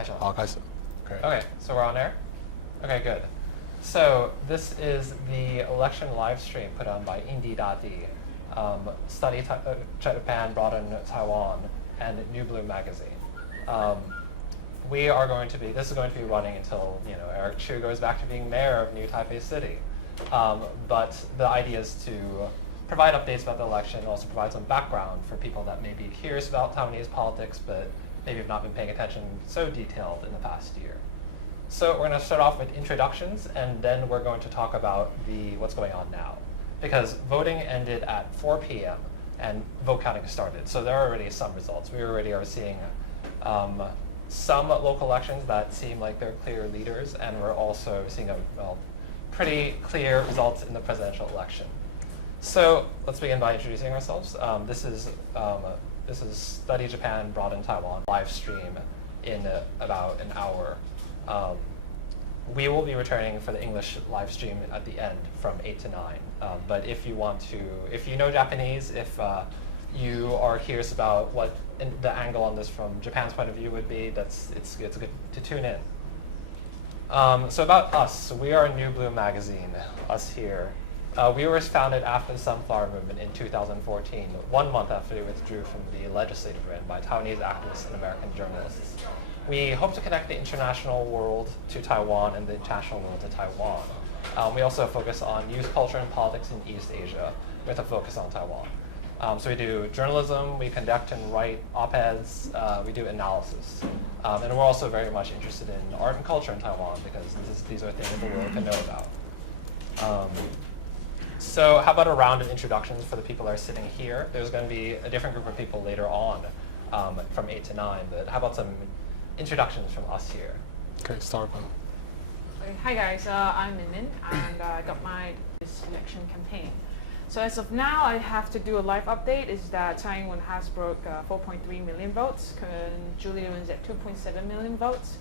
开始了。好，开始。Okay, so we're on air? Okay, good. So this is the election live stream put on by Indie.D, Study Japan, Broaden Taiwan, and New Blue Magazine. This is going to be running until Eric Chu goes back to being mayor of New Taipei City. But the idea is to provide updates about the election and also provide some background for people that may be curious about Taiwanese politics, but maybe have not been paying attention so detailed in the past year. So we're going to start off with introductions, and then we're going to talk about what's going on now. Because voting ended at 4 p.m. and vote counting started. So there are already some results. We already are seeing some local elections that seem like they're clear leaders, and we're also seeing pretty clear results in the presidential election. So let's begin by introducing ourselves. This is Study Japan, Broaden Taiwan live stream in about an hour. We will be returning for the English live stream at the end from 8 to 9. But if you know Japanese, if you are curious about what the angle on this from Japan's point of view would be, it's good to tune in. So about us, we are New Blue Magazine, us here. We were founded after the Sunflower Movement in 2014, 1 month after we withdrew from the legislative branch by Taiwanese activists and American journalists. We hope to connect the international world to Taiwan and the international world to Taiwan. We also focus on youth culture and politics in East Asia with a focus on Taiwan. So we do journalism, we conduct and write op-eds, we do analysis. And we're also very much interested in art and culture in Taiwan because these are things the world can know about. So how about a round of introductions for the people that are sitting here? There's going to be a different group of people later on from 8 to 9, but how about some introductions from us here? Okay, start. Okay, hi guys, I'm Min and I got my election campaign. So as of now, I have to do a live update. Is that Taiwan has broke 4.3 million votes. Julie wins at 2.7 million votes.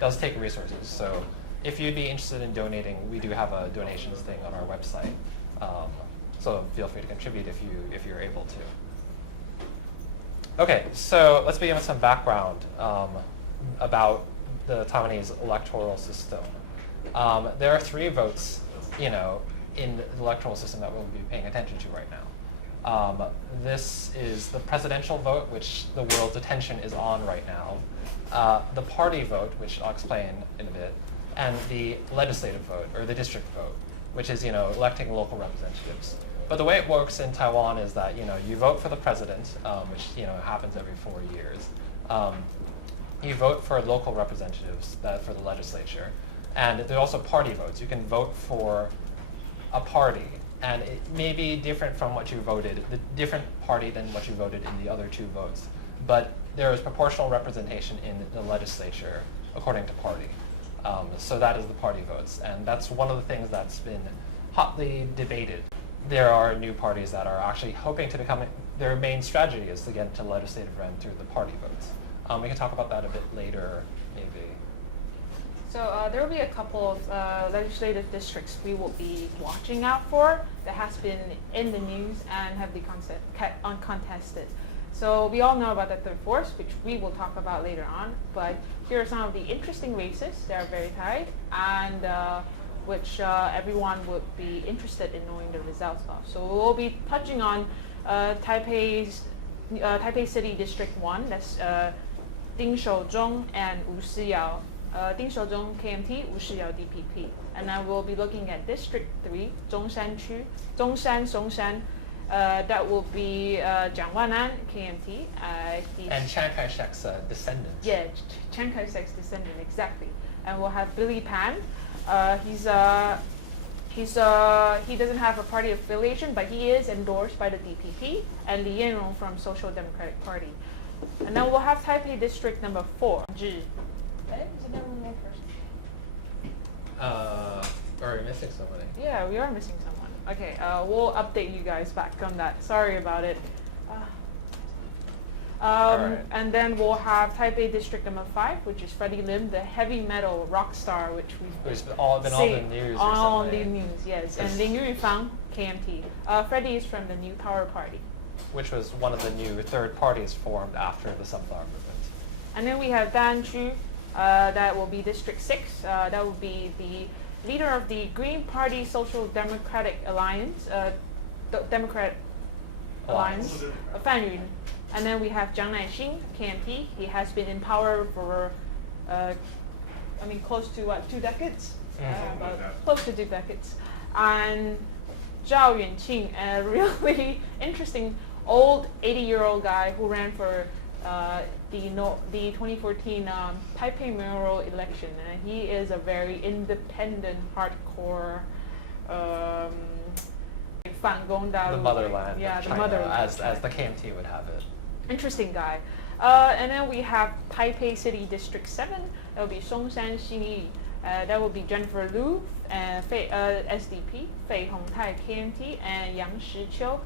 Does take resources. So if you'd be interested in donating, we do have a donations thing on our website. So feel free to contribute if you're able to. Okay, so let's begin with some background about the Taiwanese electoral system. There are 3 votes, in the electoral system that we'll be paying attention to right now. This is the presidential vote, which the world's attention is on right now. The party vote, which I'll explain in a bit, and the legislative vote, or the district vote, which is, electing local representatives. But the way it works in Taiwan is that, you vote for the president, which, happens every 4 years. You vote for local representatives for the legislature. And there are also party votes. You can vote for a party, and it may be different from what you voted, the different party than what you voted in the other 2 votes. But there is proportional representation in the legislature according to party. So that is the party votes. And that's one of the things that's been hotly debated. There are new parties that are actually hoping to become, their main strategy is to get into legislative realm through the party votes. We can talk about that a bit later, maybe. So there will be a couple of legislative districts we will be watching out for that has been in the news and have been uncontested. So we all know about the third force, which we will talk about later on. But here are some of the interesting races that are very tight. And which everyone would be interested in knowing the results of. So we'll be touching on Taipei City District 1, that's Ding Shouzhong and Wu Shiyao. Ding Shouzhong KMT, Wu Shiyao DPP. And then we'll be looking at District 3, Zhongshan Chu, Zhongshan, Songshan. That will be Jiang Wanan KMT. And Chiang Kai-shek's descendant. Yeah, Chiang Kai-shek's descendant, exactly. And we'll have Billy Pan. He doesn't have a party affiliation, but he is endorsed by the DPP, and Li Yanrong from Social Democratic Party. And then we'll have Taipei District number 4. Is it there one more person? Are we missing somebody? Yeah, we are missing someone. Okay, we'll update you guys back on that. Sorry about it. Right. And then we'll have Taipei District number 5, which is Freddie Lim, the heavy metal rock star, which Who's been all the news all the recently. news, yes. And Ling Yufang, KMT. Freddie is from the New Power Party. Which was one of the new third parties formed after the Sunflower Movement. And then we have Dan Chu, that will be District 6. That will be the leader of the Green Party Social Democratic Alliance, Democrat Alliance, Fan Yun. And then we have Jiang Naixing, KMT. He has been in power for, close to 2 decades? Close to 2 decades. And Zhao Yunqing, a really interesting old 80-year-old guy who ran for the 2014 Taipei mayoral election. And he is a very independent, hardcore, The motherland. Yeah, of the China, motherland. as the KMT would have it. Interesting guy. And then we have Taipei City District 7. That will be Songshan Xingyi. That will be Jennifer Lu, SDP, Fei Hongtai KMT, and Yang Shiqiu.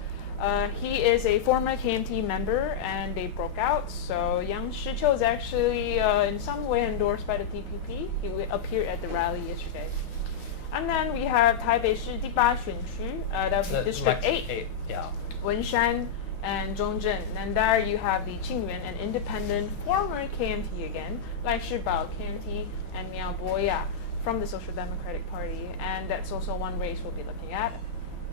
He is a former KMT member, and they broke out. So Yang Shiqiu is actually in some way endorsed by the DPP. He appeared at the rally yesterday. And then we have Taipei Shi Diba Xunqu. That will be District 8. Yeah. Wenshan and Zhongzhen. And there you have the Qingyuan, an independent former KMT again, Lai Shibao KMT, and Miao Boya from the Social Democratic Party. And that's also one race we'll be looking at.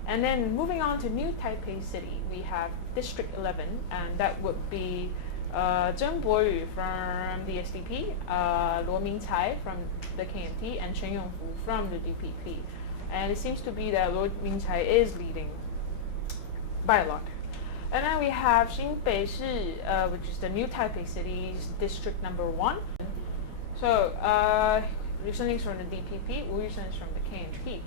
And then moving on to New Taipei City, we have District 11, and that would be Zheng Boyu from the SDP, Luo Mingcai from the KMT, and Chen Yongfu from the DPP. And it seems to be that Luo Mingcai is leading by a lot. And then we have Xinbei Shi, which is the New Taipei City's District number 1. So Liu Shenling is from the DPP, Wu Yushen is from the KMT.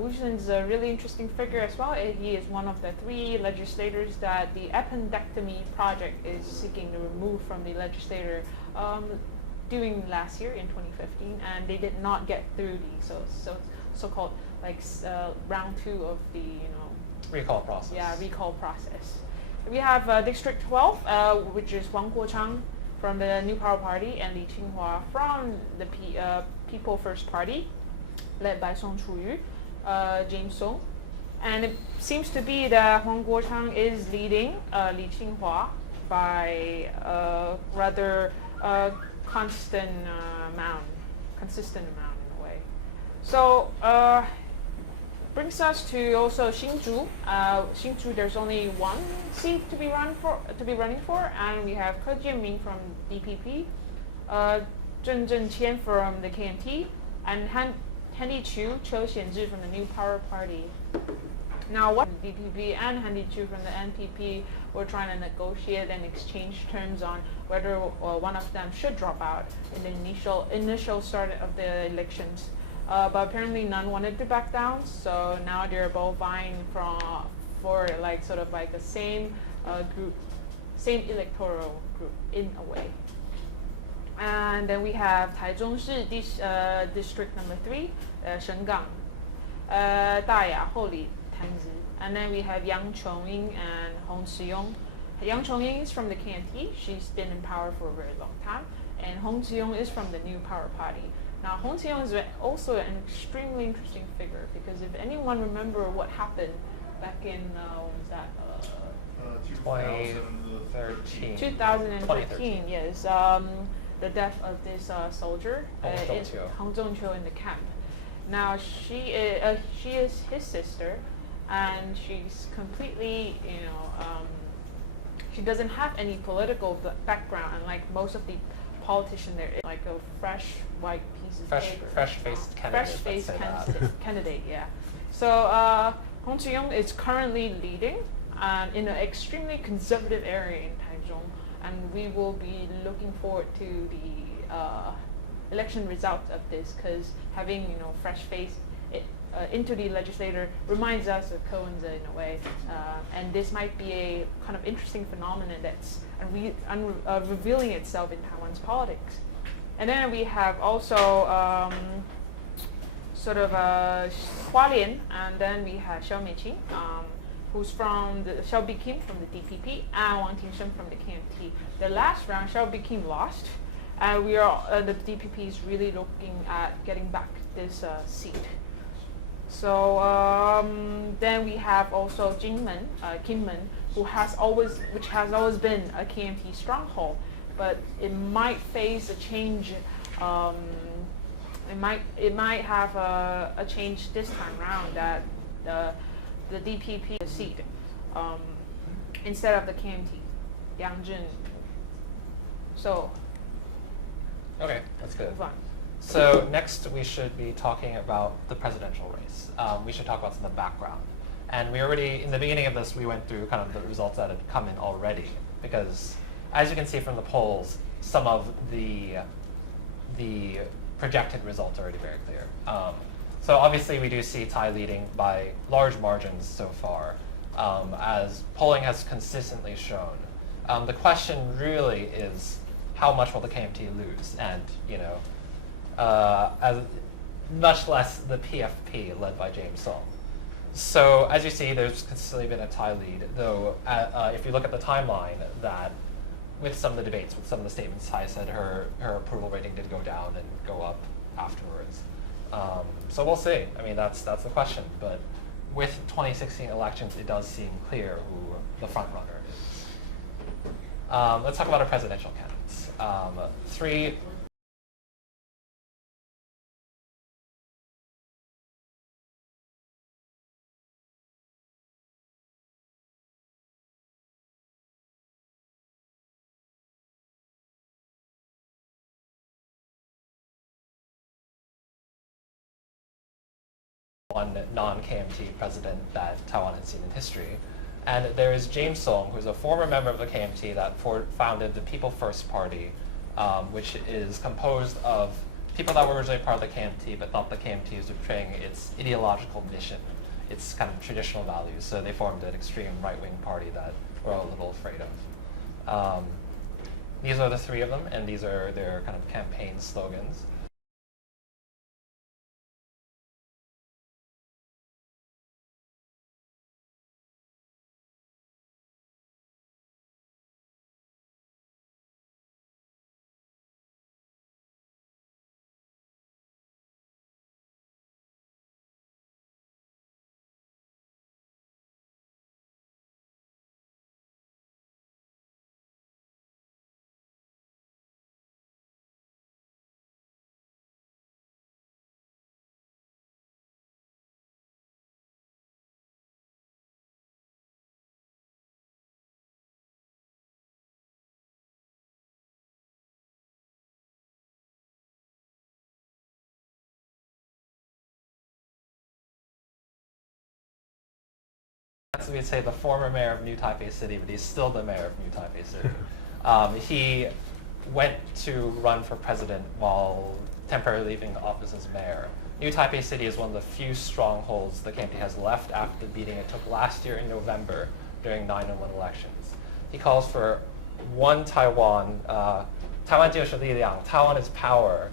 Wu Yushen is a really interesting figure as well. He is one of the 3 legislators that the appendectomy project is seeking to remove from the legislature during last year in 2015, and they did not get through the so-called round 2 of the Recall process. Yeah, recall process. We have District 12, which is Wang Guochang from the New Power Party, and Li Qinghua from the People First Party, led by Song Chuyu, James Song. And it seems to be that Wang Guochang is leading Li Qinghua by a rather consistent amount in a way. So brings us to also Hsinchu. Hsinchu, there's only 1 seat to be running for, and we have Ke Jianming from DPP, Zheng Zhenqian from the KMT, and Han Liqiu, Qiu Xianzhi from the New Power Party. Now, what the DPP and Han Liqiu from the NPP were trying to negotiate and exchange terms on whether one of them should drop out in the initial start of the elections. But apparently none wanted to back down, so now they're both vying for the same group, same electoral group in a way. And then we have Taichung District number 3, Shengang, Daya, Holi, Tanzi. And then we have Yang Chongying and Hong Ziyong. Yang Chongying is from the KMT. She's been in power for a very long time. And Hong Ziyong is from the New Power Party. Now, Hong Ziyong is also an extremely interesting figure, because if anyone remember what happened back in, 2013. 2013, yes. The death of this soldier, Hong Zhongqiu in the camp. Now she is his sister, and she's completely, she doesn't have any political background, unlike most of the politicians. There is like a fresh white piece of paper. Fresh-faced candidate. Fresh-faced candidate, yeah. So Hong Chi-young is currently leading in an extremely conservative area in Taiwan, and we will be looking forward to the election result of this, because having fresh face into the legislature reminds us of Cohen's in a way, and this might be a kind of interesting phenomenon that's revealing itself in Taiwan's politics. And then we have also sort of Hualien, and then we have Xiao Meiqing, who's from Xiao Bikim from the DPP, and Wang Tingshen from the KMT. The last round, Xiao Bikim lost, and the DPP is really looking at getting back this seat. So then we have also Kim Men, which has always been a KMT stronghold, but it might face a change. It might have a change this time around, that the DPP seat instead of the KMT, Yang Jun. So. Okay, that's good. Fine. So next we should be talking about the presidential race. We should talk about some of the background. And we already, in the beginning of this, we went through kind of the results that had come in already, because as you can see from the polls, some of the projected results are already very clear. So obviously we do see Tsai leading by large margins so far, as polling has consistently shown. The question really is, how much will the KMT lose? And as much less the PFP led by James Song. So as you see, there's consistently been a Tsai lead, though if you look at the timeline, that with some of the debates, with some of the statements, Tsai said her approval rating did go down and go up afterwards. So we'll see. I mean, that's the question. But with 2016 elections, it does seem clear who the front runner is. Let's talk about our presidential candidates. Three. One non-KMT president that Taiwan has seen in history. And there is James Song, who's a former member of the KMT that founded the People First Party, which is composed of people that were originally part of the KMT but thought the KMT was betraying its ideological mission, its kind of traditional values. So they formed an extreme right-wing party that we're all a little afraid of. These are the three of them, and these are their kind of campaign slogans. So we'd say the former mayor of New Taipei City, but he's still the mayor of New Taipei City. He went to run for president while temporarily leaving the office as mayor. New Taipei City is one of the few strongholds the KMT has left after the beating it took last year in November during 9/11 elections. He calls for one Taiwan, Taiwan 就是力量, Taiwan is power.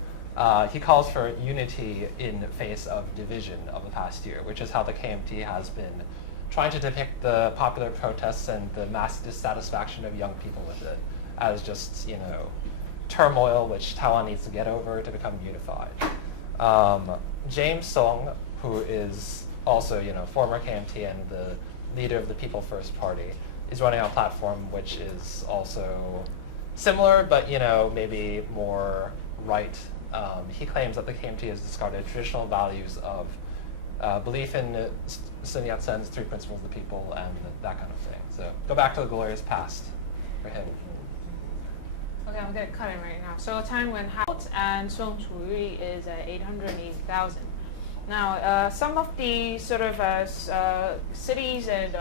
He calls for unity in the face of division of the past year, which is how the KMT has been trying to depict the popular protests and the mass dissatisfaction of young people with it as just, turmoil which Taiwan needs to get over to become unified. James Song, who is also, former KMT and the leader of the People First Party, is running on a platform which is also similar, but, maybe more right he claims that the KMT has discarded traditional values of belief in Sun Yat-sen's three principles of the people and that kind of thing. So go back to the glorious past for him. Okay, I'm going to cut it right now. So Taiwan house and Song Chu is 880,000. Now, some of the sort of cities and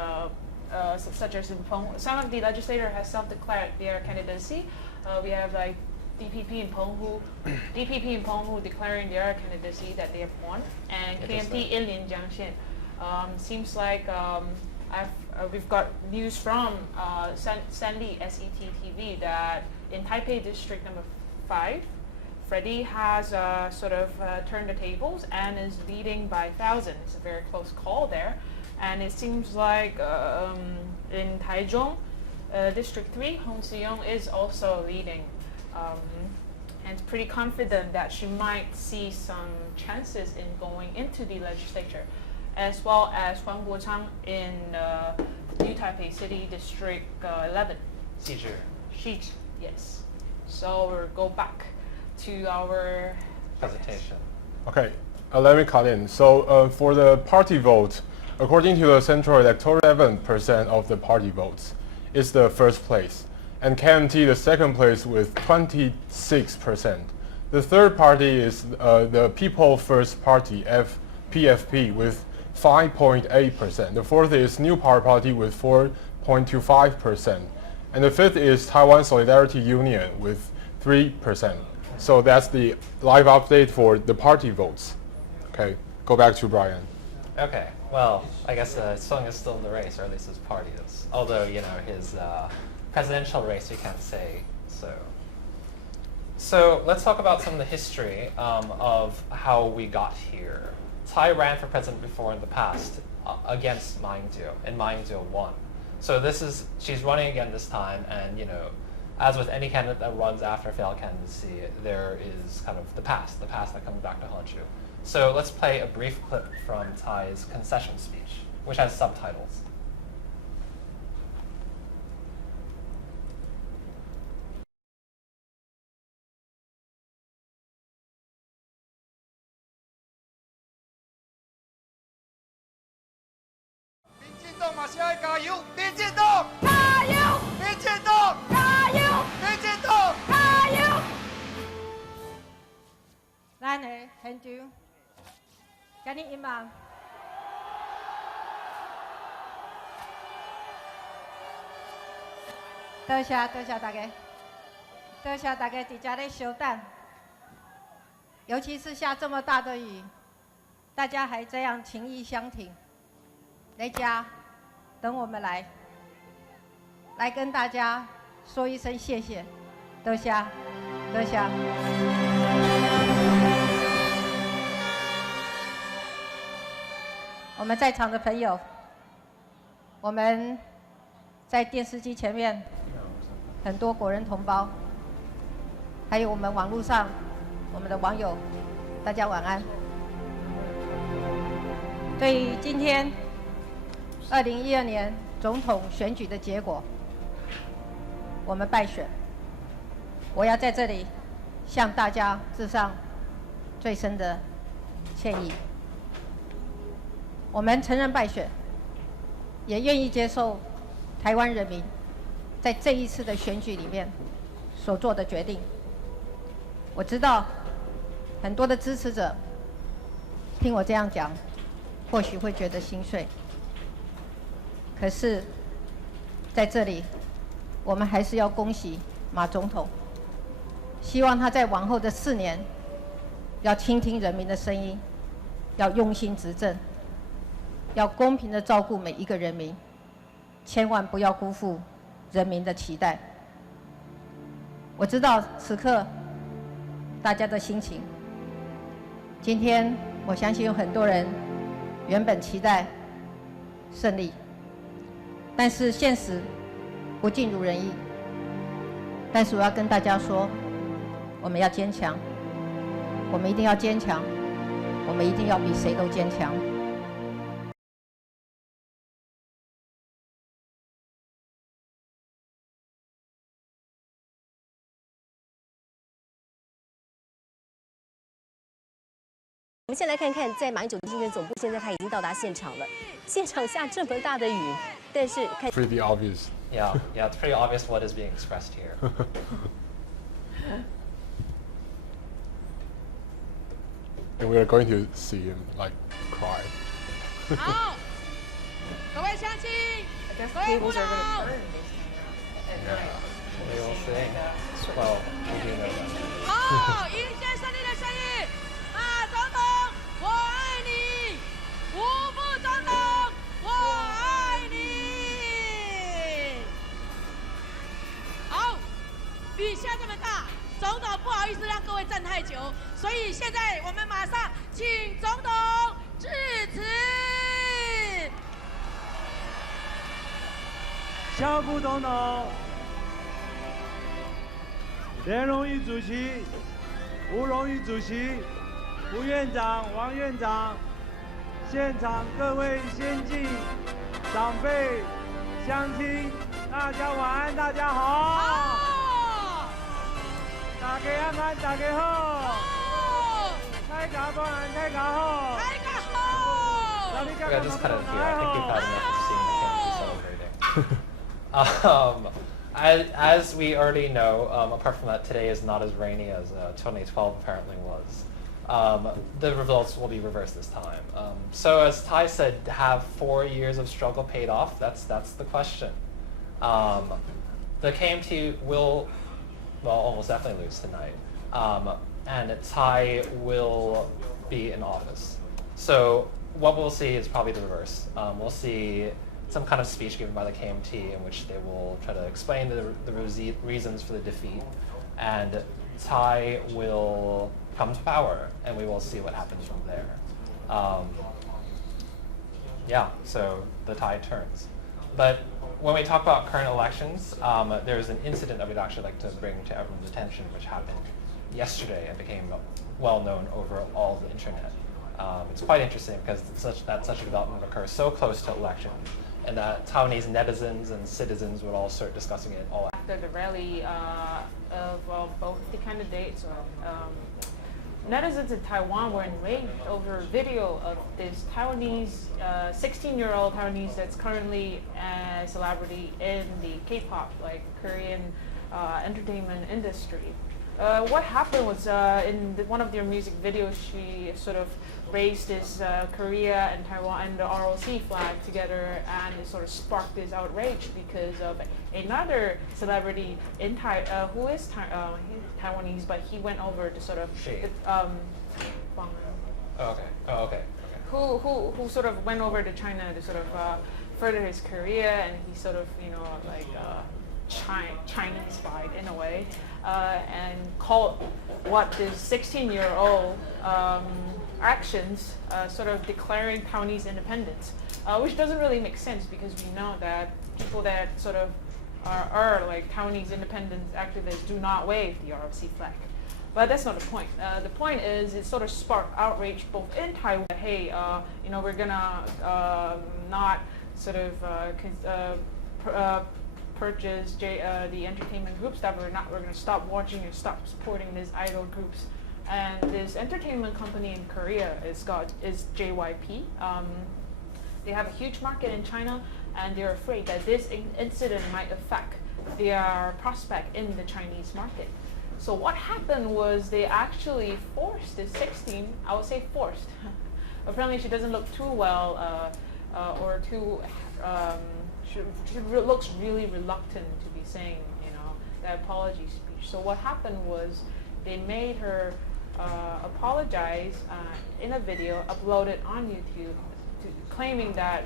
such as in Peng, some of the legislator has self-declared their candidacy. We have like DPP in Penghu declaring their candidacy that they have won, and KMT in Jiangxian. Seems like we've got news from Sanli SET-TV that in Taipei District number 5, Freddie has sort of turned the tables and is leading by 1,000. It's a very close call there. And it seems like in Taichung, District 3, Hong Siyong is also leading. And pretty confident that she might see some chances in going into the legislature, as well as Huang Guochang in New Taipei City District 11. Xizhi, yes. So we'll go back to our presentation. Okay, let me cut in. So for the party vote, according to the Central Electoral, 7% of the party votes is the first place, and KMT the second place with 26%. The third party is the People First Party, PFP, with 5.8%. The fourth is New Power Party with 4.25%. And the fifth is Taiwan Solidarity Union with 3%. So that's the live update for the party votes. Okay, go back to Brian. Okay, well, I guess Sung is still in the race, or at least his party is. Although, you know, his presidential race, you can't say so. So let's talk about some of the history of how we got here. Tsai ran for president before in the past against Ma Ying-jeou, and Ma Ying-jeou won. So she's running again this time, and you know, as with any candidate that runs after a failed candidacy, there is kind of the past that comes back to haunt you. So let's play a brief clip from Tsai's concession speech, which has subtitles.多谢大家，多谢大家在家里稍等，尤其是下这么大的雨，大家还这样情谊相挺，在家等我们来跟大家说一声谢谢，多谢。我们在场的朋友，我们在电视机前面很多国人同胞，还有我们网络上我们的网友，大家晚安。对于今天2012年总统选举的结果，我们败选，我要在这里向大家致上最深的歉意。我们承认败选，也愿意接受台湾人民在这一次的选举里面所做的决定。我知道很多的支持者听我这样讲，或许会觉得心碎。可是在这里，我们还是要恭喜马总统，希望他在往后的4年，要倾听人民的声音，要用心执政，要公平地照顾每一个人民，千万不要辜负人民的期待。我知道此刻大家的心情。今天我相信有很多人原本期待胜利，但是现实不尽如人意。但是我要跟大家说，我们要坚强，我们一定要坚强，我们一定要比谁都坚强。我们先来看看，在马英九竞选总部，现在他已经到达现场了。现场下这么大的雨，但是看 Pretty obvious. Yeah, yeah, it's pretty obvious what is being expressed here. And we are going to see him like cry. 好，各位乡亲， I guess 各位父 tables are 老 going to，turn this time around. Yeah, we will see. Well, we do know that. 好，迎接胜利的声音。马总统，我爱你；吴副总统，我爱你。好，雨下这么大，总统不好意思让各位站太久，所以现在我们马上请总统致辞。小副总统、连荣誉主席、吴荣誉主席、吴院长、王院长，现场各位先进、长辈、乡亲，大家晚安，大家好。好，大家安，大家好。大家晚安，大家好。大家好。 Yeah, just kind of here. I think we've had enough of seeing the campus celebrating. As we already know, apart from that, today is not as rainy as 2012 apparently was. The results will be reversed this time. So as Tai said, have 4 years of struggle paid off? That's the question. The KMT will, well, almost definitely lose tonight. And Tai will be in office. So what we'll see is probably the reverse. We'll see some kind of speech given by the KMT in which they will try to explain the reasons for the defeat, and Tai will come to power, and we will see what happens from there. Yeah, so the tide turns. But when we talk about current elections, there's an incident that we'd actually like to bring to everyone's attention, which happened yesterday and became well known over all the internet. It's quite interesting because such a development occurs so close to election, and that Taiwanese netizens and citizens would all start discussing it all. After the rally of both the candidates, netizens in Taiwan were enraged over a video of this Taiwanese, 16-year-old Taiwanese that's currently a celebrity in the K-pop, like Korean entertainment industry. What happened was in one of their music videos, she sort of raised this Korea and Taiwan and the ROC flag together, and it sort of sparked this outrage because of another celebrity in who is Taiwanese, but he went over to sort of who sort of went over to China to sort of further his career, and he sort of like Chinese-fied in a way, and called what this 16-year-old actions sort of declaring Taiwanese independence, which doesn't really make sense because we know that people that sort of are like Taiwanese independence activists do not wave the ROC flag. But that's not the point. The point is it sort of sparked outrage both in Taiwan. Hey, we're gonna not sort of purchase the entertainment groups, that we're going to stop watching and stop supporting these idol groups. And this entertainment company in Korea is JYP. They have a huge market in China, and they're afraid that this incident might affect their prospect in the Chinese market. So what happened was they actually forced this 16, I would say forced. Apparently she doesn't look too well or too she looks really reluctant to be saying, the apology speech. So what happened was they made her apologize in a video uploaded on YouTube, claiming that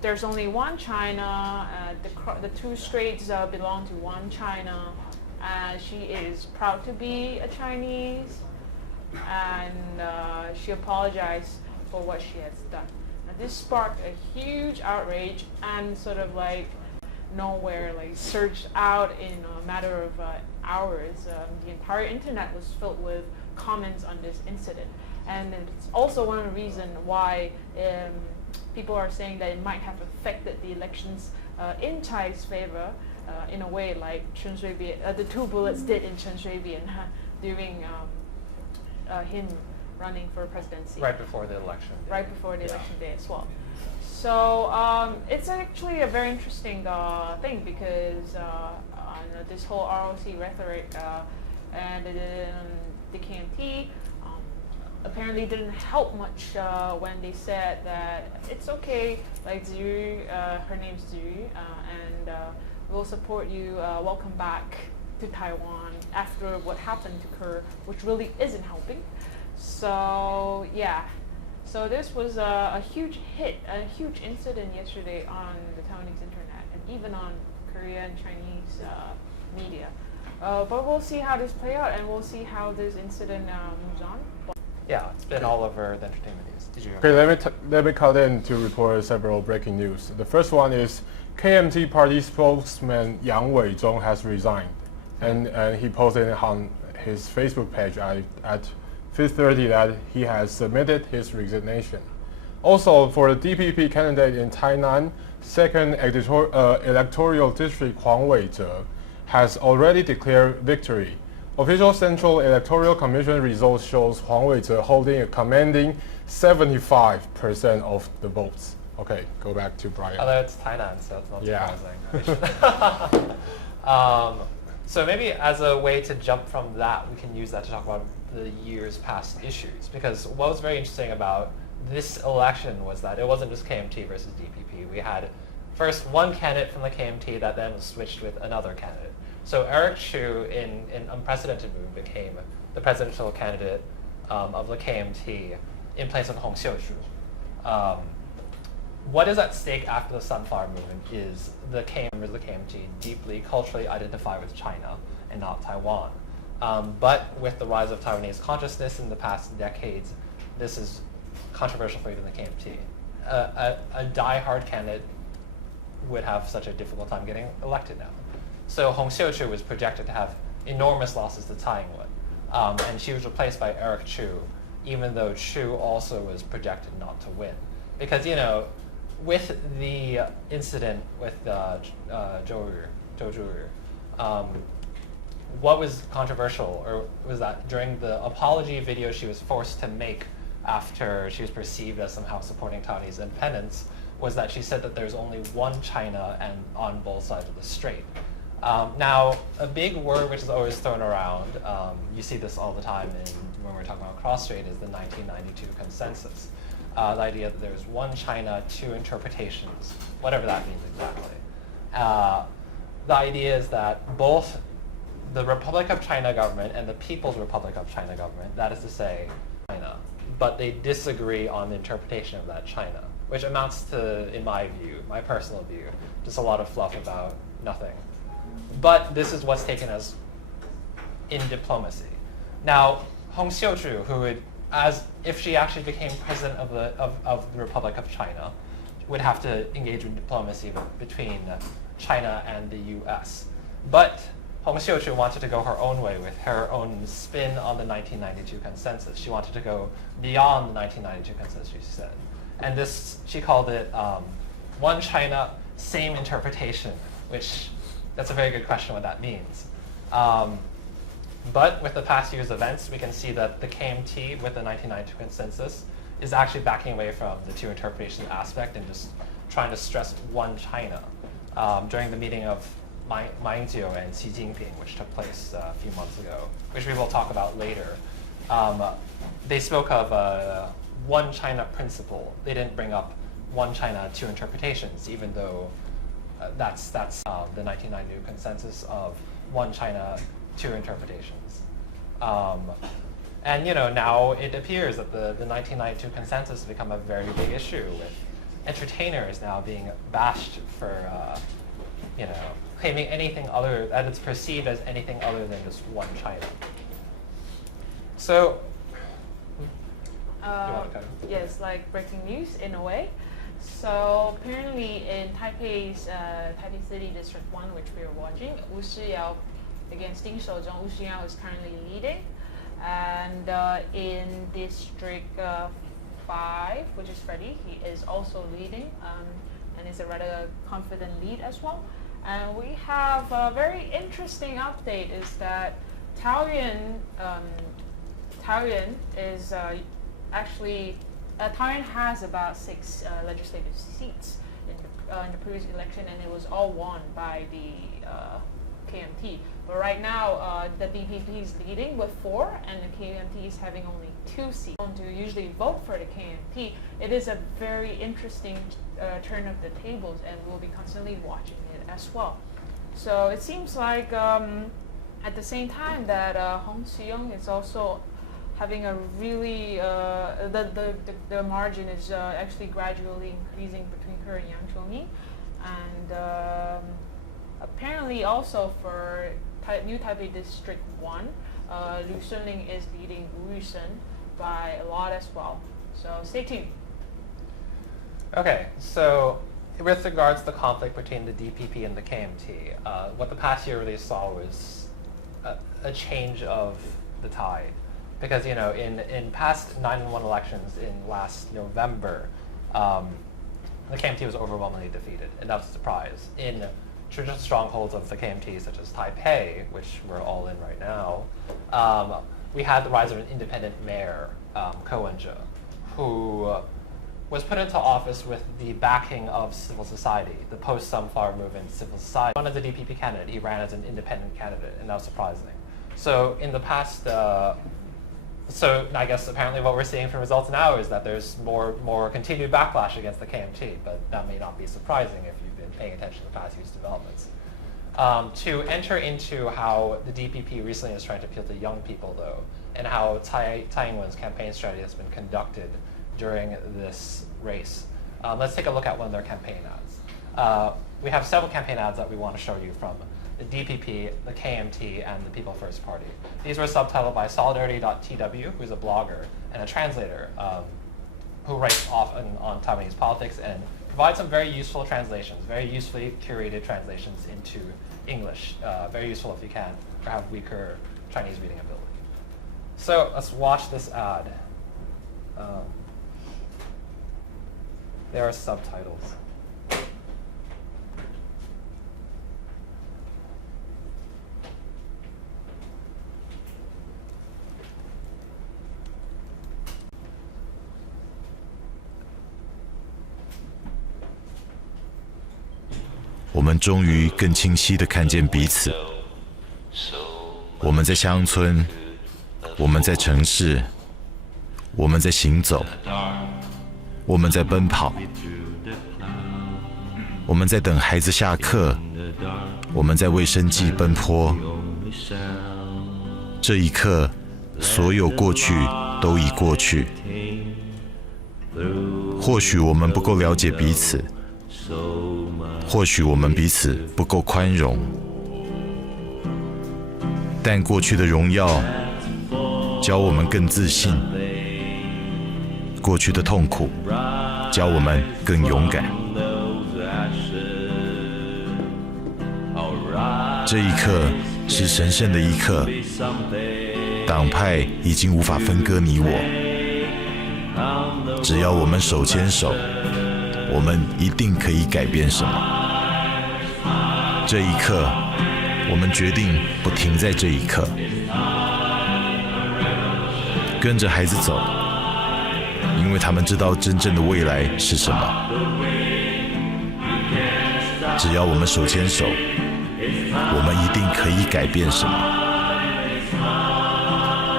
there's only one China, the two straits belong to one China, she is proud to be a Chinese, and she apologized for what she has done. This sparked a huge outrage and sort of like nowhere, like surged out in a matter of hours. The entire internet was filled with comments on this incident, and it's also one of the reasons why people are saying that it might have affected the elections in Tsai's favor in a way like Chen Shui-bian, the two bullets did in Chen Shui-bian during him running for presidency. Right before the election. Right before the election day as well. So it's actually a very interesting thing because this whole ROC rhetoric and the KMT apparently didn't help much when they said that it's okay, like Zhu, her name's Zhu, and we'll support you, welcome back to Taiwan after what happened to her, which really isn't helping. So yeah, so this was a huge hit, a huge incident yesterday on the Taiwanese internet and even on Korean and Chinese media. But we'll see how this plays out, and we'll see how this incident moves on. Yeah, it's been all over the entertainment news. Did you? Okay, let me cut in to report several breaking news. The first one is KMT party spokesman Yang Weizhong has resigned, and he posted on his Facebook page at 5:30 that he has submitted his resignation. Also, for the DPP candidate in Tainan, 2nd electoral district Huang Weizhe has already declared victory. Official Central Electoral Commission results shows Huang Weizhe holding a commanding 75% of the votes. Okay, go back to Brian. Although it's Tainan, so it's not Yeah. surprising. So maybe as a way to jump from that, we can use that to talk about the year's past issues. Because what was very interesting about this election was that it wasn't just KMT versus DPP. We had first one candidate from the KMT that then was switched with another candidate. So Eric Chu, in an unprecedented move, became the presidential candidate of the KMT in place of Hong Xiuqu. What is at stake after the Sunflower Movement is the KMT deeply culturally identify with China and not Taiwan. But with the rise of Taiwanese consciousness in the past decades, this is controversial for even the KMT. A die-hard candidate would have such a difficult time getting elected now. So Hong Xiuqu was projected to have enormous losses to Tsai Ing-wen, and she was replaced by Eric Chu, even though Chu also was projected not to win. Because, you know, with the incident with Zhou Zhuyu, what was controversial or was that during the apology video she was forced to make after she was perceived as somehow supporting Taiwanese independence was that she said that there's only one China and on both sides of the strait. Now, a big word which is always thrown around, you see this all the time when we're talking about cross-strait, is the 1992 consensus. The idea that there's one China, two interpretations, whatever that means exactly. The idea is that both the Republic of China government and the People's Republic of China government, that is to say, China, but they disagree on the interpretation of that China, which amounts to, in my view, my personal view, just a lot of fluff about nothing. But this is what's taken as in diplomacy. Now, Hong Xiuqu, who would, as if she actually became president of the Republic of China, would have to engage in diplomacy between China and the U.S. But Hong Xiuqu wanted to go her own way with her own spin on the 1992 consensus. She wanted to go beyond the 1992 consensus, she said. And this, she called it one China, same interpretation, which that's a very good question what that means. But with the past year's events, we can see that the KMT with the 1992 consensus is actually backing away from the two interpretation aspect and just trying to stress one China. During the meeting of Ma Ying-jeou and Xi Jinping, which took place a few months ago, which we will talk about later, they spoke of one China principle. They didn't bring up one China, two interpretations, even though that's the 1992 consensus of one China, two interpretations. And you know, now it appears that the 1992 consensus has become a very big issue with entertainers now being bashed for you know, claiming anything other, that it's perceived as anything other than just one China. So, yes, like breaking news in a way. So apparently in Taipei's Taipei City District 1, which we are watching, Wu Shiyao against Ding Shouzhong, Wu Shiyao is currently leading. And in District 5, which is Freddie, he is also leading, and it's a rather confident lead as well. And we have a very interesting update is that Taoyuan Taiwan is actually Taiwan has about 6 legislative seats in the previous election, and it was all won by the KMT. But right now, the DPP is leading with 4, and the KMT is having only 2 seats. To usually vote for the KMT, it is a very interesting turn of the tables, and we'll be constantly watching it as well. So it seems like at the same time that Hong Soo-young is also having a really the margin is actually gradually increasing between her and Yang Chong-mi, and apparently also for New Taipei District 1, Liu Sunling is leading Wu Yusen by a lot as well. So stay tuned. Okay, so with regards to the conflict between the DPP and the KMT, what the past year really saw was a change of the tide. Because, you know, in past 9-1 elections in last November, the KMT was overwhelmingly defeated, and that was a surprise. In traditional strongholds of the KMT, such as Taipei, which we're all in right now, we had the rise of an independent mayor, Ko Wen-je, who was put into office with the backing of civil society, the post-Sunflower Movement civil society. Not as a DPP candidate, he ran as an independent candidate, and that was surprising. So in the past, so I guess apparently what we're seeing from results now is that there's more continued backlash against the KMT, but that may not be surprising if you've been paying attention to past year's developments. To enter into how the DPP recently is trying to appeal to young people, though, and how Tsai Ing-wen's campaign strategy has been conducted during this race. Let's take a look at one of their campaign ads. We have several campaign ads that we want to show you from the DPP, the KMT, and the People First Party. These were subtitled by Solidarity.tw, who's a blogger and a translator who writes often on Taiwanese politics and provides some very useful translations, very usefully curated translations into English. Very useful if you can, or have weaker Chinese reading ability. So let's watch this ad. There are subtitles.我们终于更清晰地看见彼此。我们在乡村，我们在城市，我们在行走，我们在奔跑，我们在等孩子下课，我们在为生计奔波。这一刻，所有过去都已过去。或许我们不够了解彼此。或许我们彼此不够宽容，但过去的荣耀教我们更自信，过去的痛苦教我们更勇敢。这一刻是神圣的一刻，党派已经无法分割你我，只要我们手牵手，我们一定可以改变什么。这一刻，我们决定不停在这一刻，跟着孩子走，因为他们知道真正的未来是什么。只要我们手牵手，我们一定可以改变什么。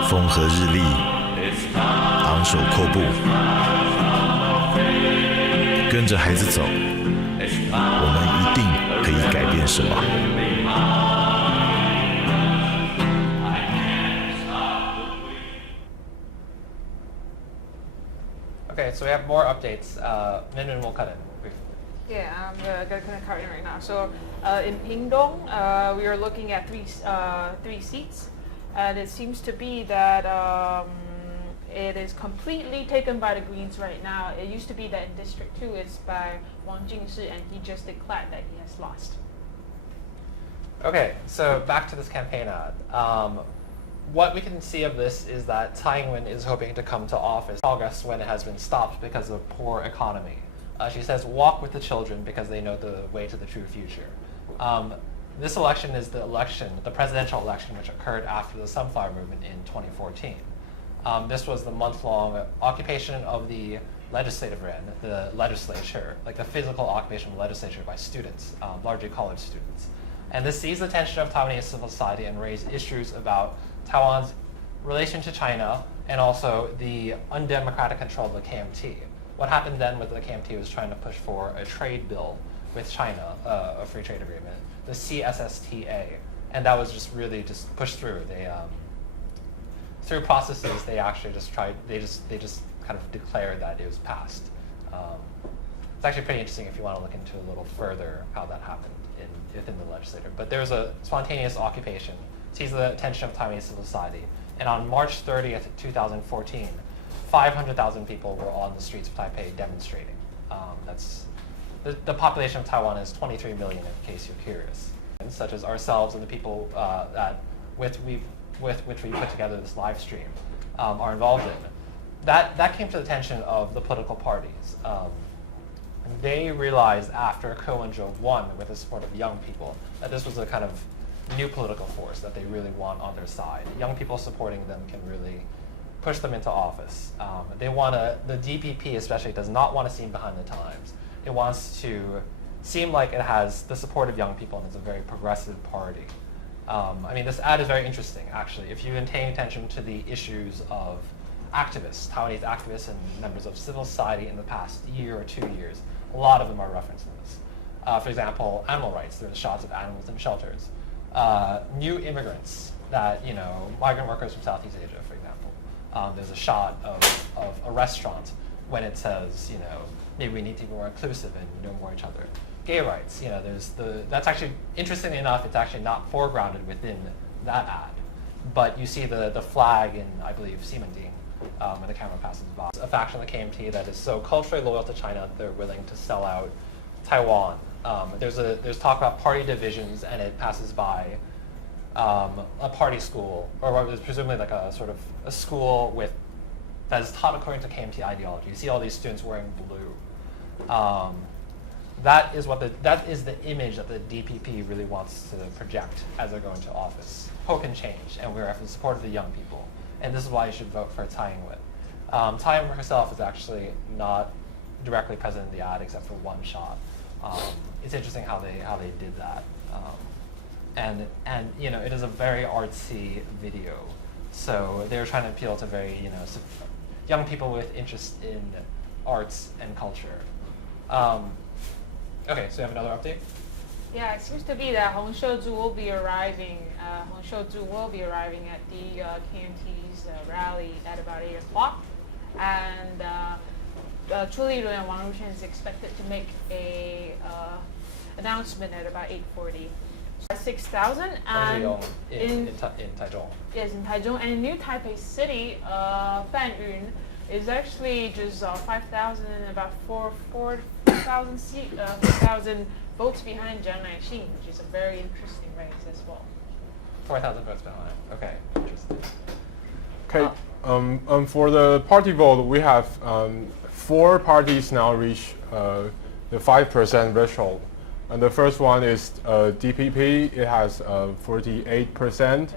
风和日丽，昂首阔步，跟着孩子走，我们一定可以改变什么。Okay, so we have more updates. Min will cut in briefly. Yeah, I'm gonna cut in right now. So in Pingdong, we are looking at three seats, and it seems to be that it is completely taken by the Greens right now. It used to be that in District 2 it's by Wang Jingshi, and he just declared that he has lost. Okay, so back to this campaign ad. What we can see of this is that Tsai Ing-wen is hoping to come to office in August when it has been stopped because of poor economy. She says, walk with the children because they know the way to the true future. This election is the presidential election which occurred after the Sunflower Movement in 2014. This was the month-long occupation of the legislative yuan, the legislature, like the physical occupation of the legislature by students, largely college students. And this seized the attention of Taiwanese civil society and raised issues about Taiwan's relation to China and also the undemocratic control of the KMT. What happened then with the KMT was trying to push for a trade bill with China, a free trade agreement, the CSSTA, and that was just really just pushed through. They through processes, they actually just tried. They just kind of declared that it was passed. It's actually pretty interesting if you want to look into a little further how that happened within the legislature. But there was a spontaneous occupation, seized the attention of Taiwanese civil society, and on March 30th, 2014, 500,000 people were on the streets of Taipei demonstrating. That's the population of Taiwan is 23 million, in case you're curious. And such as ourselves and the people with which we put together this live stream are involved in. That came to the attention of the political parties. They realized after Ko Wen-je won with the support of young people that this was a kind of new political force that they really want on their side. Young people supporting them can really push them into office. The DPP especially does not want to seem behind the times. It wants to seem like it has the support of young people and it's a very progressive party. I mean, this ad is very interesting, actually. If you've been paying attention to the issues of activists, Taiwanese activists and members of civil society in the past year or 2 years, a lot of them are referenced in this. For example, animal rights. There's shots of animals in shelters. New immigrants, migrant workers from Southeast Asia, for example. There's a shot of a restaurant when it says, maybe we need to be more inclusive and know more each other. Gay rights, that's actually, interestingly enough, it's actually not foregrounded within that ad. But you see the flag in, I believe, Ximending when the camera passes by. A faction of the KMT that is so culturally loyal to China that they're willing to sell out Taiwan. There's talk about party divisions, and it passes by a party school, or what is presumably like a sort of a school that is taught according to KMT ideology. You see all these students wearing blue. That is the image that the DPP really wants to project as they're going to office. Hope can change, and we're after the support of the young people. And this is why you should vote for Tsai Ing-wen. Tsai Ing-wen herself is actually not directly present in the ad except for one shot. It's interesting how they did that. And it is a very artsy video. So they're trying to appeal to very young people with interest in arts and culture. Okay, so you have another update? Yeah, it seems to be that Hong Shou-zu will be arriving. Hong Shou-zu will be arriving at the KMT's rally at about 8 o'clock, and Chu Li-lu and Wang Rushen is expected to make a announcement at about 8:40. 6,000 and in Taichung. Yes, in Taichung, and in New Taipei City, Fanyun is actually just 5,000 and about 4,000 votes behind Jiang Naixing, which is a very interesting race as well. 4,000 votes behind. Okay, interesting. Okay, for the party vote, we have 4 parties now reach the 5% threshold. And the first one is DPP. It has 48%.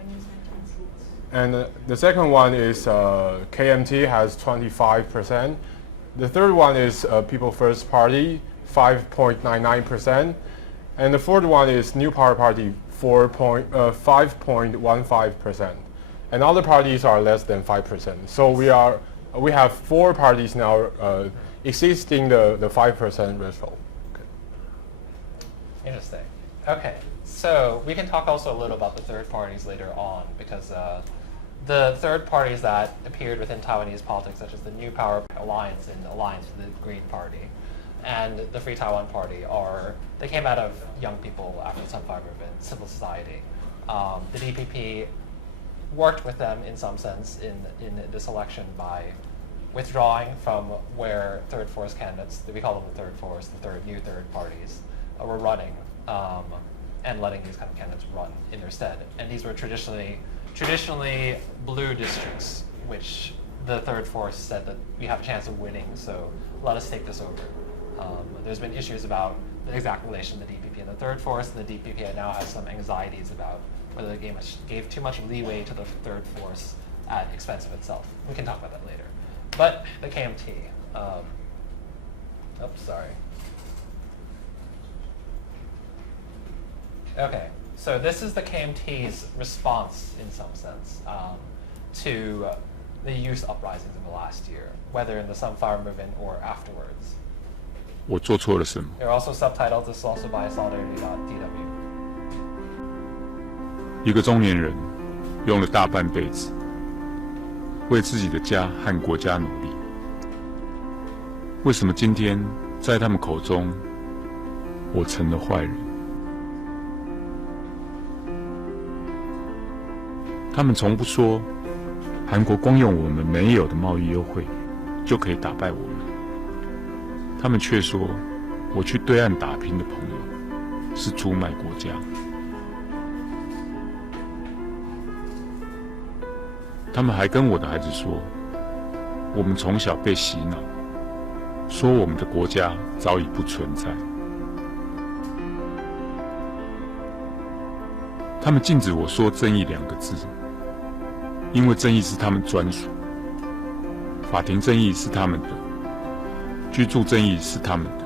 And the second one is KMT, has 25%. The third one is People First Party, 5.99%. And the fourth one is New Power Party, 5.15%. And other parties are less than 5%. So we have 4 parties now exceeding the 5% threshold. Okay. Interesting. Okay, so we can talk also a little about the third parties later on, because the third parties that appeared within Taiwanese politics, such as the New Power Alliance and Alliance for the Green Party and the Free Taiwan Party, they came out of young people after the Sunflower Movement, civil society. The DPP worked with them in some sense in this election by withdrawing from where third force candidates, we call them the third force, new third parties, were running, and letting these kind of candidates run in their stead. And these were traditionally blue districts, which the third force said that we have a chance of winning, so let us take this over. There's been issues about the exact relation of the DPP and the third force, and the DPP now has some anxieties about whether they gave too much leeway to the third force at expense of itself. We can talk about that later. But the KMT. Oops, sorry. Okay, so this is the KMT's response, in some sense, to the youth uprisings of the last year, whether in the Sunflower Movement or afterwards. 我做错了什么？ There are also subtitles. This is also by solidarity.dw. 一个中年人用了大半辈子，为自己的家和国家努力，为什么今天在他们口中，我成了坏人？他们从不说韩国光用我们没有的贸易优惠就可以打败我们，他们却说我去对岸打拼的朋友是出卖国家。他们还跟我的孩子说，我们从小被洗脑，说我们的国家早已不存在。他们禁止我说正义2个字，因为正义是他们专属，法庭正义是他们的，居住正义是他们的，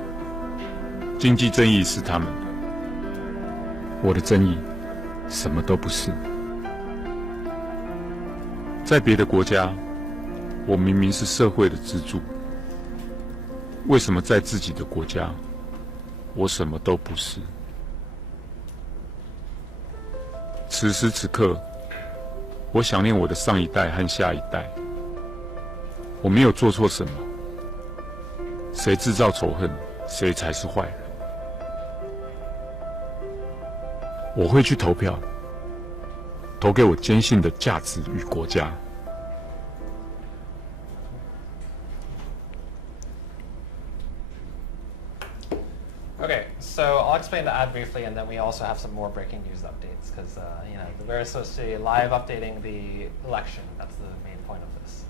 经济正义是他们的，我的正义什么都不是。在别的国家，我明明是社会的支柱，为什么在自己的国家，我什么都不是？此时此刻，我想念我的上一代和下一代。我没有做错什么，谁制造仇恨，谁才是坏人。我会去投票，投给我坚信的价值与国家。Okay, so I'll explain the ad briefly, and then we also have some more breaking news updates because we're supposed to be live updating the election. That's the main point of this.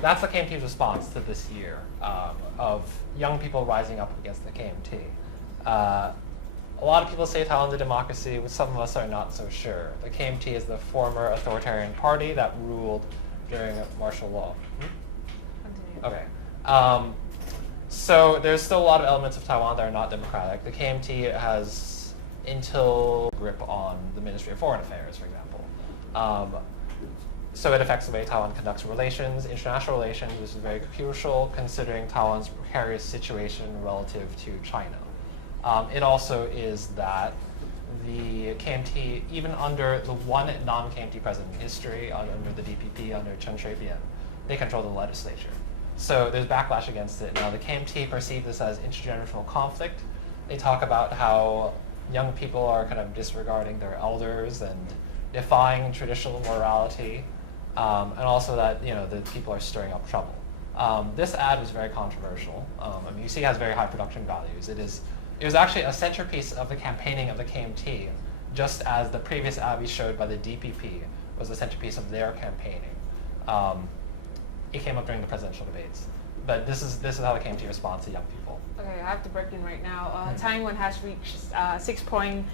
That's the KMT's response to this year of young people rising up against the KMT. A lot of people say Taiwan's a democracy, but some of us are not so sure. The KMT is the former authoritarian party that ruled during martial law. Okay. So there's still a lot of elements of Taiwan that are not democratic. The KMT has until grip on the Ministry of Foreign Affairs, for example. So it affects the way Taiwan conducts relations, international relations, which is very crucial considering Taiwan's precarious situation relative to China. It also is that the KMT, even under the one non-KMT president in history, under the DPP, under Chen Shui-bian, they control the legislature. So there's backlash against it. Now the KMT perceive this as intergenerational conflict. They talk about how young people are kind of disregarding their elders and defying traditional morality, and also that the people are stirring up trouble. This ad was very controversial. You see it has very high production values. It was actually a centerpiece of the campaigning of the KMT, just as the previous ad we showed by the DPP was the centerpiece of their campaigning. It came up during the presidential debates. But this is how the KMT responds to young people. Okay, I have to break in right now. Taiwan has reached 6.09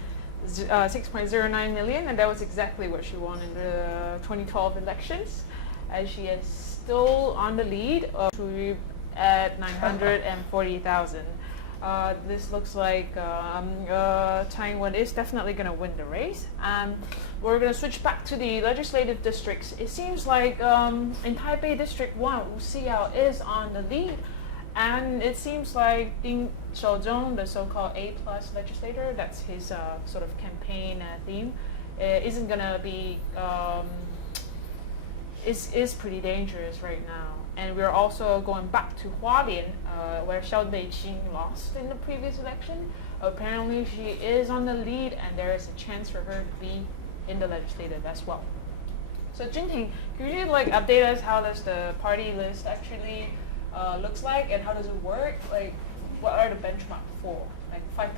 million, and that was exactly what she won in the 2012 elections. And she is still on the lead at 940,000. This looks like Taiwan is definitely going to win the race. We're going to switch back to the legislative districts. It seems like in Taipei District 1, Wu Xiao is on the lead. And it seems like Ding Xiaozhong, the so-called A-plus legislator, that's his sort of campaign theme, isn't going to be, is pretty dangerous right now. And we're also going back to Hualien, where Xiao Deiqing lost in the previous election. Apparently she is on the lead, and there is a chance for her to be in the legislative as well. So Junting, could you update us how does the party list actually looks like, and how does it work? What are the benchmarks for? 5%,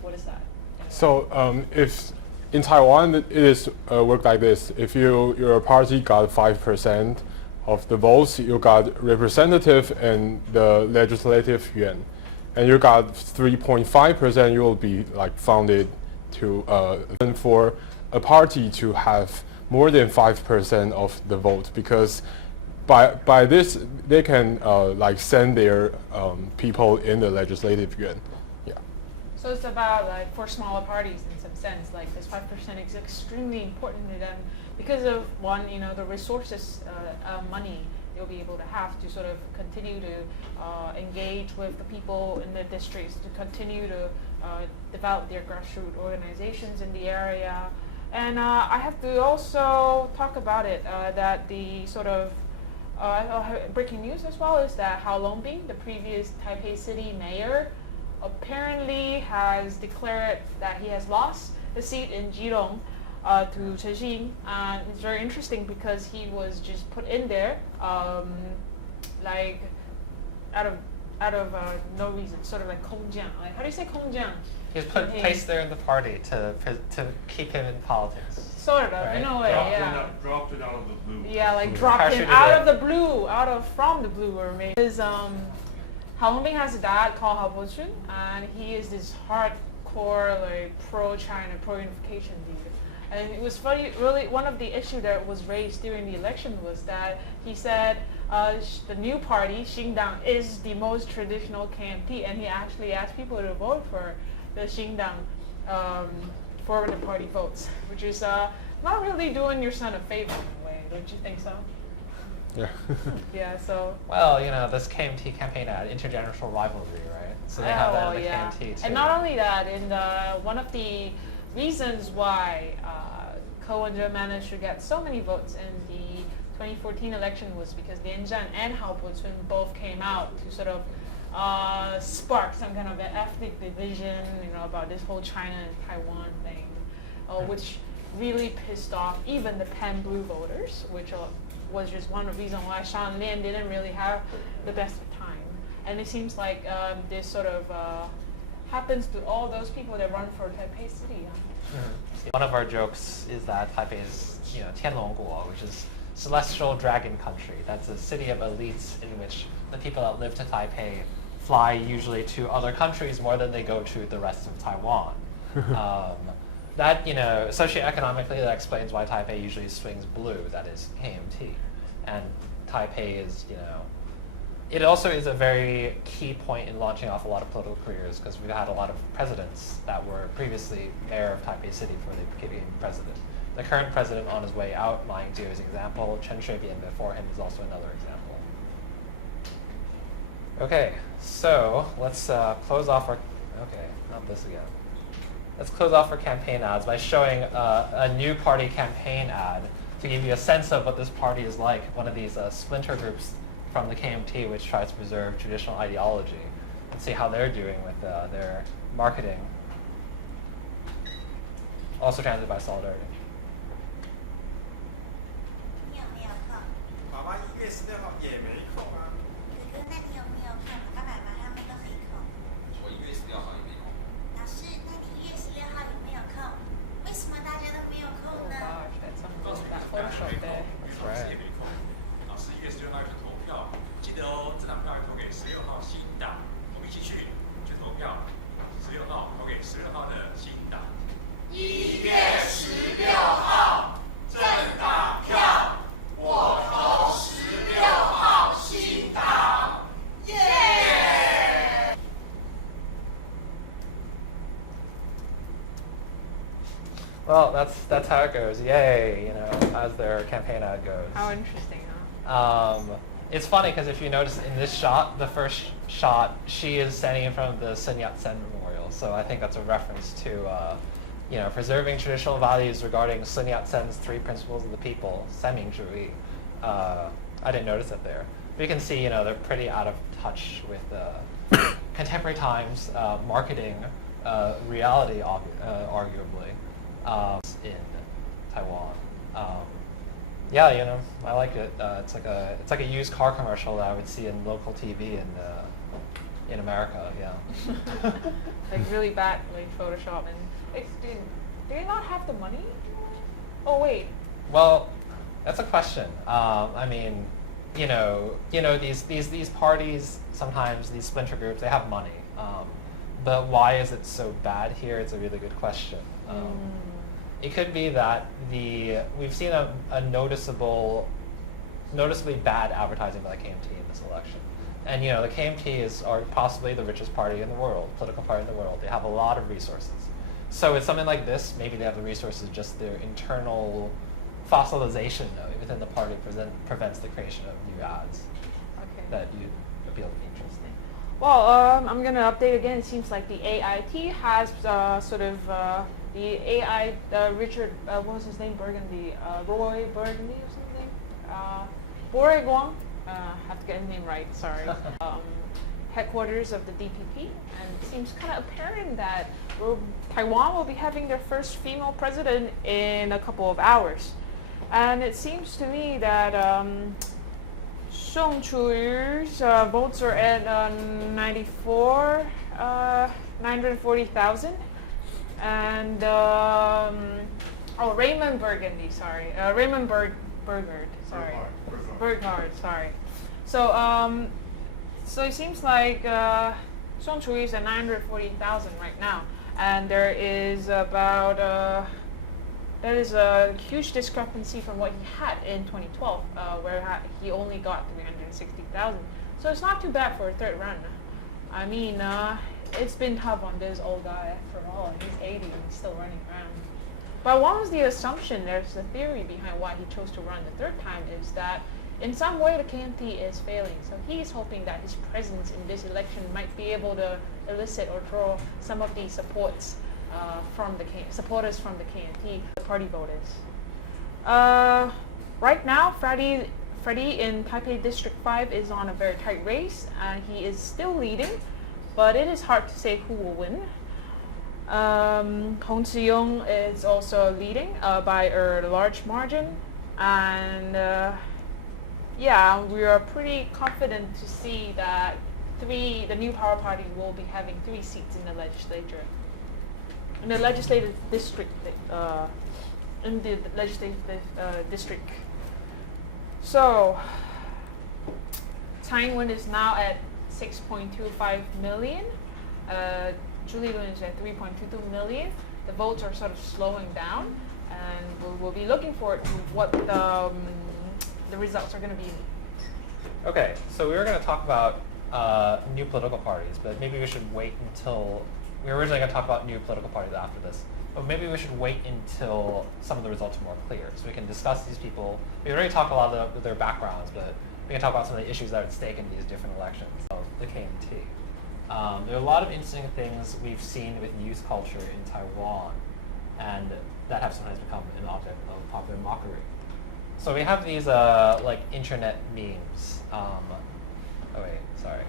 what is that? So if in Taiwan it is work like this. If your party got 5% of the votes, you got representative and the legislative yuan, and you got 3.5%, you will be founded to for a party to have more than 5% of the vote, because by this they can like send their people in the legislative yuan. Yeah. So it's about like for smaller parties in some sense, like this 5% is extremely important to them because of one, the resources, money you'll be able to have to sort of continue to engage with the people in the districts, to continue to develop their grassroots organizations in the area. And I have to also talk about it, that the sort of breaking news as well is that Hao Longbing, the previous Taipei City mayor, apparently has declared that he has lost the seat in Jilong to Chen Xing. And it's very interesting because he was just put in there like out of no reason, sort of like Kongjiang. Like, how do you say Kongjiang? He was placed there in the party to keep him in politics. Sort of, right? in a way, Dropped it out of the blue. Yeah, like dropped him out of the blue, from the blue, or maybe. Because Hao Longbing has a dad called Hao Bochun, and he is this hardcore, like, pro-China, pro-unification leader. And it was funny, really, one of the issues that was raised during the election was that he said the new party, Xingdang, is the most traditional KMT, and he actually asked people to vote for the Xingdang for the party votes, which is not really doing your son a favor in a way, don't you think so? Yeah. Yeah, so. Well, this KMT campaign ad, intergenerational rivalry, right? So they have that in the KMT too. And not only that, in one of the reasons why Ko Wen-je managed to get so many votes in the 2014 election was because Lian Zhan and Hao Bochun both came out to sort of spark some kind of an ethnic division, about this whole China and Taiwan thing, which really pissed off even the pan-blue voters, which was just one of the reasons why Shan Lian didn't really have the best of time. And it seems like this sort of happens to all those people that run for Taipei City. One of our jokes is that Taipei is, Tianlongguo, which is celestial dragon country. That's a city of elites in which the people that live to Taipei fly usually to other countries more than they go to the rest of Taiwan. That, socioeconomically, that explains why Taipei usually swings blue, that is KMT. And Taipei is, it also is a very key point in launching off a lot of political careers, because we've had a lot of presidents that were previously mayor of Taipei City before they became president. The current president on his way out, Ma Ying-jeou is an example. Chen Shui-bian before him is also another example. Okay, so let's close off our, okay, not this again. Let's close off our campaign ads by showing a new party campaign ad to give you a sense of what this party is like, one of these splinter groups from the KMT which tries to preserve traditional ideology, and see how they're doing with their marketing. Also translated by Solidarity. 你有没有空？爸爸1月16号也没空啊。哥哥，那你有没有空？爸爸妈妈他们都没空。我1月16号也没空。老师，那你1月16号有没有空？为什么大家都没有空呢？ Photoshop there. That's right. 老师1月16号要去投票，记得哦，这张票要投给16号新党，我们一起去投票。16号投给16号的新党。1月16号，政党票，我投16号新党，耶！ Well, that's how it goes. Yay, as their campaign ad goes. How interesting, huh? It's funny because if you notice in this shot, the first shot, she is standing in front of the Sun Yat-sen Memorial. So I think that's a reference to, preserving traditional values regarding Sun Yat-sen's 3 principles of the people, 三民主义. I didn't notice it there. But you can see, they're pretty out of touch with contemporary times, marketing, reality, arguably. In Taiwan. Yeah, I like it. It's like a used car commercial that I would see in local TV in America. Yeah. Like really bad, like Photoshop, and do they not have the money? Oh wait. Well, that's a question. I mean, these parties sometimes, these splinter groups, they have money. But why is it so bad here? It's a really good question. It could be that we've seen a noticeably bad advertising by the KMT in this election. And the KMT are possibly the richest party in the world, political party in the world. They have a lot of resources. So with something like this, maybe they have the resources, just their internal fossilization within the party prevents the creation of new ads that you appeal to the interest. Well, I'm going to update again. It seems like the AIT has the AI, Richard, what was his name, Burgundy, Roy Burgundy or something? Bore Guang, have to get his name right, sorry. Headquarters of the DPP, and it seems kind of apparent that Taiwan will be having their first female president in a couple of hours. And it seems to me that Song Chu-yu's votes are at 940,000. And Raymond Burgundy, sorry, Raymond Burgard, sorry, Burgard, sorry. So it seems like Song Chu is at 940,000 right now, and there is a huge discrepancy from what he had in 2012, where he only got 360,000. So it's not too bad for a third run. I mean, it's been tough on this old guy after all. He's 80 and he's still running around. But what was the assumption? There's a theory behind why he chose to run the third time is that in some way the KMT is failing. So he's hoping that his presence in this election might be able to elicit or draw some of the supporters from the KMT, the party voters. Right now, Freddie in Taipei District 5 is on a very tight race, and he is still leading, but it is hard to say who will win. Hong Tse-young is also leading by a large margin, and yeah, we are pretty confident to see that the new power party will be having 3 seats in the legislature. In the legislative district, district. So, Taiwan is now at 6.25 million. Julie Lun is at 3.22 million. The votes are sort of slowing down, and we'll be looking forward to what the results are going to be. Okay, so we were going to talk about new political parties, but maybe we should wait until... We were originally going to talk about new political parties after this, but maybe we should wait until some of the results are more clear, so we can discuss these people. We already talked a lot of their backgrounds, but we can talk about some of the issues that are at stake in these different elections of the KMT. There are a lot of interesting things we've seen with youth culture in Taiwan, and that have sometimes become an object of popular mockery. So we have these like internet memes. Oh wait, sorry.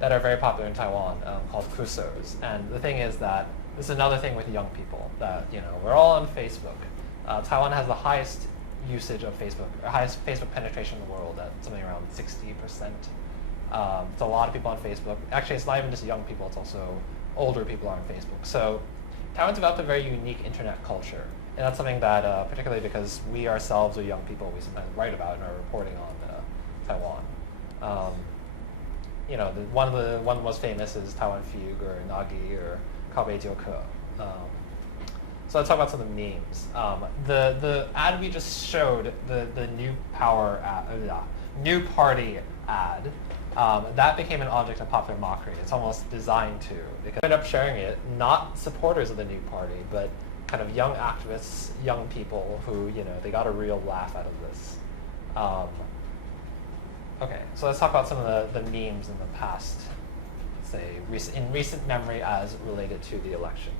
That are very popular in Taiwan, called kusos. And the thing is that this is another thing with young people, that we're all on Facebook. Taiwan has the highest usage of Facebook, or highest Facebook penetration in the world at something around 60%. It's a lot of people on Facebook. Actually, it's not even just young people, it's also older people on Facebook. So Taiwan's developed a very unique internet culture. And that's something that, particularly because we ourselves are young people, we sometimes write about in our reporting on Taiwan. One of the most famous is Taiwan Fugue or Nagi or Kaobei Jiuke. So let's talk about some of the memes. The ad we just showed, the new new party ad, that became an object of popular mockery. It's almost designed to, because they ended up sharing it, not supporters of the new party, but kind of young activists, young people who, they got a real laugh out of this. Okay, so let's talk about some of the memes in the past, say, in recent memory as related to the election.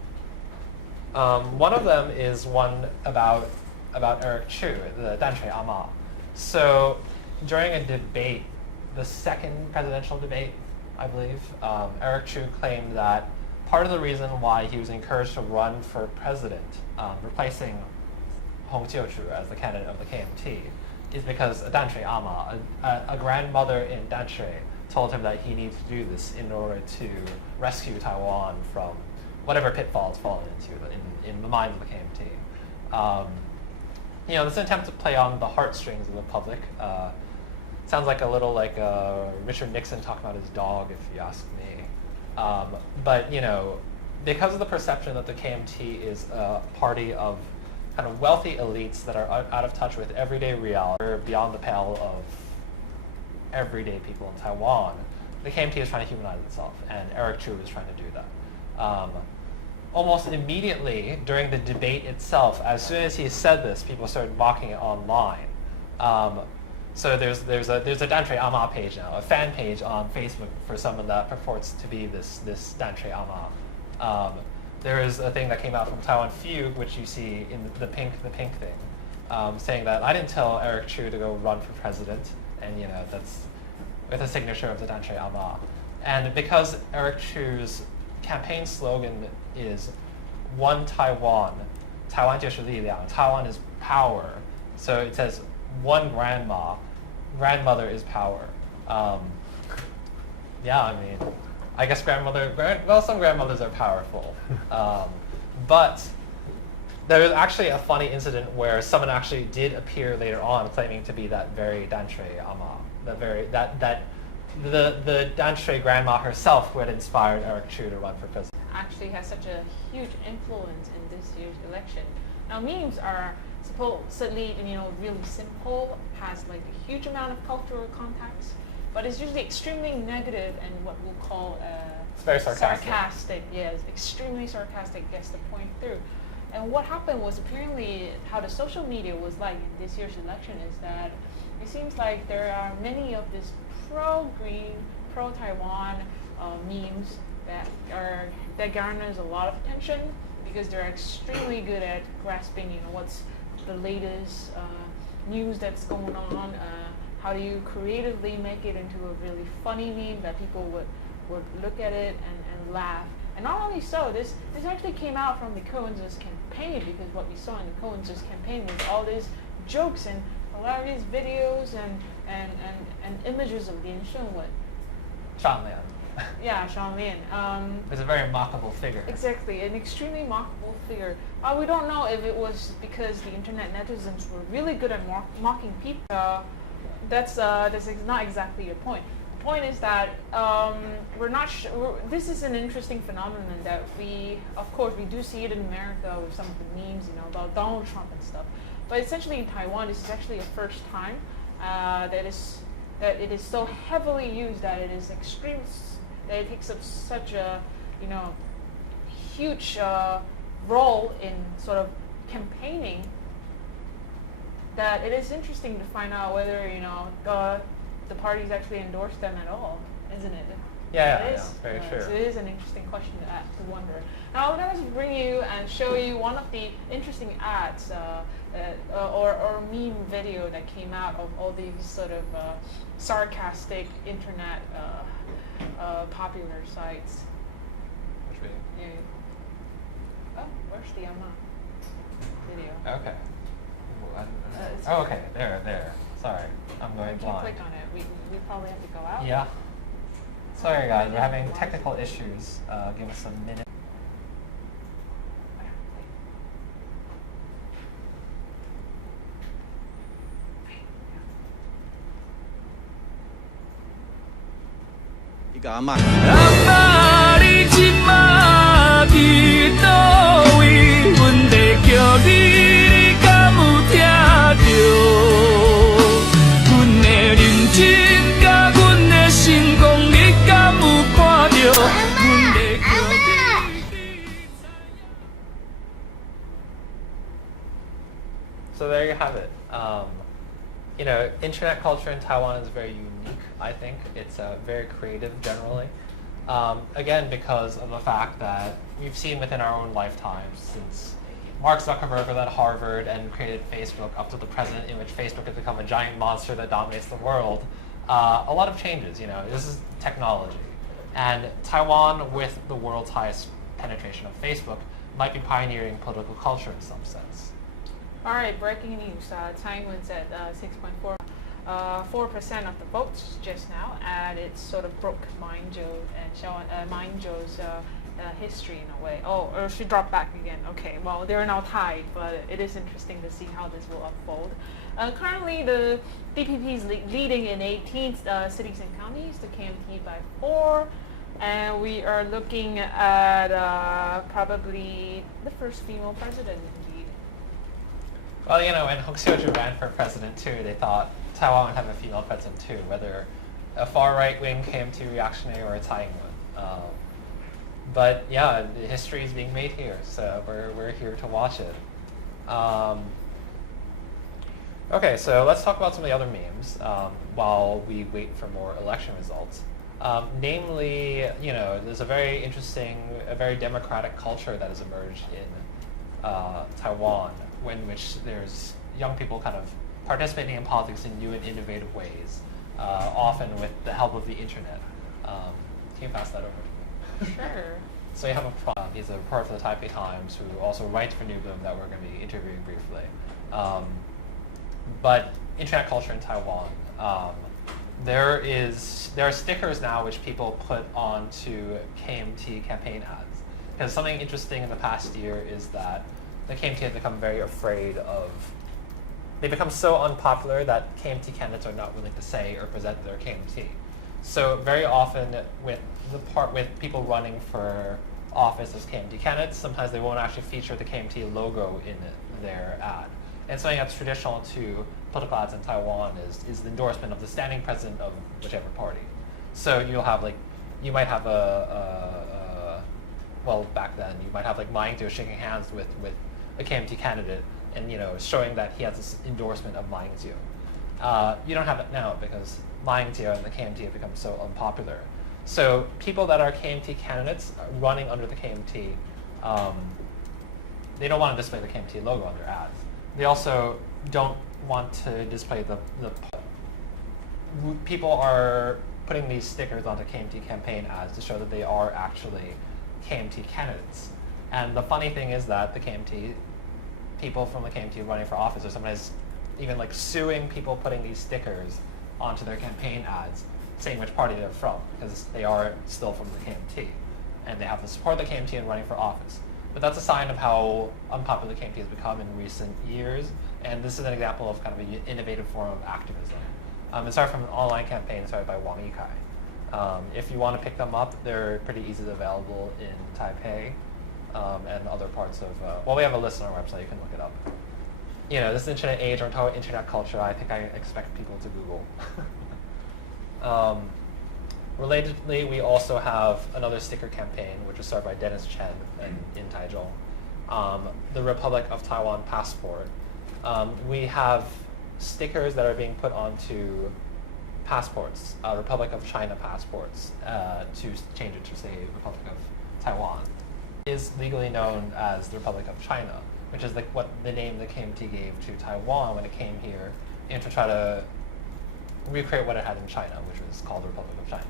One of them is one about Eric Chu, the Danshui Ama. So during a debate, the second presidential debate, I believe, Eric Chu claimed that part of the reason why he was encouraged to run for president, replacing Hong Jiuchu as the candidate of the KMT, is because Danshui Ama, a grandmother in Danshui, told him that he needs to do this in order to rescue Taiwan from whatever pitfalls fallen into in the minds of the KMT. This attempt to play on the heartstrings of the public sounds like a little like Richard Nixon talking about his dog, if you ask me. But because of the perception that the KMT is a party of kind of wealthy elites that are out of touch with everyday reality, or beyond the pale of everyday people in Taiwan, the KMT is trying to humanize itself, and Eric Chu is trying to do that. Almost immediately during the debate itself, as soon as he said this, people started mocking it online. So there's a Dan Shui Ama page now, a fan page on Facebook for someone that purports to be this Dan Shui Ama. There is a thing that came out from Taiwan Fugue, which you see in the pink thing, saying that I didn't tell Eric Chu to go run for president, and that's with a signature of the Dan Shui Ama. And because Eric Chu's campaign slogan is "One Taiwan," 台湾就是力量, Taiwan is power. So it says one grandma, grandmother is power. Yeah, I mean, I guess some grandmothers are powerful. But there was actually a funny incident where someone actually did appear later on claiming to be that very Dan Shui Ama, the Dan Shui grandma herself who had inspired Eric Chu to run for president. Actually has such a huge influence in this year's election. Now memes are supposedly really simple, has like a huge amount of cultural context, but it's usually extremely negative and what we'll call it's very sarcastic. Yes, extremely sarcastic, gets the point through. And what happened was apparently how the social media was like in this year's election is that it seems like there are many of these pro-green, pro-Taiwan memes that garners a lot of attention because they're extremely good at grasping what's the latest news that's going on. How do you creatively make it into a really funny meme that people would look at it and laugh. And not only so, this actually came out from the Cohen's campaign, because what we saw in the Cohen's campaign was all these jokes and hilarious videos and images of Lin Shunwen. Sean Lian. Yeah, Sean Lian. It's a very mockable figure. Exactly, an extremely mockable figure. We don't know if it was because the internet netizens were really good at mocking people. That's not exactly your point. The point is that we're not sure. This is an interesting phenomenon that of course, we do see it in America with some of the memes, about Donald Trump and stuff. But essentially in Taiwan, this is actually a first time that it is so heavily used that it is extreme. That it takes up such a huge role in sort of campaigning, that it is interesting to find out whether the parties actually endorse them at all, isn't it? Yeah, very true. So it is an interesting question to wonder. Now I'm going to bring you and show you one of the interesting ads or meme video that came out of all these sort of sarcastic internet popular sites. Which video? Yeah. Oh, where's the video? Okay. Okay, there. Sorry, I'm going blind. Click on it. We probably have to go out. Yeah. Sorry guys, we're having technical issues. Give us a minute.阿嬷，你即马伫倒位？阮在叫你，你敢有听着？阮的认真甲阮的成功，你敢有看着？阮在叫你。So there you have it. Internet culture in Taiwan is very unique, I think. It's very creative generally. Again, because of the fact that we've seen within our own lifetimes, since Mark Zuckerberg was at Harvard and created Facebook up to the present, in which Facebook has become a giant monster that dominates the world, a lot of changes. This is technology. And Taiwan, with the world's highest penetration of Facebook, might be pioneering political culture in some sense. All right, breaking news. Taiwan's at 6.4% of the votes just now, and it sort of broke Minzhou's history in a way. Oh, or she dropped back again. Okay, well, they're now tied, but it is interesting to see how this will unfold. Currently, the DPP is leading in 18 cities and counties, the KMT by 4, And we are looking at probably the first female president, indeed. Well, you know, when Hong Xiuju ran for president too, they thought Taiwan would have a female president too, whether a far right wing KMT reactionary or a Taiwan. But yeah, the history is being made here, so we're here to watch it. Okay, so let's talk about some of the other memes while we wait for more election results. Namely, you know, there's a very interesting, a very democratic culture that has emerged in Taiwan, in which there's young people kind of participating in politics in new and innovative ways, often with the help of the internet. Can you pass that over to me? Sure. So you have he's a reporter for the Taipei Times who also writes for New Boom that we're going to be interviewing briefly. But internet culture in Taiwan, there are stickers now which people put onto KMT campaign ads. Because something interesting in the past year is that the KMT has become very afraid of, they become so unpopular that KMT candidates are not willing to say or present their KMT. So very often with people running for office as KMT candidates, sometimes they won't actually feature the KMT logo in their ad. And something that's traditional to political ads in Taiwan is the endorsement of the standing president of whichever party. So you'll have you might have well, back then you might have Ma Ying-jeou shaking hands with a KMT candidate and, you know, showing that he has this endorsement of Ma Ying-jeou. You don't have it now because Ma Ying-jeou and the KMT have become so unpopular. So people that are KMT candidates running under the KMT, they don't want to display the KMT logo on their ads. They also don't want to display the people are putting these stickers onto KMT campaign ads to show that they are actually KMT candidates. And the funny thing is that the KMT, people from the KMT running for office, or somebody's even suing people putting these stickers onto their campaign ads, saying which party they're from, because they are still from the KMT. And they have the support of the KMT in running for office. But that's a sign of how unpopular the KMT has become in recent years. And this is an example of kind of an innovative form of activism. It started from an online campaign started by Wang Yikai. If you want to pick them up, they're pretty easily available in Taipei and other parts of, well, we have a list on our website, you can look it up. You know, this internet age, or talking about internet culture, I think I expect people to Google. Relatedly, we also have another sticker campaign, which was started by Dennis Chen in Taichung, the Republic of Taiwan passport. We have stickers that are being put onto passports, Republic of China passports, to change it to say Republic of Taiwan. It is legally known as the Republic of China, which is what the name the KMT gave to Taiwan when it came here, and to try to recreate what it had in China, which was called the Republic of China.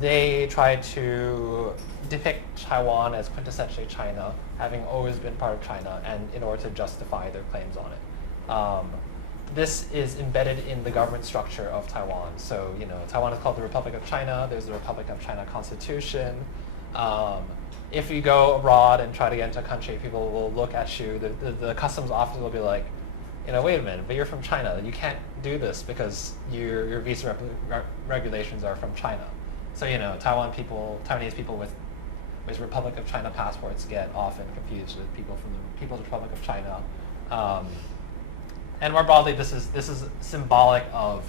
They tried to depict Taiwan as quintessentially China, having always been part of China, and in order to justify their claims on it. This is embedded in the government structure of Taiwan. So, you know, Taiwan is called the Republic of China. There's the Republic of China Constitution. If you go abroad and try to get into a country, people will look at you. The customs officer will be like, you know, wait a minute, but you're from China. You can't do this because your visa regulations are from China. So, you know, Taiwanese people with Republic of China passports get often confused with people from the People's Republic of China. And more broadly, this is symbolic of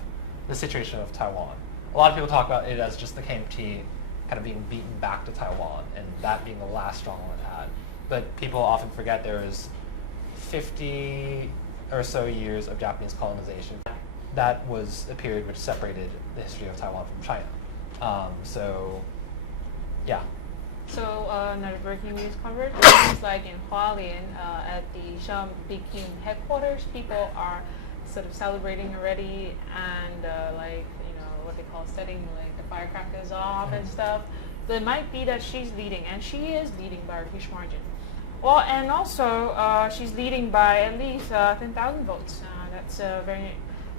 the situation of Taiwan. A lot of people talk about it as just the KMT kind of being beaten back to Taiwan, and that being the last stronghold it had. But people often forget there is 50 or so years of Japanese colonization. That was a period which separated the history of Taiwan from China. So, yeah. So another breaking news coverage is like in Hualien at the Sham Peking headquarters, people are sort of celebrating already and what they call setting the firecrackers off and stuff. So it might be that she's leading, and she is leading by a huge margin. Well, and also she's leading by at least 10,000 votes.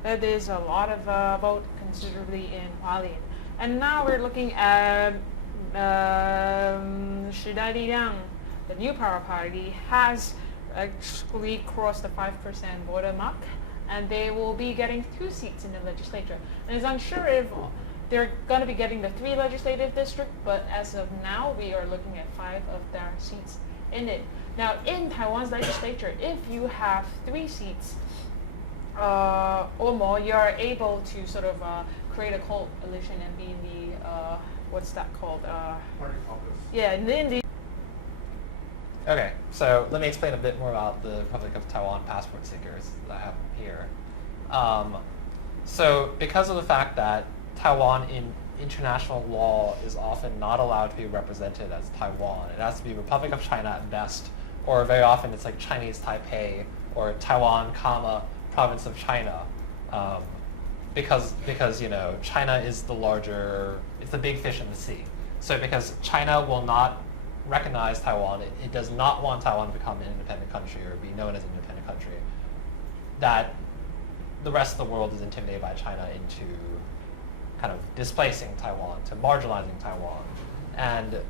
That is a lot of vote considerably in Hualien. And now we're looking at Shidai Liang, the New Power Party, has actually crossed the 5% voter mark, and they will be getting 2 seats in the legislature. And it's unsure they're going to be getting the 3 legislative districts, but as of now, we are looking at 5 of their seats in it. Now, in Taiwan's legislature, if you have 3 seats or more, you are able to sort of create a coalition and be in the, what's that called? Party caucus. Yeah, in the Okay, so let me explain a bit more about the Republic of Taiwan passport seekers that I have here. So because of the fact that Taiwan in international law is often not allowed to be represented as Taiwan, it has to be Republic of China at best, or very often it's like Chinese Taipei or Taiwan, province of China, because you know China is the larger, it's the big fish in the sea. So because China will not recognize Taiwan, it does not want Taiwan to become an independent country or be known as an independent country, that the rest of the world is intimidated by China into kind of displacing Taiwan, to marginalizing Taiwan. And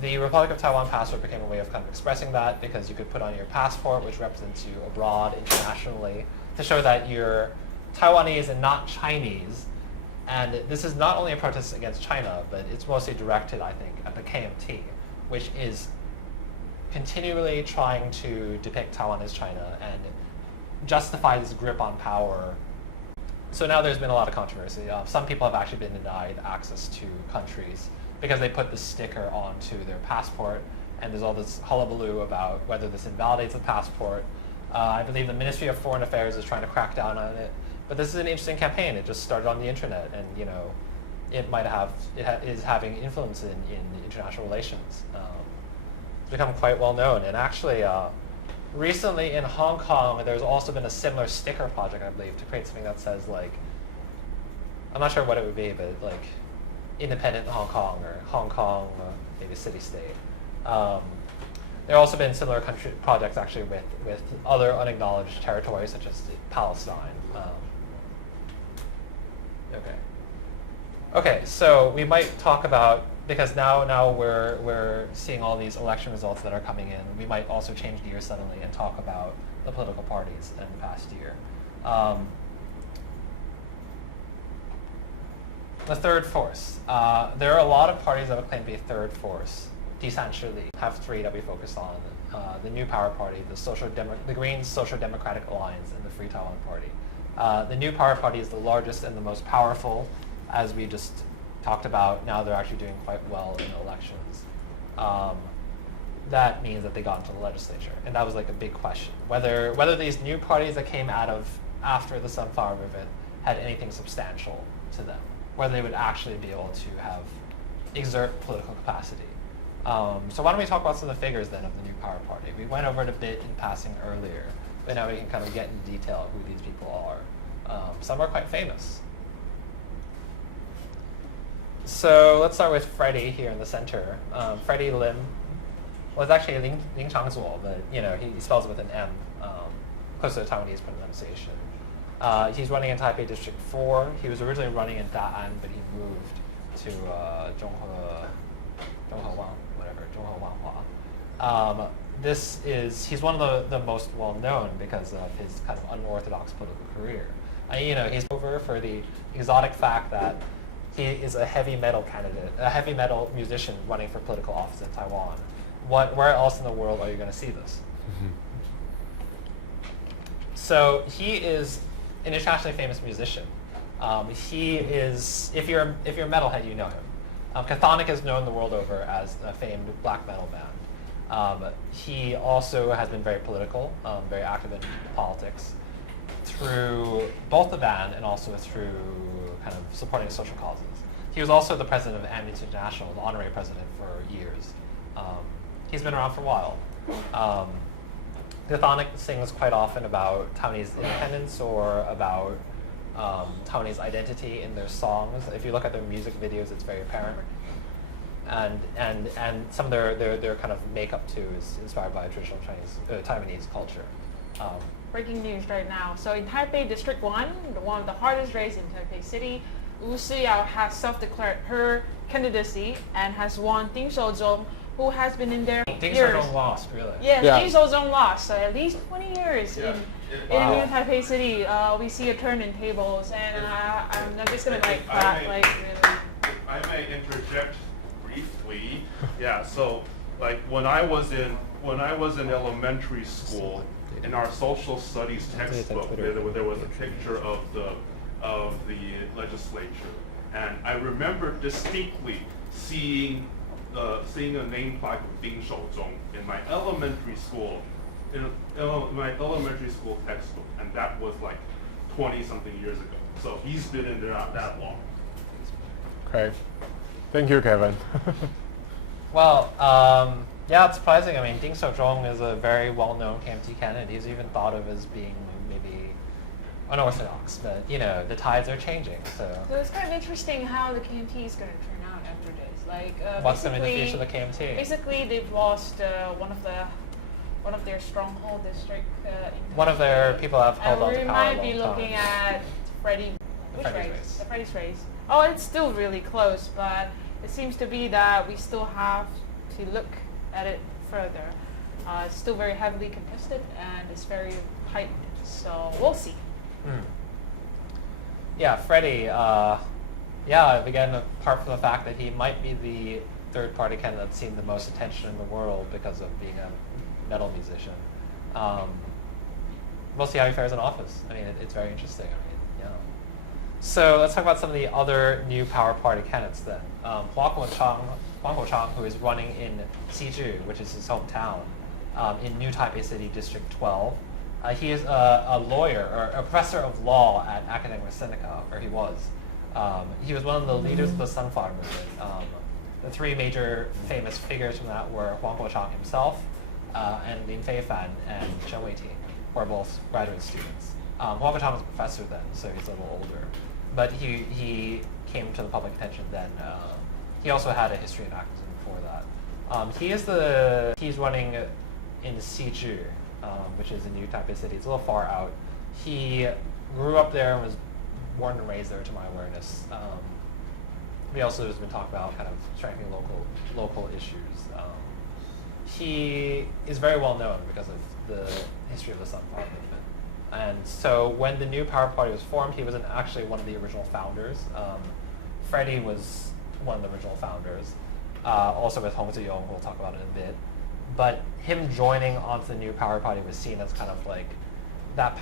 the Republic of Taiwan passport became a way of kind of expressing that, because you could put on your passport, which represents you abroad internationally, to show that you're Taiwanese and not Chinese. And this is not only a protest against China, but it's mostly directed, I think, at the KMT, which is continually trying to depict Taiwan as China and justify this grip on power. So now there's been a lot of controversy. Some people have actually been denied access to countries because they put the sticker onto their passport, and there's all this hullabaloo about whether this invalidates the passport. I believe the Ministry of Foreign Affairs is trying to crack down on it. But this is an interesting campaign. It just started on the internet, and you know, it might have, is having influence in international relations. It's become quite well known. And actually, recently in Hong Kong, there's also been a similar sticker project, I believe, to create something that says like, I'm not sure what it would be, but like independent Hong Kong or Hong Kong, maybe city-state. There have also been similar country projects actually with other unacknowledged territories such as Palestine. Okay, so we might talk about, because now we're seeing all these election results that are coming in, we might also change gears suddenly and talk about the political parties in the past year. The third force. There are a lot of parties that would claim to be a third force. Essentially, have 3 that we focus on: the New Power Party, the Greens Social Democratic Alliance, and the Free Taiwan Party. The New Power Party is the largest and the most powerful, as we just talked about. Now they're actually doing quite well in elections. That means that they got into the legislature, and that was like a big question: whether these new parties that came out of after the Sunflower Movement had anything substantial to them, whether they would actually be able to exert political capacity. So why don't we talk about some of the figures then of the New Power Party? We went over it a bit in passing earlier, but now we can kind of get in detail who these people are. Some are quite famous. So let's start with Freddie here in the center. Freddie Lim was actually Ling Changzuo, but you know he spells it with an M, close to the Taiwanese pronunciation. He's running in Taipei District 4. He was originally running in Da'an, but he moved to Zhonghua. He's one of the most well known because of his kind of unorthodox political career. You know, he's over for the exotic fact that he is a heavy metal candidate, a heavy metal musician running for political office in Taiwan. Where else in the world are you going to see this? So he is an internationally famous musician. He is, if you're a metalhead, you know him. Chthonic is known the world over as a famed black metal band. He also has been very political, very active in politics, through both the band and also through kind of supporting social causes. He was also the president of Amnesty International, the honorary president, for years. He's been around for a while. Chthonic sings quite often about Taiwanese independence or about Taiwanese identity in their songs. If you look at their music videos, it's very apparent. And some of their kind of makeup too is inspired by traditional Taiwanese culture. Breaking news right now. So in Taipei District 1, one of the hardest races in Taipei City, Wu Shiyao has self-declared her candidacy and has won Ding Shouzhong, who has been in there Ding years. Shouzhong lost, really? Yeah, Ding Shouzhong lost. So at least 20 years in Wow. New Taipei City. We see a turn in tables, and I'm just gonna like clap, like really. I may interject briefly. Yeah, so like when I was in elementary school, in our social studies textbook, there was a picture of the legislature, and I remember distinctly seeing a name plaque of Ding Shouzhong in my elementary school, my elementary school textbook, and that was like 20-something years ago. So he's been in there not that long. Okay. Thank you, Kevin. Well, yeah, it's surprising. I mean, Ding Shouzhong is a very well-known KMT candidate. He's even thought of as being maybe unorthodox, but you know, the tides are changing. So it's kind of interesting how the KMT is going to turn out after this. Like, what's going to be the future of the KMT? Basically, they've lost one of their stronghold district. One of their people have held on to we power might a be long looking time. at Freddie's race. race. Oh, it's still really close, but it seems to be that we still have to look at it further. It's still very heavily contested and it's very tight, so we'll see. Yeah, Freddie, again, apart from the fact that he might be the third-party candidate that's seen the most attention in the world because of being a metal musician, we'll see how he fares in office. I mean, it's very interesting. I mean, yeah. So let's talk about some of the other new Power Party candidates then. Huang Guochang, who is running in Xizhi, which is his hometown, in New Taipei City, District 12. He is a lawyer, or a professor of law at Academic Sinica, or he was. He was one of the leaders of the Sunflower Movement. The three major famous figures from that were Huang Guochang himself, and Lin Feifan and Chen Weiting, who are both graduate students. Huang Guochang was a professor then, so he's a little older. But he came to the public attention then. He also had a history in activism before that. He's running in Xizhi, which is in New Taipei City. It's a little far out. He grew up there and was born and raised there, to my awareness. He also has been talking about kind of strengthening local issues. He is very well known because of the history of the Sunflower Movement. And so when the new Power Party was formed, he was actually one of the original founders. Freddie was one of the original founders, also with Hong Ziyong, we'll talk about it in a bit. But him joining onto the new Power Party was seen as kind of like that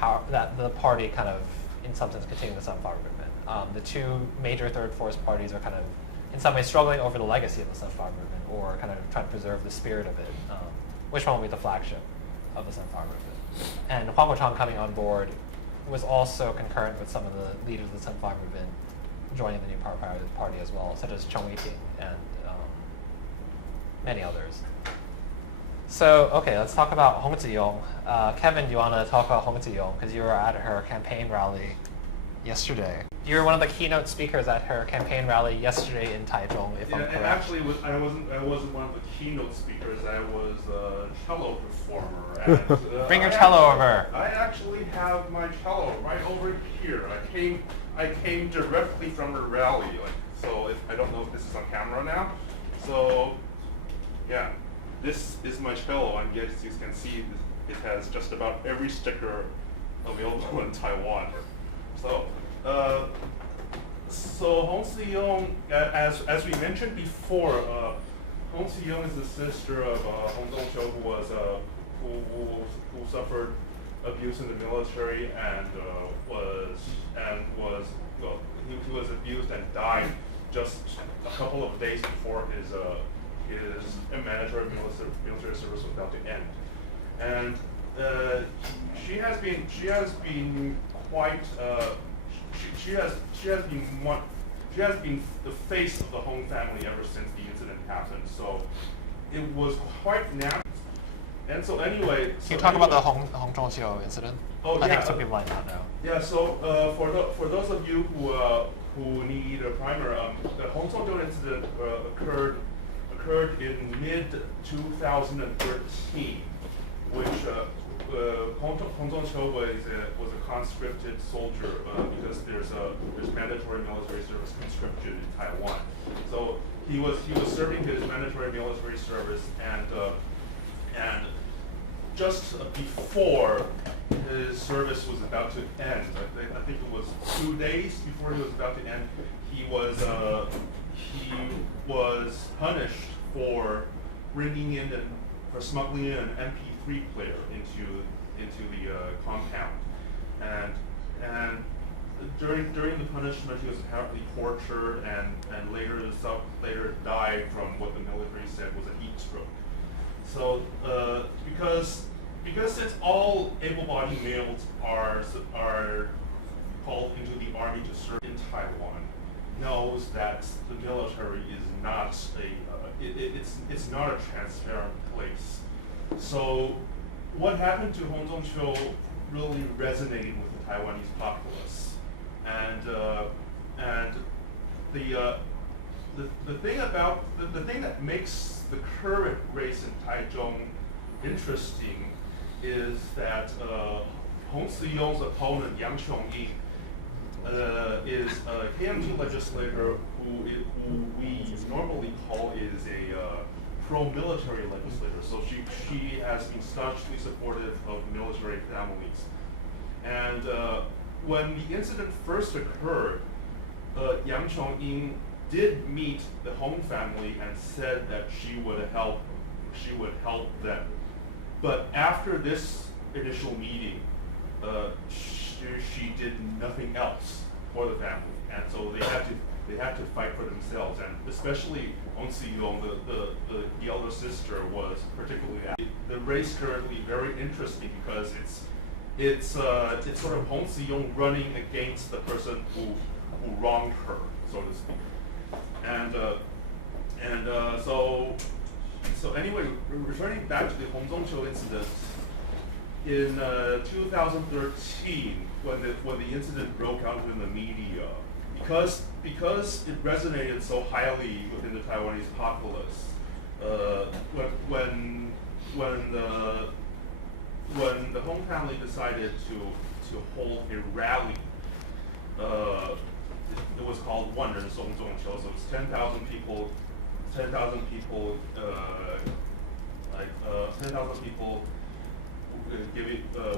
the party kind of, in some sense, continuing the Sunflower Movement. The two major third force parties are kind of, in some ways, struggling over the legacy of the Sunflower Movement, or kind of trying to preserve the spirit of it. Which one will be the flagship of the Sunflower Movement? And Huang Guochang coming on board was also concurrent with some of the leaders of the Sunflower Movement joining the new Power Party as well, such as Chen Weiting and many others. So, okay, let's talk about Hong Ziyong. Kevin, do you want to talk about Hong Ziyong? Because you were at her campaign rally yesterday. You were one of the keynote speakers at her campaign rally yesterday in Taichung, if I'm correct. And actually, I wasn't one of the keynote speakers. I was a cello performer. And, Bring your cello over. I actually have my cello right over here. I came directly from her rally. So I don't know if this is on camera now. So, yeah. This is my cello, and as you can see, it has just about every sticker available in Taiwan. So, Hong Ziyong, as we mentioned before, Hong Ziyong is the sister of Hong Dongqiu, who suffered abuse in the military and he was abused and died just a couple of days before his mandatory military service was about to end, and she has been the face of the Hong family ever since the incident happened. So it was quite natural. And so anyway, can you talk about the Hong Zhongxiu incident? Oh, I think some people might not know. Yeah. So for those of you who need a primer, the Hong Zhongxiu incident occurred in mid-2013, which Hong Zhongqiu was a conscripted soldier because there's mandatory military service conscription in Taiwan. So he was serving his mandatory military service, and just before his service was about to end, I think it was 2 days before he was about to end, he was he was punished for bringing in for smuggling in an MP3 player into the compound, and during the punishment he was apparently tortured and later died from what the military said was a heat stroke. So because since all able-bodied males are called into the army to serve in Taiwan, knows that the military is not it's not a transparent place. So what happened to Hong Zhongqiu really resonated with the Taiwanese populace, and the thing that makes the current race in Taichung interesting is that Hong Ziyong's opponent Yang Chong-yi is a KMT legislator who we normally call is a pro-military legislator. So she has been staunchly supportive of military families. And when the incident first occurred, Yang Chong-yi did meet the Hong family and said that she would help them. But after this initial meeting, she did nothing else for the family, and so they had to fight for themselves. And especially Hong Ziyong, the elder sister, was particularly active. The race currently very interesting because it's sort of Hong Ziyong running against the person who wronged her, so to speak. And so anyway, returning back to the Hong Zhongqiu incident, in 2013, when the incident broke out in the media, because it resonated so highly within the Taiwanese populace, when the Hong family decided to hold a rally, it was called 万人送中秋, so it's 10,000 people, 10,000 people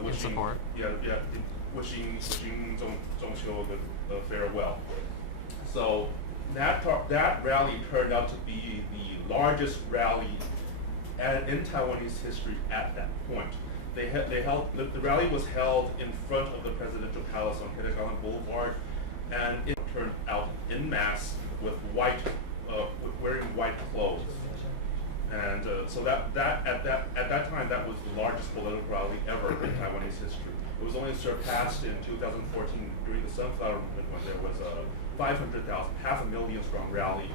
wishing support. Wishing Zhongqiu the farewell. So that rally turned out to be the largest rally in Taiwanese history at that point. The rally was held in front of the presidential palace on Kitagalan Boulevard, and it turned out en masse with wearing white clothes. And so that at that time, that was the largest political rally ever in Taiwanese history. It was only surpassed in 2014 during the Sunflower Movement, when there was a 500,000, 500,000 strong rally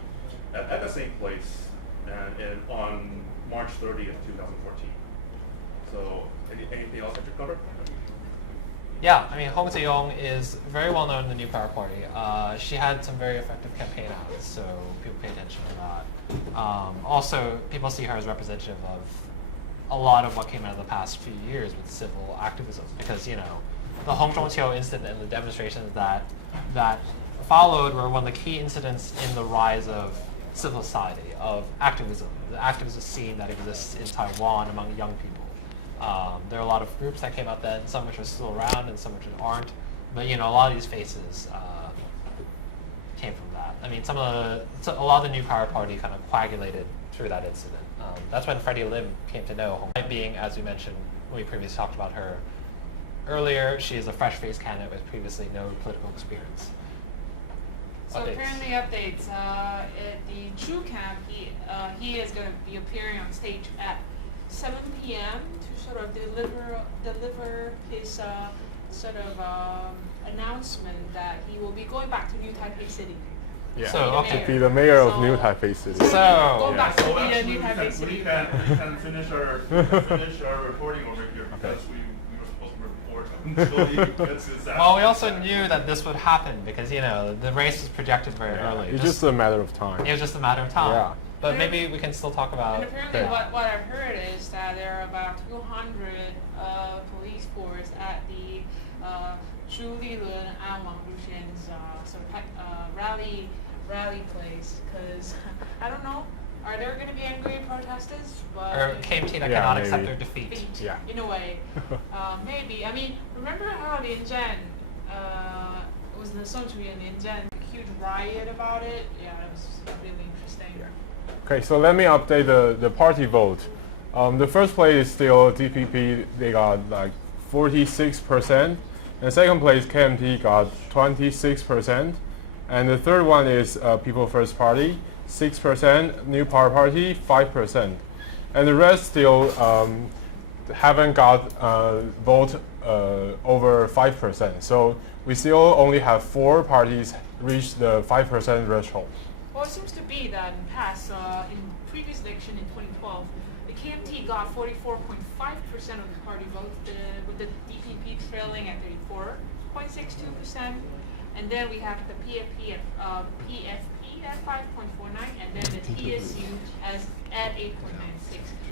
at the same place, and on March 30th, 2014. So anything else I should cover? Yeah, I mean, Hong Ziyong is very well known in the New Power Party. She had some very effective campaign ads, so people pay attention to that. Also, people see her as representative of a lot of what came out of the past few years with civil activism, because, you know, the Hong Zhongqiu incident and the demonstrations that followed were one of the key incidents in the rise of civil society, of activism, the activist scene that exists in Taiwan among young people. There are a lot of groups that came out then, some which are still around and some which aren't. But, you know, a lot of these faces came from that. I mean, a lot of the New Power Party kind of coagulated through that incident. That's when Freddie Lim came to know Hong Ziyong. Being, as we mentioned, when we previously talked about her earlier, she is a fresh-faced candidate with previously no political experience. So Updates. apparently updates. At the True Camp, he is going to be appearing on stage at 7 p.m. to sort of deliver his announcement that he will be going back to New Taipei City. Yeah, So, to be the mayor of New Taipei City. Going back to be the New Taipei we City. can finish our reporting over here because we were supposed to report until he gets his Well, we also knew that this would happen because, you know, the race was projected very early. It's just a matter of time. It was just a matter of time. Yeah. But maybe we can still talk about. And apparently, what I've heard is that there are about 200 police force at the Zhu Lilun and Wang Rushen's sort of rally place. Because I don't know, are there going to be angry protesters? But Or KMT that Yeah, cannot maybe. accept their defeat. Yeah. in a way, maybe. I mean, remember how Lin Zhan was the Song Chu and Lin Zhan huge riot about it. Yeah, it was really interesting. Okay, so let me update the party vote. The first place is still DPP. They got like 46%. And second place, KMT got 26%. And the third one is People First Party, 6%. New Power Party, 5%. And the rest still haven't got vote over 5%. So we still only have 4 parties reach the 5% threshold. Well, it seems to be that in past, in previous election in 2012, the KMT got 44.5% of the party votes, with the DPP trailing at 34.62%. And then we have the PFP at 5.49, and then the TSU at 8.96.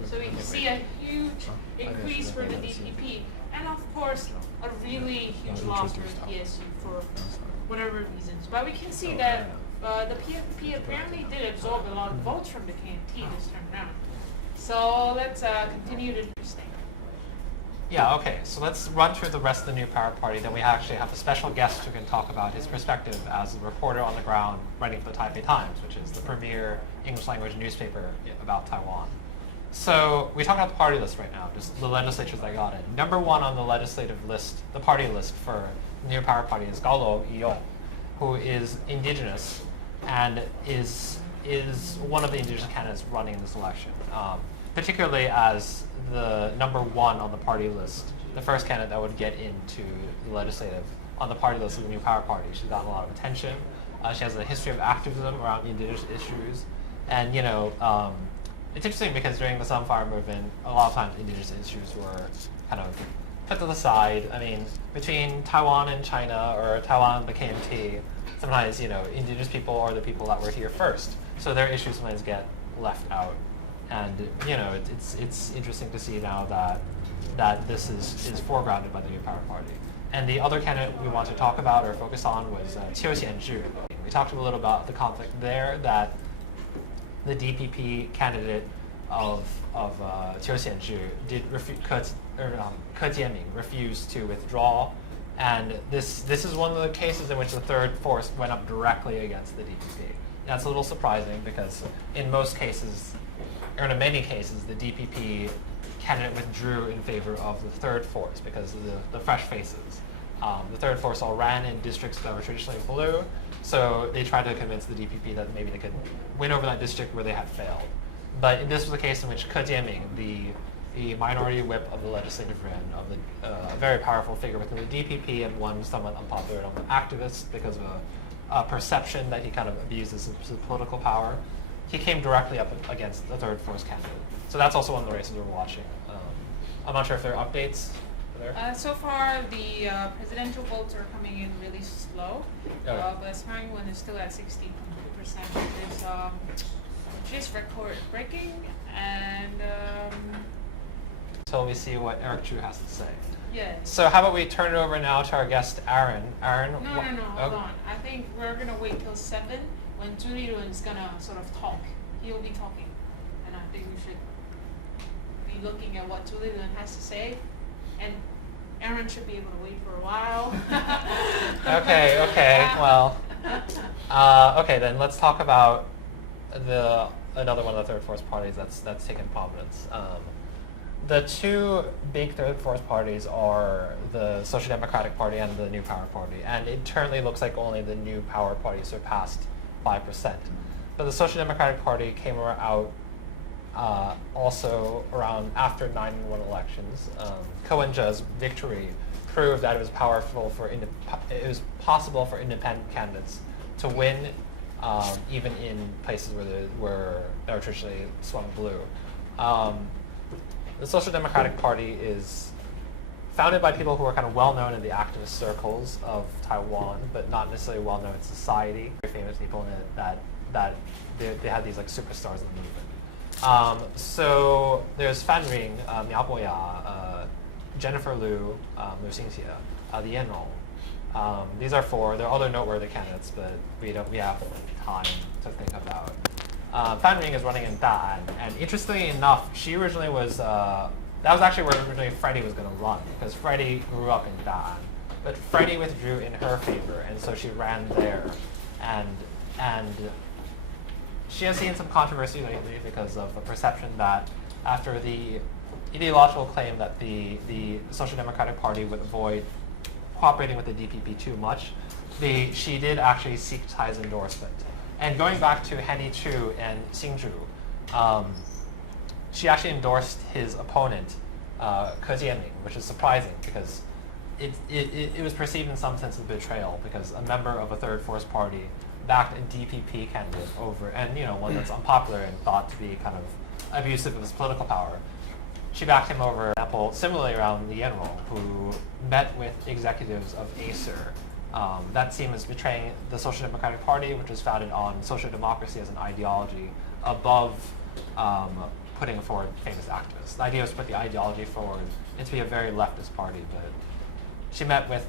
So we see a huge increase for the DPP, and of course a really huge loss for the TSU for whatever reasons. But we can see that the PFP apparently did absorb a lot of votes from the KMT this time around. So let's continue to interesting. Yeah, okay, so let's run through the rest of the New Power Party. Then we actually have a special guest who can talk about his perspective as a reporter on the ground writing for the Taipei Times, which is the premier English language newspaper about Taiwan. So we talk about the party list right now, just the legislatures that got in. Number 1 on the legislative list, the party list for the New Power Party is Gaolo Iyong, who is indigenous and is one of the indigenous candidates running in this election. Particularly as the number 1 on the party list, the first candidate that would get into the legislative on the party list of the New Power Party. She's gotten a lot of attention. She has a history of activism around indigenous issues. And, you know, it's interesting because during the Sunfire movement, a lot of times indigenous issues were kind of put to the side. I mean, between Taiwan and China, or Taiwan and the KMT, sometimes, you know, indigenous people are the people that were here first. So their issues sometimes get left out. And, you know, it's interesting to see now that this is foregrounded by the New Power Party. And the other candidate we want to talk about or focus on was Qiu Xianzhu. We talked a little about the conflict there, that the DPP candidate of Qiu Xianzhu did Ke Jianming refused to withdraw. And this is one of the cases in which the third force went up directly against the DPP. That's a little surprising because in most cases, or in many cases, the DPP candidate withdrew in favor of the third force because of the fresh faces. The third force all ran in districts that were traditionally blue, so they tried to convince the DPP that maybe they could win over that district where they had failed. But this was a case in which Ke Jianming, the minority whip of the legislative branch, of a very powerful figure within the DPP and one somewhat unpopular among activists because of a perception that he kind of abuses his political power. He came directly up against the third force candidate. So that's also one of the races we're watching. I'm not sure if there are updates there. So far, the presidential votes are coming in really slow, but Taiwan is still at 60.2%, which is record-breaking. And until we see what Eric Chu has to say. Yeah. So how about we turn it over now to our guest, Aaron. Aaron. No, hold on. I think we're gonna wait till 7. When Zhu Lilun is gonna sort of talk, he'll be talking, and I think we should be looking at what Zhu Lilun has to say, and Aaron should be able to wait for a while. Okay, well, okay, then let's talk about another one of the third force parties that's taken prominence. The 2 big third force parties are the Social Democratic Party and the New Power Party, and it currently looks like only the New Power Party surpassed 5%. But the Social Democratic Party came out also around after 9/1 elections. Ko Wen-je's victory proved that it was possible for independent candidates to win, even in places where they were traditionally swung blue. The Social Democratic Party is founded by people who are kind of well known in the activist circles of Taiwan, but not necessarily well known in society. Very famous people in it that they had these like superstars in the movement. So there's Fan Ring, Miao Boya, Jennifer Liu, Liu Xingxie, Li Yanrong. These are 4. There are other noteworthy candidates, but we have time to think about. Fan Ring is running in Da'an, and interestingly enough, she originally was. That was actually where originally Freddie was going to run, because Freddie grew up in Da'an. But Freddie withdrew in her favor, and so she ran there. and she has seen some controversy lately because of a perception that after the ideological claim that the Social Democratic Party would avoid cooperating with the DPP too much, she did actually seek Tsai's endorsement. And going back to Henny Chu and Xinzhu, she actually endorsed his opponent, Ke Jianming, which is surprising because it was perceived in some sense as betrayal because a member of a third force party backed a DPP candidate over, and one that's unpopular and thought to be kind of abusive of his political power. She backed him over, for example, similarly around Li Yanrong, who met with executives of Acer. That seemed as betraying the Social Democratic Party, which was founded on social democracy as an ideology above putting forward famous activists. The idea was to put the ideology forward and to be a very leftist party, but she met with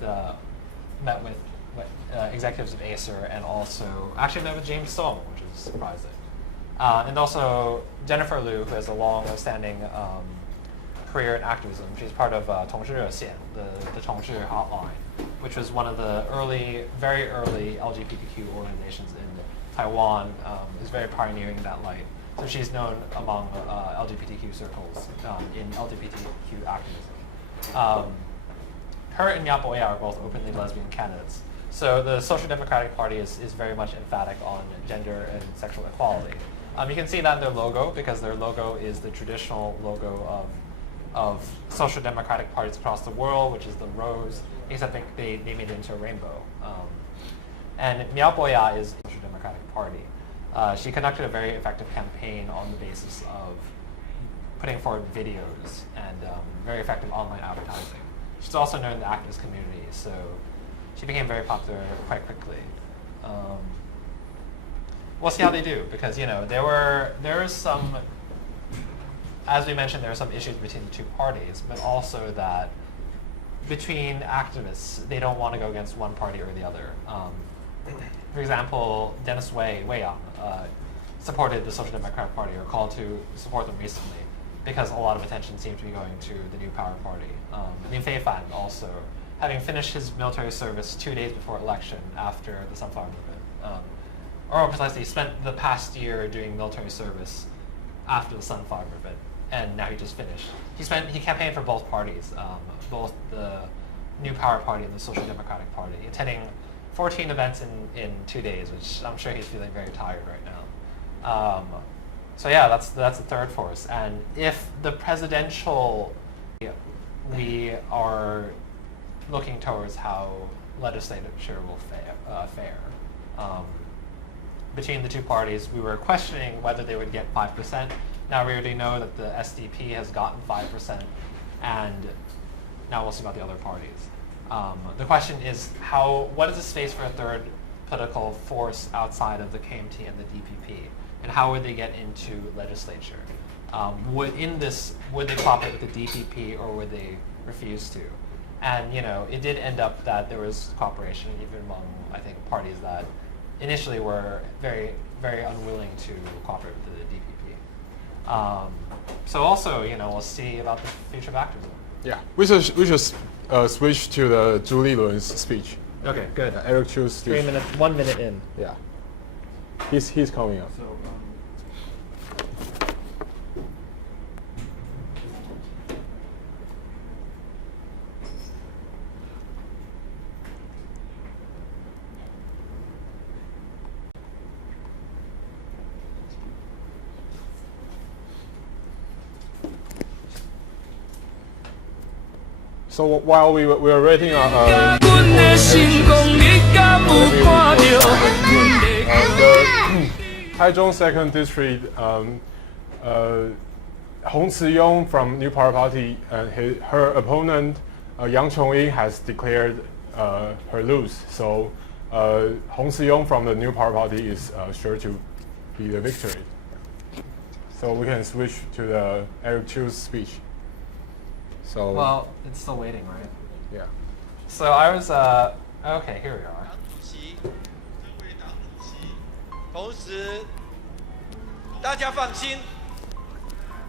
executives of Acer and also actually met with James Song, which is surprising. And also Jennifer Liu, who has a long-standing career in activism. She's part of 同志热线, the 同志 hotline, which was one of the very early LGBTQ organizations in Taiwan. Is very pioneering in that light. So she's known among LGBTQ circles in LGBTQ activism. Her and Miao Boya are both openly lesbian candidates. So the Social Democratic Party is very much emphatic on gender and sexual equality. You can see that in their logo because their logo is the traditional logo of social democratic parties across the world, which is the rose, except they made it into a rainbow. And Miao Boya is the Social Democratic Party. She conducted a very effective campaign on the basis of putting forward videos and very effective online advertising. She's also known in the activist community, so she became very popular quite quickly. We'll see how they do, because there were some, as we mentioned, there are some issues between the two parties, but also that between activists, they don't want to go against one party or the other. For example, Dennis Wei Yang supported the Social Democratic Party, or called to support them recently, because a lot of attention seemed to be going to the New Power Party. Lin Feifan also, having finished his military service 2 days before election after the Sunflower Movement, or more precisely, spent the past year doing military service after the Sunflower Movement, and now he just finished. He campaigned for both parties, both the New Power Party and the Social Democratic Party, attending 14 events in 2 days, which I'm sure he's feeling very tired right now. So yeah, that's the third force. And if the presidential, we are looking towards how legislature will fare. Between the two parties, we were questioning whether they would get 5%. Now we already know that the SDP has gotten 5%, and now we'll see about the other parties. The question is, what is the space for a third political force outside of the KMT and the DPP, and how would they get into legislature? Would they cooperate with the DPP, or would they refuse to? And it did end up that there was cooperation even among, I think, parties that initially were very, very unwilling to cooperate with the DPP. So also, we'll see about the future of activism. Yeah, we should switch to the Julie Lun's speech. Okay, good. Eric Chu's speech. 3 minutes, 1 minute in. Yeah, he's coming up. So while we were waiting on the Taichung 2nd District, Hong Tzu-yong from New Power Party and her opponent Yang Chong-ying has declared her lose. So Hong Tzu-yong from the New Power Party is sure to be the victory. So we can switch to the Eric Chu's speech. So, well, it's still waiting, right? Yeah. So I was, okay, here we are. 同时，大家放心，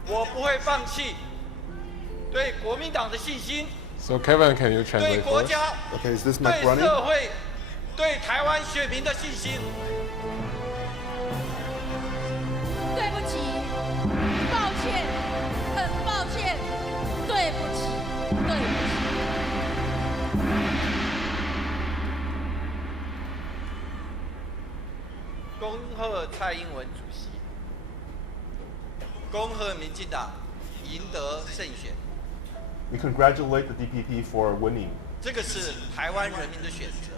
我不会放弃对国民党的信心。 So Kevin, can you translate 对国家、 Okay, is this 对 mic running? 社会对台湾选民的信心。对不起，抱歉，很抱歉，对不起，对不起。恭贺蔡英文主席，恭贺民进党赢得胜选。We congratulate the DPP for winning. 这个是台湾人民的选择，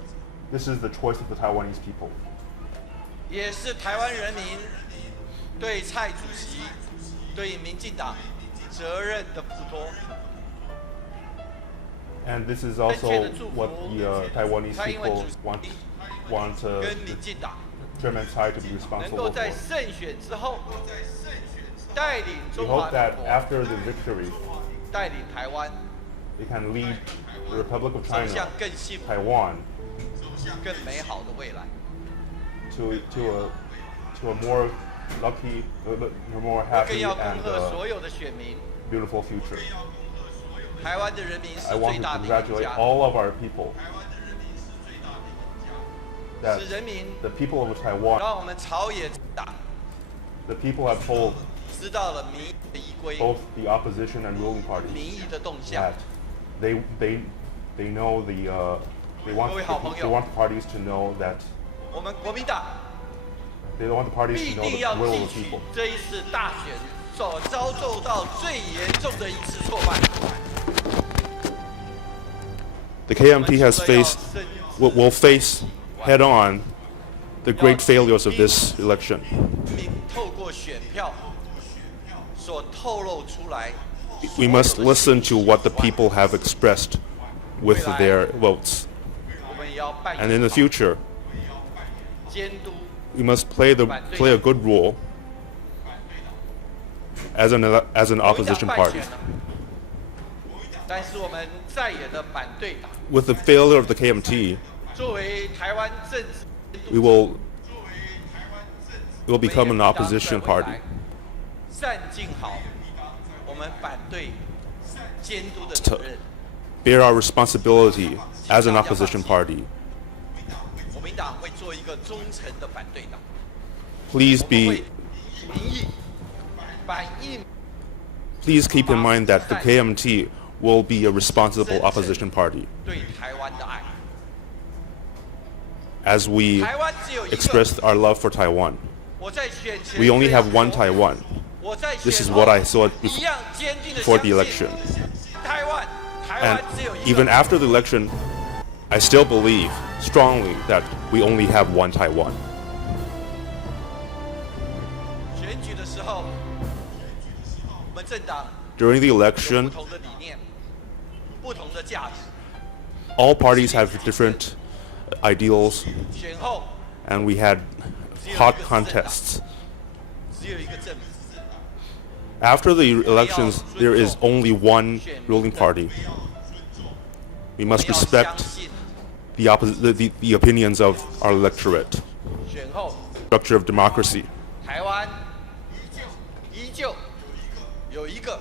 This is the choice of the Taiwanese people. 也是台湾人民对蔡主席、对民进党责任的付托。 And this is also what the Taiwanese people want Chairman Tsai to be 能 responsible 够 for. 在胜选之后，带领 We 中华 hope 民 that 国， after the victory, 带领台湾 they can lead the Republic of 走 China, 向更幸福、 Taiwan, 更美好的未来。 to a more lucky, a more 我 happy 更要恭 and 贺所有的选民， beautiful future. 台湾的人民是 I want 最 to 大的赢 congratulate 家， all of our people. That 是人民 the people of Taiwan, 让我们朝野打， the people have told 知道了民意的依归， both the opposition and ruling 民 parties 意的动向 that。they know they want 各位好朋友。 they want the parties to know that 我们国民党 they want the parties 必 to know 定 the 要 will 汲 of the 取 people. 这一次大选所遭受到最严重的一次挫败。 The KMT has faced will face head on the great failures of this election. 民透过选票所透露出来， We must listen to what the people have expressed with their votes. 我们也要扮 And 演 in the future, 监督 we must play a good role as an 国民 opposition 党败 party. 选了，但是我们在野的反对党 With the failure of the KMT, 作为台湾政治监督 we will become an opposition party. 善尽好我们反对监督的责任。 Bear our responsibility as an opposition party. 国民党会做一个忠诚的反对党， Please 我们会 be 以民意反映 please keep in mind that the KMT will be a responsible opposition party 对台湾的爱。 as we 台湾只有一个， expressed our love for Taiwan. 我在选前 We only 这样 have one 说 Taiwan. 我在 This is 选 what 后 I saw 一样坚定的 before 相 the 信 election. 台湾 And 只有一 even 个。 after the election, I still believe strongly that we only have one Taiwan. 选举的时候，我们政党 During the 有 election, 不同的理念、不同的价值。 all parties have different ideals, 选后 and we had hot contests. 只有一个政府， After the elections, there is only one ruling party. We 我 must 们要相 respect 信 the opinions of our electorate, 选后 structure of democracy. 台湾依旧有一个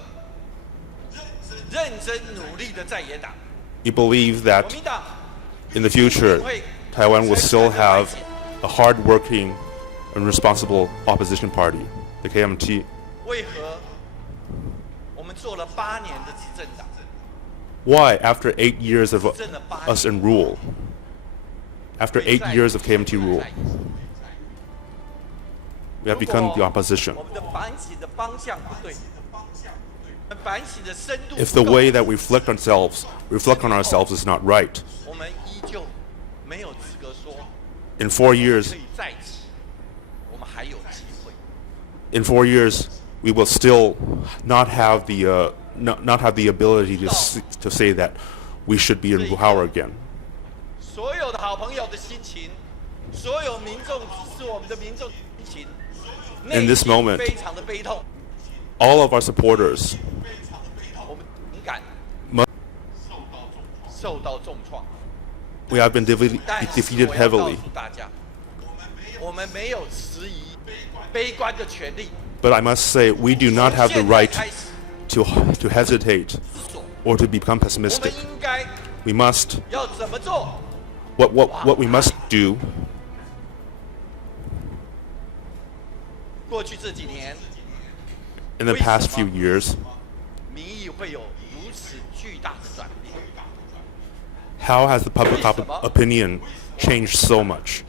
认真努力的在野党。 We believe 国 that 民党 in the future, Taiwan will still have a hard-working and responsible opposition party, the KMT. 为何我们做了8年的执政党， Why, after 8 years of us in rule, after 8 years of KMT rule, we have become the opposition? 我们的反省的方向不对，我们反省的深度 If the 不够 way that we reflect on ourselves is not right, 我们依旧没有资格说 in 4 years, 可以再起，我们还有机会。 in 4 years, we will still not have the ability to say that we should be in power again. 所有的好朋友的心情，所有民众支持我们的民众的心情， In this 内心 moment 非常的悲痛， All of our supporters 我们情感 must, 受到重创。 we have been 但是 defeated 我要告 heavily. 诉大家，我们没有迟疑、悲观的权利。 But I must say, we do not have the 从现在 right 开始 to hesitate or to become 我们 pessimistic. 应该 We must 要怎么做 what we must do 过去这几年， in the past few years, 民意会有如此巨大的转变？ how has the public opinion changed so much?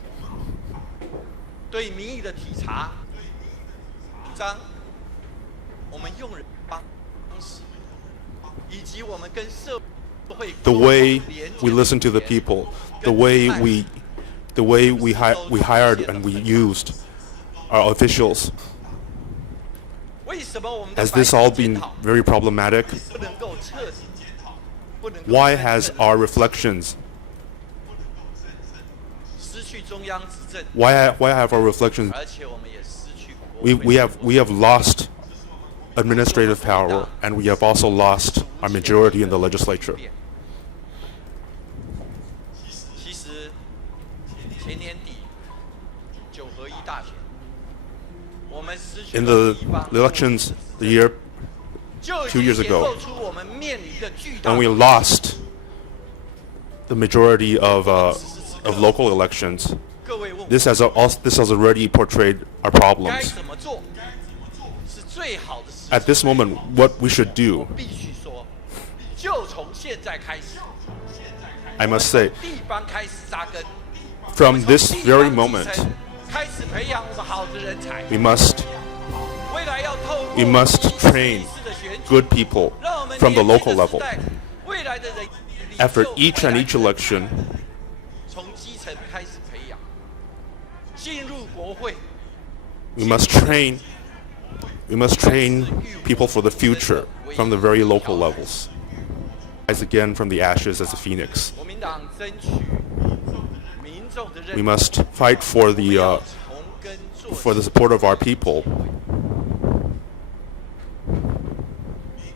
对民意的体察、主张，我们用人方式，以及我们跟社会 The way 连接 we listen to the people, the way we hired and we used our officials. 为什么我们的 Has this all 百姓检 been 讨 very problematic? 不能够彻底检讨，不能够 Why 真 has 正 our reflections 失去中央执政， why have our reflections 而且我们也失去国会 we have lost administrative power and we have also lost our majority in the legislature. 其实前年底9合1大选，我们失去 In 了 the 地方 elections the year 就已 2 years 经显 ago 露出我们面临的巨大 when we lost the majority of local elections. 各位问我 This has already portrayed our 该 problems. 怎么做是最好的事 At 情。 this moment, what we should do, 必须说，就从现在开始， I must say, 地方开始扎根。 from this 从地 very 方基 moment, 层开始培养我们好的人才。 we must 未来要透过 we must 一次 train 一次的选举 good people 让我们 from the 年轻 local 的时 level. 代未来的人 After 领袖 each and 未来 each election, 从基层开始培养，进入国会， we must train people for the future from the very local levels. Rise again from the ashes as a phoenix. 国民党争取民众的认 We 同， must fight for 我们要 the 从根做起。 for the support of our people.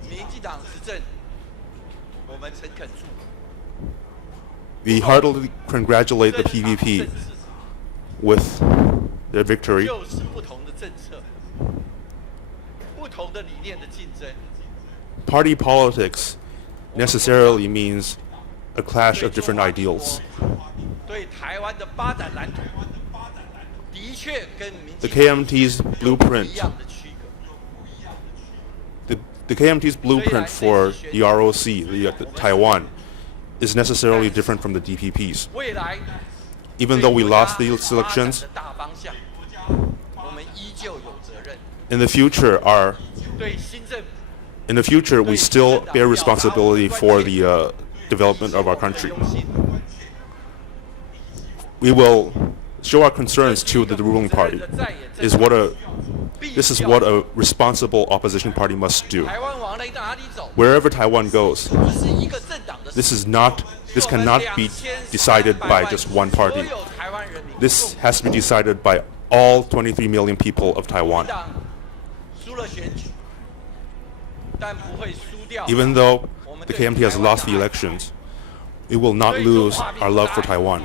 民进党执政，我们诚恳祝福。 We heartily congratulate the PVP with their victory. 就是不同的政策，不同的理念的竞争。 Party politics necessarily means a clash of different ideals. 对台湾的发展蓝图，的确跟民 The 进党 KMT's 有不 blueprint 一样的区隔。 The KMT's blueprint for the ROC, the Taiwan, is necessarily different from the DPP's. 未来 Even though we 对国家 lost these 发展 elections, 的大方向，我们依旧有责任。 in the future, 对新政府 in the future, we still bear responsibility for the development of our country. 用心， We will show our concerns to the ruling party. This is what a responsible opposition party must do. 台湾往哪里走， Wherever Taiwan goes, 不是一个政党的事。 this cannot be decided by just one party. 所有台湾人民 This has to be decided by all 23 million people of Taiwan. 党输了选举，但不会输掉。 Even though the KMT has lost the elections, we will not lose our love for Taiwan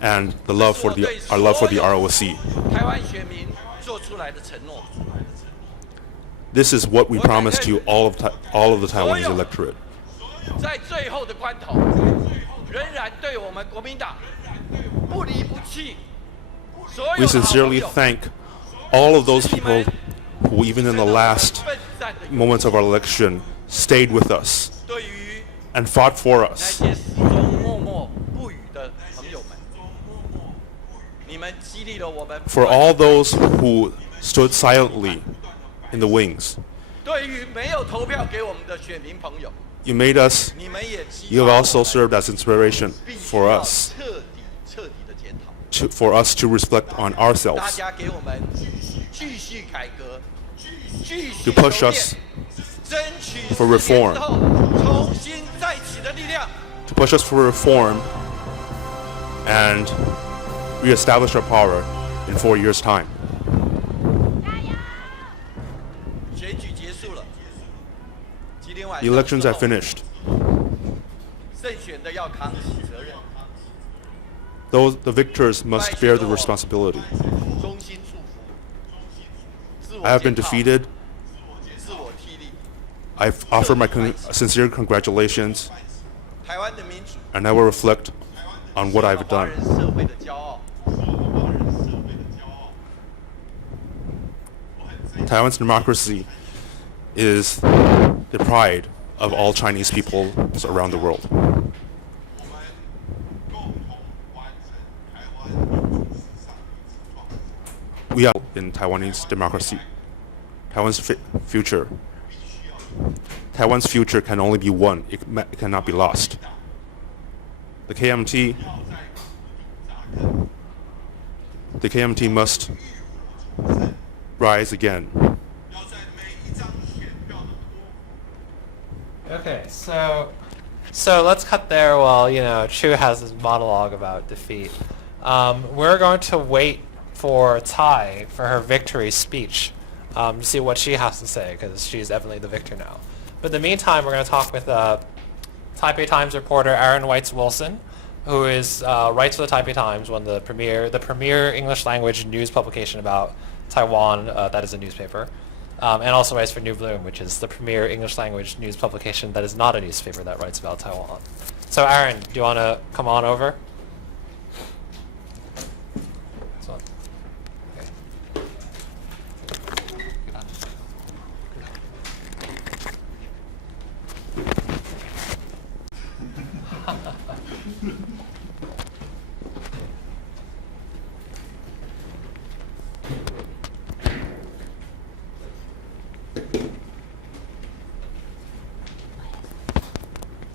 and our love for the ROC. 台湾选民做出来的承诺。 This is what we promise to all of the Taiwanese electorate. 在最后的关头，仍然对我们国民党不离不弃。所有 We 的好朋 sincerely 友 thank all of those people who, even in the last 奋战的 moments of our election, stayed with us 对于 and fought for 那 us. 些始终默默不语的朋友们，你们激励了我们。 For all those who stood silently in the wings, 对于没有投票给我们的选民朋友， you made us, 你们也激 you 发 have 我 also 们 served as inspiration 必须 for 要 us, 彻底的检讨。 for us to reflect on 大 ourselves, 家给我们继续改革，继续 to push 修 us 炼，争取 for 4年 reform 之后重新再起的力量。 to push us for reform and reestablish our power in 4 years' time. 选举结束了，今天晚 The 上 elections 之 have 后 finished. 胜选的要扛起责任， The victors must bear the responsibility. 衷心祝福，自我 I have been 检讨 defeated. 自我替力。 I've offered my sincere congratulations, 台湾的民主 and I will reflect on what I've done. Taiwan's democracy is the pride of all Chinese people around the world. We are in Taiwanese democracy. Taiwan's future. Taiwan's future can only be won. It cannot be lost. The KMT must rise again. Okay, so let's cut there while Chu has his monologue about defeat. We're going to wait for Tai for her victory speech to see what she has to say, because she's evidently the victor now. But in the meantime, we're going to talk with Taipei Times reporter Aaron Weitz-Wilson, who writes for the Taipei Times, one of the premier English language news publication about Taiwan. That is a newspaper, and also writes for New Bloom, which is the premier English language news publication that is not a newspaper that writes about Taiwan. So Aaron, do you want to come on over?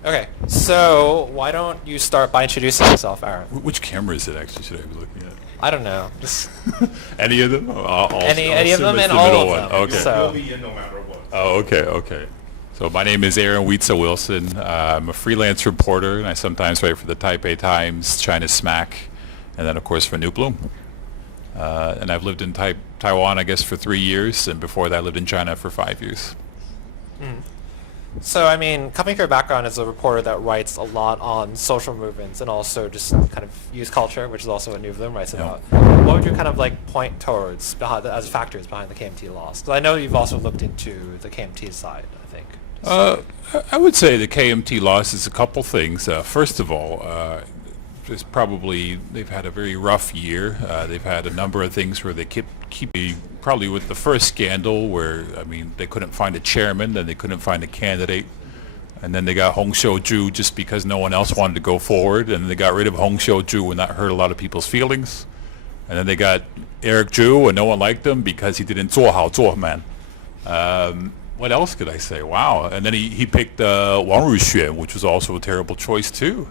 Okay, so why don't you start by introducing yourself, Aaron? Which camera is it actually? Should I be looking at? I don't know. Just any of them? Any of them and all of them. Okay. So. You'll be in no matter what. Oh, okay. So my name is Aaron Weitz-Wilson. I'm a freelance reporter, and I sometimes write for the Taipei Times, China Smack, and then of course for New Bloom. And I've lived in Taiwan, I guess, for 3 years, and before that I lived in China for 5 years. Mm. So, I mean, coming from your background as a reporter that writes a lot on social movements and also just kind of youth culture, which is also what New Bloom writes about, what would you kind of point towards as factors behind the KMT loss? Because I know you've also looked into the KMT side, I think. I would say the KMT loss is a couple things. First of all, they've had a very rough year. They've had a number of things where they keep probably with the first scandal where, they couldn't find a chairman, then they couldn't find a candidate, and then they got Hong Xiu-ju just because no one else wanted to go forward, and they got rid of Hong Xiu-ju, and that hurt a lot of people's feelings. And then they got Eric Zhu, and no one liked him because he didn't 做好做满. What else could I say? Wow. And then he picked Wang Ruixuan, which was also a terrible choice too.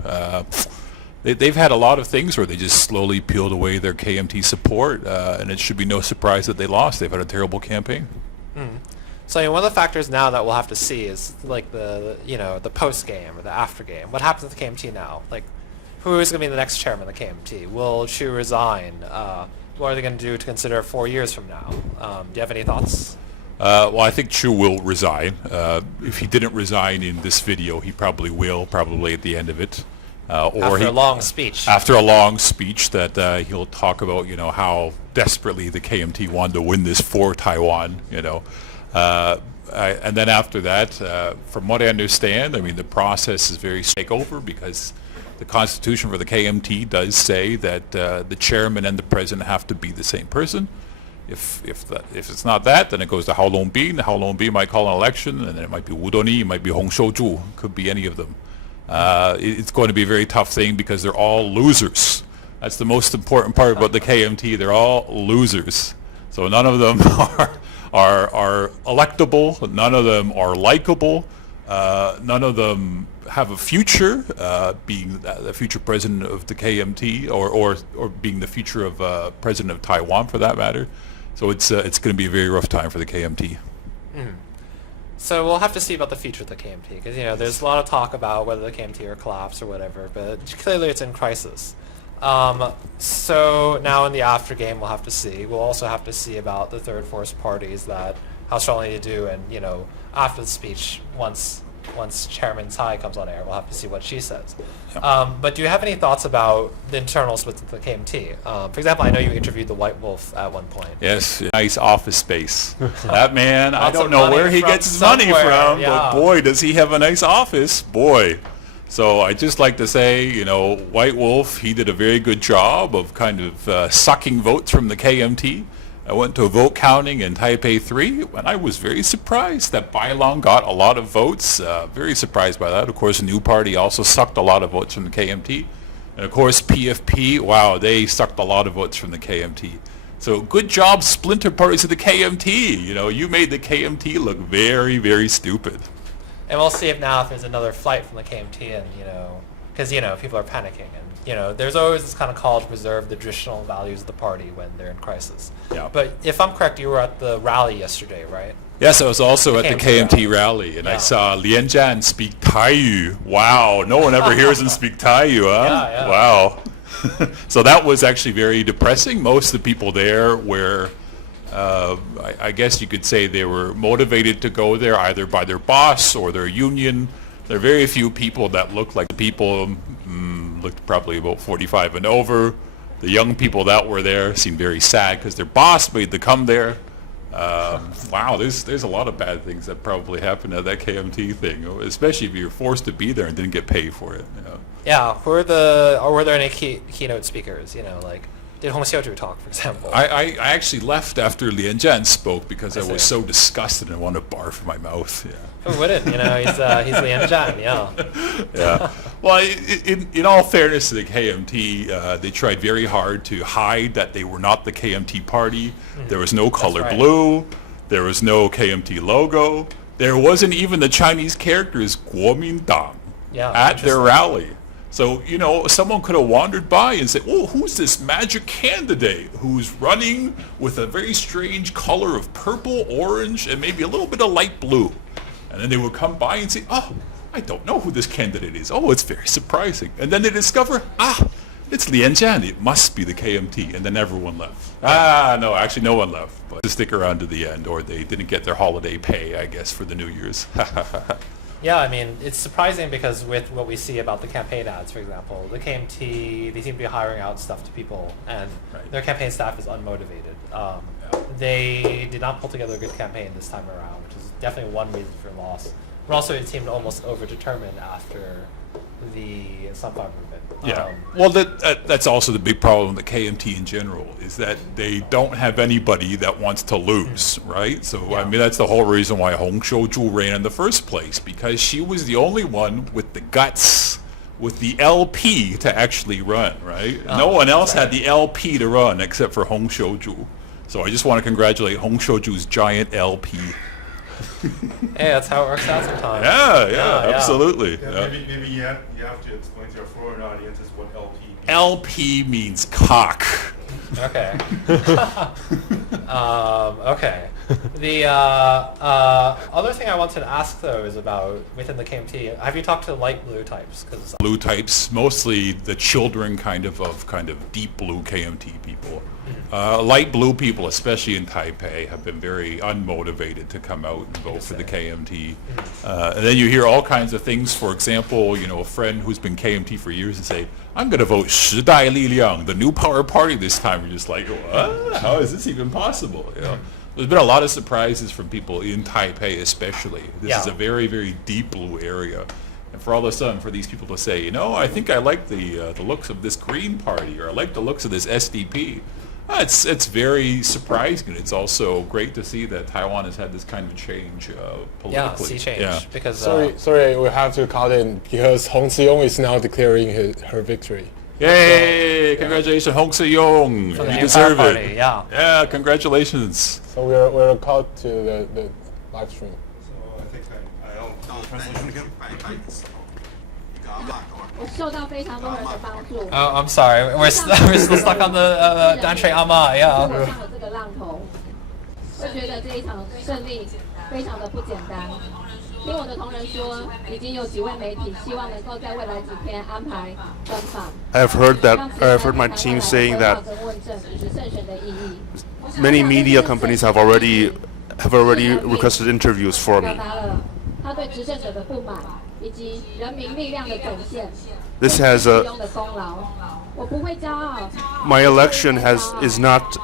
They've had a lot of things where they just slowly peeled away their KMT support, and it should be no surprise that they lost. They've had a terrible campaign. Mm. So one of the factors now that we'll have to see is like the post game or the after game. What happens with the KMT now? Like, who is going to be the next chairman of the KMT? Will Chu resign? What are they going to do to consider 4 years from now? Do you have any thoughts? Well, I think Chu will resign. If he didn't resign in this video, he probably will, probably at the end of it. After a long speech. After a long speech that he'll talk about, how desperately the KMT wanted to win this for Taiwan, and then after that, from what I understand, the process is very takeover because the constitution for the KMT does say that the chairman and the president have to be the same person. If it's not that, then it goes to Hao Longbin. Hao Longbin might call an election, and then it might be Wu Doni, it might be Hong Xiu-ju, could be any of them. It's going to be a very tough thing because they're all losers. That's the most important part about the KMT. They're all losers. So none of them are electable. None of them are likable. None of them have a future, being the future president of the KMT or being the future of president of Taiwan for that matter. So it's going to be a very rough time for the KMT. Mm. So we'll have to see about the future of the KMT, because there's a lot of talk about whether the KMT will collapse or whatever, but clearly it's in crisis. So now in the after game we'll have to see. We'll also have to see about the third force parties, how strongly they do, and after the speech, once Chairman Tsai comes on air, we'll have to see what she says. But do you have any thoughts about the internal splits of the KMT? For example, I know you interviewed the White Wolf at one point. Yes, nice office space. That man, I don't know where he gets his money from, but boy, does he have a nice office. Boy, So I just like to say, you know, White Wolf, he did a very good job of kind of sucking votes from the KMT. I went to a vote counting in Taipei 3, and I was very surprised that Bailong got a lot of votes. Very surprised by that. Of course, the New Party also sucked a lot of votes from the KMT. And of course, PFP, wow, they sucked a lot of votes from the KMT. So good job, splinter parties of the KMT. You know, you made the KMT look very, very stupid. And we'll see if there's another flight from the KMT, and because people are panicking, and there's always this kind of call to preserve the traditional values of the party when they're in crisis. Yeah. But if I'm correct, you were at the rally yesterday, right? Yes, I was also at the KMT rally, and I saw Lian Zhan speak Taiyu. Wow, no one ever hears him speak Taiyu, huh? Yeah. Wow. So that was actually very depressing. Most of the people there were, I guess you could say they were motivated to go there either by their boss or their union. There are very few people that looked like the people, looked probably about 45 and over. The young people that were there seemed very sad because their boss made them come there. Wow, there's a lot of bad things that probably happened at that KMT thing, especially if you're forced to be there and didn't get paid for it. Yeah, were there any keynote speakers? Did Hong Xiuzhu talk, for example? I actually left after Lian Zhan spoke because I was so disgusted and wanted to barf in my mouth. Yeah. Who wouldn't? He's Lian Zhan, yeah. Yeah. Well, in all fairness to the KMT, they tried very hard to hide that they were not the KMT party. Mm-hmm. There was no color blue. There was no KMT logo. There wasn't even the Chinese characters Kuomintang at their rally. So, someone could have wandered by and said, oh, who's this magic candidate who's running with a very strange color of purple, orange, and maybe a little bit of light blue? And then they would come by and say, oh, I don't know who this candidate is. Oh, it's very surprising. And then they discover, it's Lian Zhan. It must be the KMT. And then everyone left. No, actually no one left. But to stick around to the end, or they didn't get their holiday pay, I guess, for the New Year's. Yeah, it's surprising because with what we see about the campaign ads, for example, the KMT, they seem to be hiring out stuff to people, and their campaign staff is unmotivated. They did not pull together a good campaign this time around, which is definitely one reason for loss. But also it seemed almost overdetermined after the Sunflower movement. Yeah. Well, that's also the big problem with the KMT in general, is that they don't have anybody that wants to lose, right? So, that's the whole reason why Hong Xiuzhu ran in the first place, because she was the only one with the guts, with the LP to actually run, right? No one else had the LP to run except for Hong Xiuzhu. So I just want to congratulate Hong Xiuzhu's giant LP. Hey, that's how it works out sometimes. Yeah, absolutely. Maybe you have to explain to your foreign audiences what LP means. LP means cock. Okay. Okay. The other thing I wanted to ask, though, is about within the KMT. Have you talked to light blue types? Blue types, mostly the children kind of deep blue KMT people. Light blue people, especially in Taipei, have been very unmotivated to come out and vote for the KMT. And then you hear all kinds of things. For example, a friend who's been KMT for years and say, I'm going to vote 时代力量, the new power party this time. You're just like, what? How is this even possible? There's been a lot of surprises from people in Taipei especially. This is a very, very deep blue area. And for all of a sudden, for these people to say, I think I like the looks of this Green Party, or I like the looks of this SDP, it's very surprising. It's also great to see that Taiwan has had this kind of change politically. Yeah, sea change. Because sorry, we have to cut in because Hong Xiuzhu is now declaring her victory. Yay! Congratulations, Hong Xiuzhu. You deserve it. Yeah, congratulations. So we're cut to the live stream. So I think I'll translation again. Oh, I'm sorry. We're still stuck on the Dantre Ama. Yeah. 听我的同仁说，已经有几位媒体希望能够在未来几天安排专访。I've heard my team saying that many media companies have already requested interviews for me. 他对执政者的不满以及人民力量的展现。 This has a. 功劳，我不会骄傲。 My election is not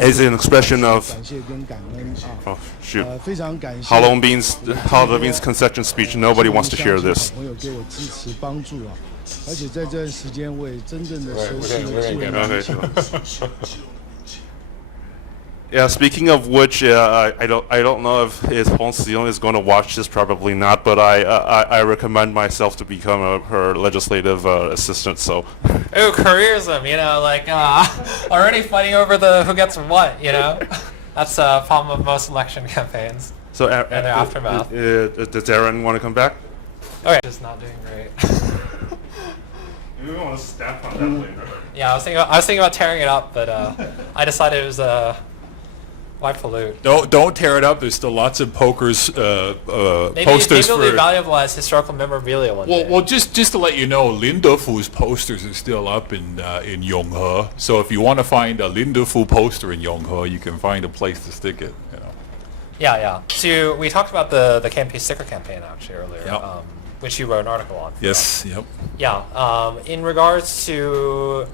is an expression of 感谢跟感恩啊。 oh shoot. 非常感谢 Halloween's concession speech. Nobody wants to hear this. 朋友给我支持帮助啊，而且在这段时间我也真正的熟悉了智慧年轻。 Yeah, speaking of which, I don't know if Hong Sion is going to watch this. Probably not, but I recommend myself to become her legislative assistant. So, Oh, careerism, you know, like already fighting over the who gets what, you know. That's a problem of most election campaigns. so and their aftermath. Does Aaron want to come back? Okay, just not doing great. You want to stamp on that later. Yeah, I was thinking about tearing it up, but I decided it was why pollute? Don't tear it up. There's still lots of posters Maybe it'll for. be valuable as historical memorabilia one day. Well, just to let you know, Lin Defu's posters are still up in Yonghe. So if you want to find a Lin Defu poster in Yonghe, you can find a place to stick it. You know. Yeah. So we talked about the campaign sticker campaign actually earlier, Yep. which you wrote an article on. Yes. Yep. Yeah. In regards to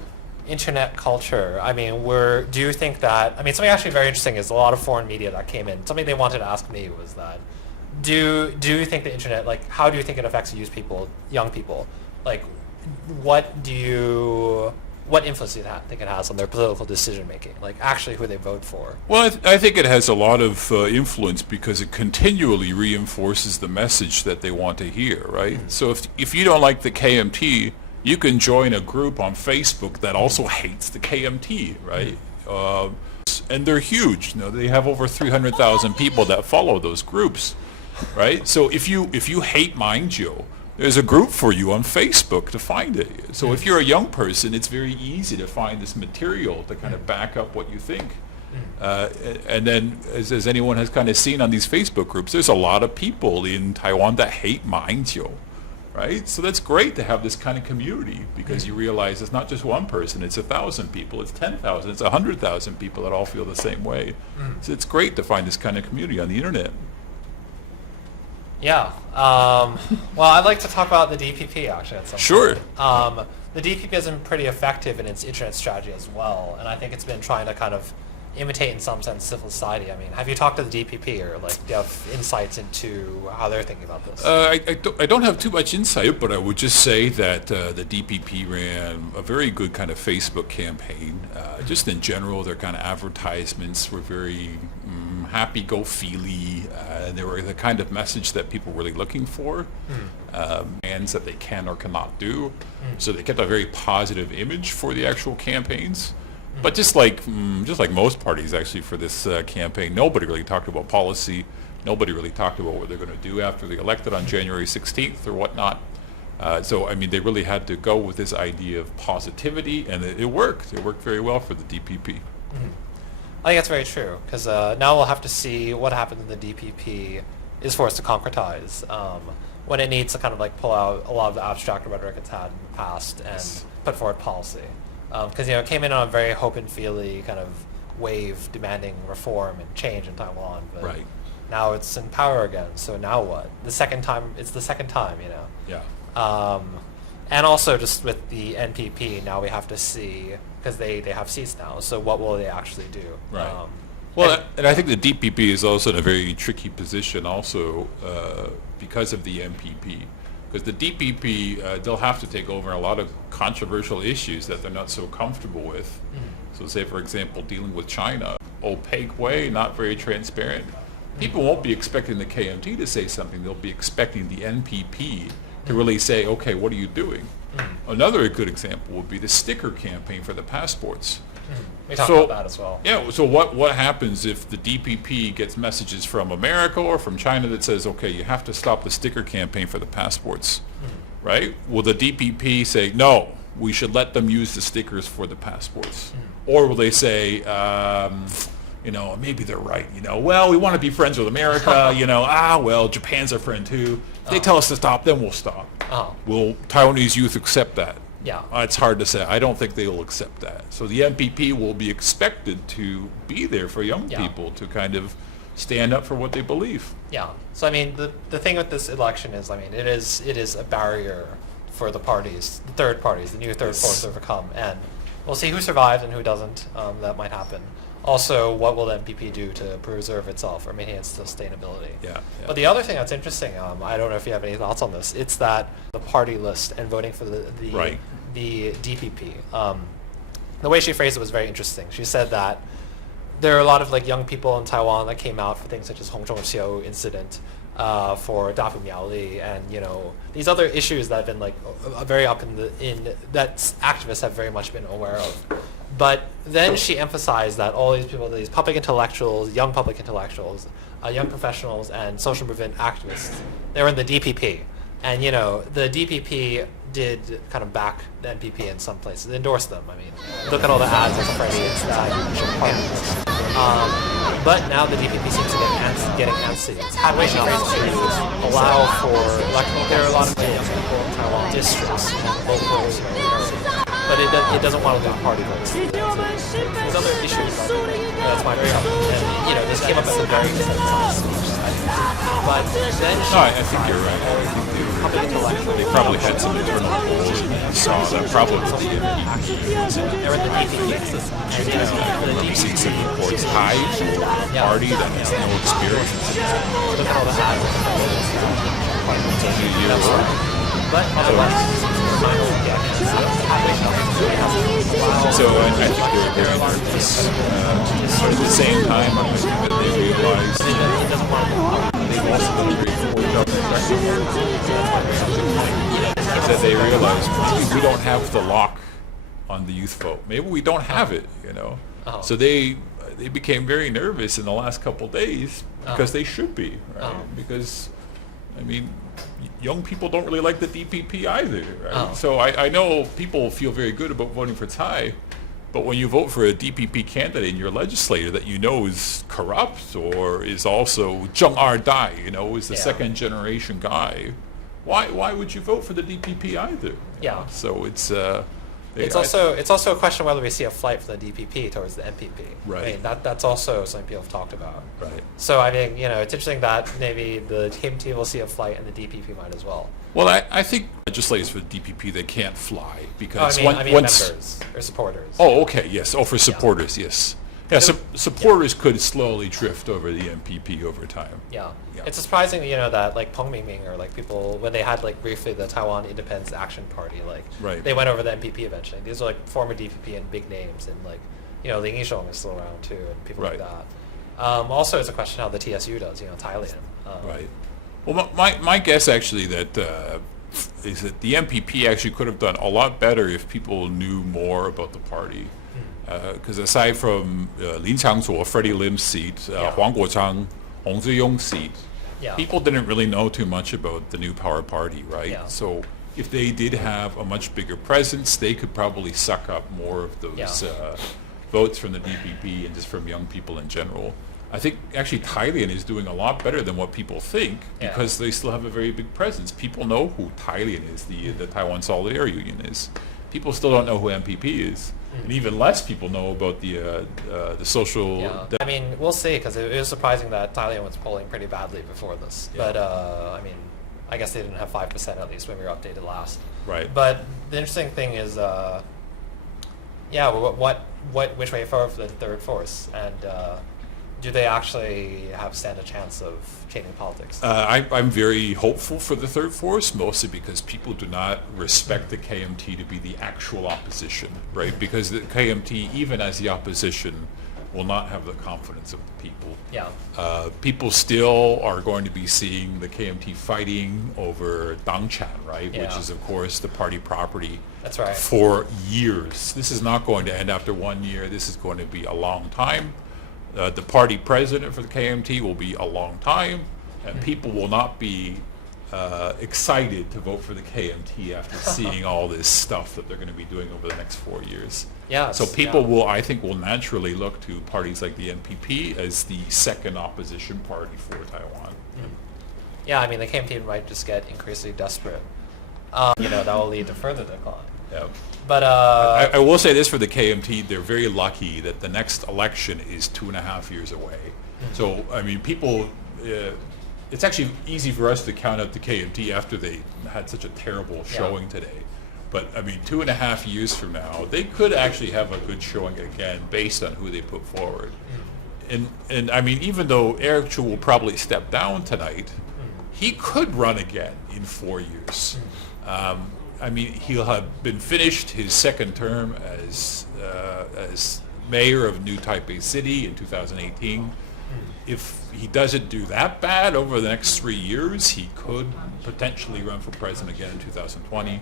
internet culture, I mean, do you think that, I mean, something actually very interesting is a lot of foreign media that came in. Something they wanted to ask me was that, do you think the internet, like, how do you think it affects young people? Like, what influence do you think it has on their political decision making? Like, actually who they vote for? Well, I think it has a lot of influence because it continually reinforces the message that they want to hear, right? Mm-hmm. So if you don't like the KMT, you can join a group on Facebook that also hates the KMT, right? And they're huge. You know, they have over 300,000 people that follow those groups, right? So if you hate Mindjo, there's a group for you on Facebook to find it. So if you're a young person, it's very easy to find this material to kind of back up what you think. And then, as anyone has kind of seen on these Facebook groups, there's a lot of people in Taiwan that hate Mindjo. Right? So that's great to have this kind of community because you realize it's not just one person, it's 1,000 people, it's 10,000, it's 100,000 people that all feel the same way. So it's great to find this kind of community on the internet. Yeah. Well, I'd like to talk about the DPP actually at some Sure. point. The DPP has been pretty effective in its internet strategy as well, and I think it's been trying to kind of imitate in some sense civil society. I mean, have you talked to the DPP or like do you have insights into how they're thinking about this? I don't have too much insight, but I would just say that the DPP ran a very good kind of Facebook campaign. Just in general, their kind of advertisements were very happy-go-feely, and they were the kind of message that people were really looking for, demands that they can or cannot do. So they kept a very positive image for the actual campaigns. But just like most parties actually for this campaign, nobody really talked about policy. Nobody really talked about what they're going to do after they elected on January 16th or whatnot. So I mean, they really had to go with this idea of positivity, and it worked. It worked very well for the DPP. I think that's very true because now we'll have to see what happens when the DPP is forced to concretize when it needs to kind of like pull out a lot of the abstract rhetoric it's had in the past and put forward policy. Because it came in on a very hope and feely kind of wave demanding reform and change in Taiwan, but right. Now it's in power again. So now what? It's the second time, you know. Yeah. And also just with the NPP, now we have to see because they have seats now. So what will they actually do? Right. Well, and I think the DPP is also in a very tricky position also because of the NPP. Because the DPP, they'll have to take over a lot of controversial issues that they're not so comfortable with. So say, for example, dealing with China, opaque way, not very transparent. People won't be expecting the KMT to say something. They'll be expecting the NPP to really say, okay, what are you doing? Another good example would be the sticker campaign for the passports. We talked about that as well. Yeah, so what happens if the DPP gets messages from America or from China that says, okay, you have to stop the sticker campaign for the passports, right? Will the DPP say, no, we should let them use the stickers for the passports? Or will they say, maybe they're right, well, we want to be friends with America, well, Japan's our friend too. If they tell us to stop, then we'll stop. Will Taiwanese youth accept that? Yeah. It's hard to say. I don't think they will accept that. So the NPP will be expected to be there for young people to kind of stand up for what they believe. Yeah. So I mean, the thing with this election is, I mean, it is a barrier for the parties, the third parties, the new third force to overcome, and we'll see who survives and who doesn't. That might happen. also what will the MPP do to preserve itself or maintain its sustainability. Yeah. But the other thing that's interesting, I don't know if you have any thoughts on this, it's that the party list and voting for the DPP. The way she phrased it was very interesting. She said that there are a lot of like young people in Taiwan that came out for things such as Hong Zhongxiu incident, for Dafu Miaoli, and these other issues that have been like very up in that activists have very much been aware of. But then she emphasized that all these people, these public intellectuals, young professionals, and social movement activists, they were in the DPP, and the DPP did kind of back the NPP in some places, endorsed them. I mean, look at all the ads of Freddie. It's that but now the DPP seems to be getting antsy. It's had way to allow for electoral. There are a lot of young people in Taiwan districts and local areas, but it doesn't want to lose party votes. There's other issues that's my very and this came up at the very time. But then I think you're right. They probably had some internal polls and saw that problem with the NPP. We've seen some reports hive party that has no experience. So I think they're very nervous. But at the same time, I think that they realize they've also been very forward up that they realize maybe we don't have the lock on the youth vote. Maybe we don't have it, So they became very nervous in the last couple of days because they should be, right? Because, I mean, young people don't really like the DPP either, right? So I know people feel very good about voting for Tsai, but when you vote for a DPP candidate in your legislator that is corrupt or is also Zheng Er Dai, is the second generation guy, why would you vote for the DPP either? Yeah. So it's it's also a question whether we see a flight for the DPP towards the MPP. Right. I mean, that's also something people have talked about. Right. So I mean, it's interesting that maybe the KMT will see a flight and the DPP might as well. Well, I think legislators for the DPP, they can't fly because I mean members or supporters. Oh, okay, yes. Oh, for supporters, yes. Yeah, supporters could slowly drift over the MPP over time. Yeah. It's surprising, that like Peng Mingming or like people when they had like briefly the Taiwan Independence Action Party, like they went over the MPP eventually. These are like former DPP and big names, and like Ling Yishong is still around too, and people like that. Also, it's a question how the TSU does, Thailand. Right. Well, my guess actually that is that the MPP actually could have done a lot better if people knew more about the party. Because aside from Lin Changzuo, Freddie Lim's seat, Huang Guochang, Hong Ziyong's seat, people didn't really know too much about the New Power Party, right? Yeah. So if they did have a much bigger presence, they could probably suck up more of those votes from the DPP and just from young people in general. I think actually Thailand is doing a lot better than what people think because they still have a very big presence. People know who Thailand is, the Taiwan Solidarity Union is. People still don't know who MPP is. And even less people know about the social... Yeah. I mean, we'll see, because it was surprising that Thailand was polling pretty badly before this. Yeah. But, I mean, I guess they didn't have 5% at least when we were updated last. Right. But the interesting thing is, which way forward for the third force? And do they actually stand a chance of changing politics? I'm very hopeful for the third force, mostly because people do not respect the KMT to be the actual opposition, right? Because the KMT, even as the opposition, will not have the confidence of the people. Yeah. People still are going to be seeing the KMT fighting over Dangchan, right? Yeah. Which is, of course, the party property. That's right. For years. This is not going to end after 1 year. This is going to be a long time. The party president for the KMT will be a long time, and people will not be excited to vote for the KMT after seeing all this stuff that they're going to be doing over the next 4 years. Yeah. So people will, I think, will naturally look to parties like the NPP as the second opposition party for Taiwan. Yeah, I mean, the KMT might just get increasingly desperate. That will lead to further decline. Yeah. But I will say this for the KMT, they're very lucky that the next election is 2.5 years away. So, I mean, people, it's actually easy for us to count out the KMT after they had such a terrible showing today. But I mean, 2.5 years from now, they could actually have a good showing again based on who they put forward. And I mean, even though Eric Chu will probably step down tonight, he could run again in 4 years. I mean, he'll have been finished his second term as mayor of New Taipei City in 2018. If he doesn't do that bad over the next 3 years, he could potentially run for president again in 2020.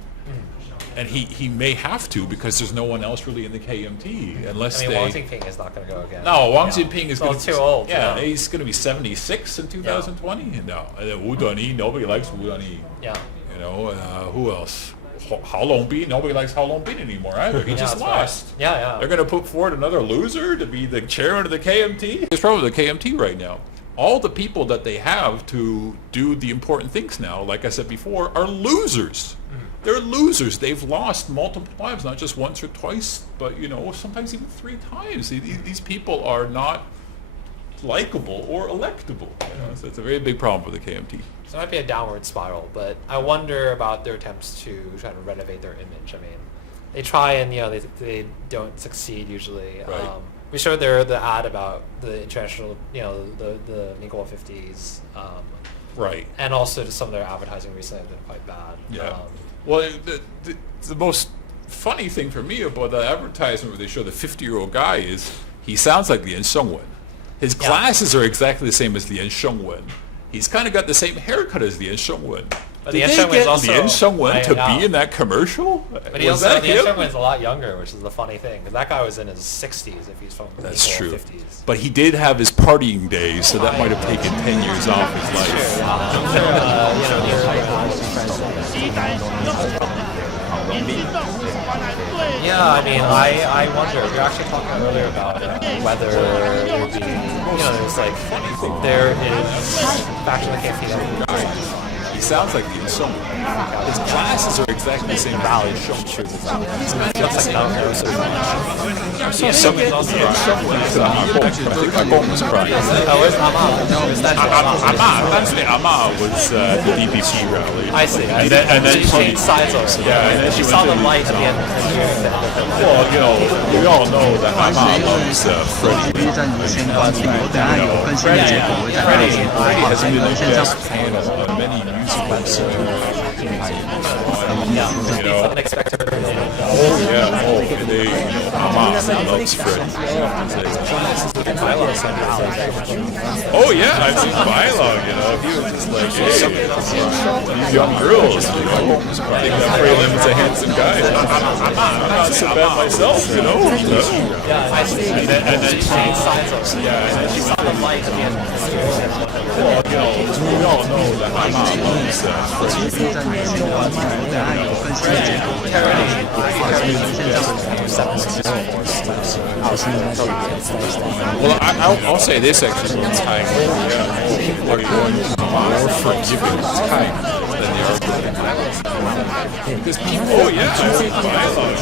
And he may have to, because there's no one else really in the KMT unless I mean, they. Wang Jinping is not going to go again. No, Wang Jinping is going to be too old. Yeah, he's going to be 76 in 2020. No, and then Wu Dunyi, nobody likes Wu Dunyi. Yeah. You know, who else? Hao Longbin, nobody likes Hao Longbin anymore either. He just lost. Right. Yeah. They're going to put forward another loser to be the chairman of the KMT. There's problem with the KMT right now. All the people that they have to do the important things now, like I said before, are losers. They're losers. They've lost multiple times, not just once or twice, but you know, sometimes even 3 times. These people are not likable or electable. You know? So it's a very big problem for the KMT. So it might be a downward spiral, but I wonder about their attempts to try to renovate their image. I mean, they try and they don't succeed usually. Right. We showed there the ad about the international, the Ningguo 50s. Right. And also just some of their advertising recently has been quite bad. Yeah. Well, the most funny thing for me about the advertisement where they show the 50-year-old guy is he sounds like the Yan Shengwen. His glasses are exactly the same as the Yan Shengwen. He's kind of got the same haircut as the Yan Shengwen. But Did they get the Yan Shengwen to be in that commercial? But the Yan Shengwen's a lot younger, which is the funny thing, because that guy was in his 60s if he's from the 50s. But he did have his partying days, so that might have taken 10 years off his life. Yeah, I mean, I wonder. We were actually talking earlier about whether it would be, there's like, there is faction of the KMT that would he sounds like the Yan Shengwen. His glasses are exactly the same value as Shengwen. He's kind of looks like Ama was the DPP rally. I see. And then she changed sides also. Yeah, and then she saw the light at the end. Well, we all know that Ama loves Freddie. Freddie has been a guest panel on many musicals. Unexpected. Ama loves Freddie. Oh yeah, I've seen Dialogue. He was just like, hey, these young girls, think that Freddie is a handsome guy. I'm not so bad myself, Yeah, I see. And then she changed sides also. Yeah, and then she saw the light at the end. Well, we all know that Ama loves Well, I'll say this actually one time. People are going more forgiving time than they are for violence. Because people, violence,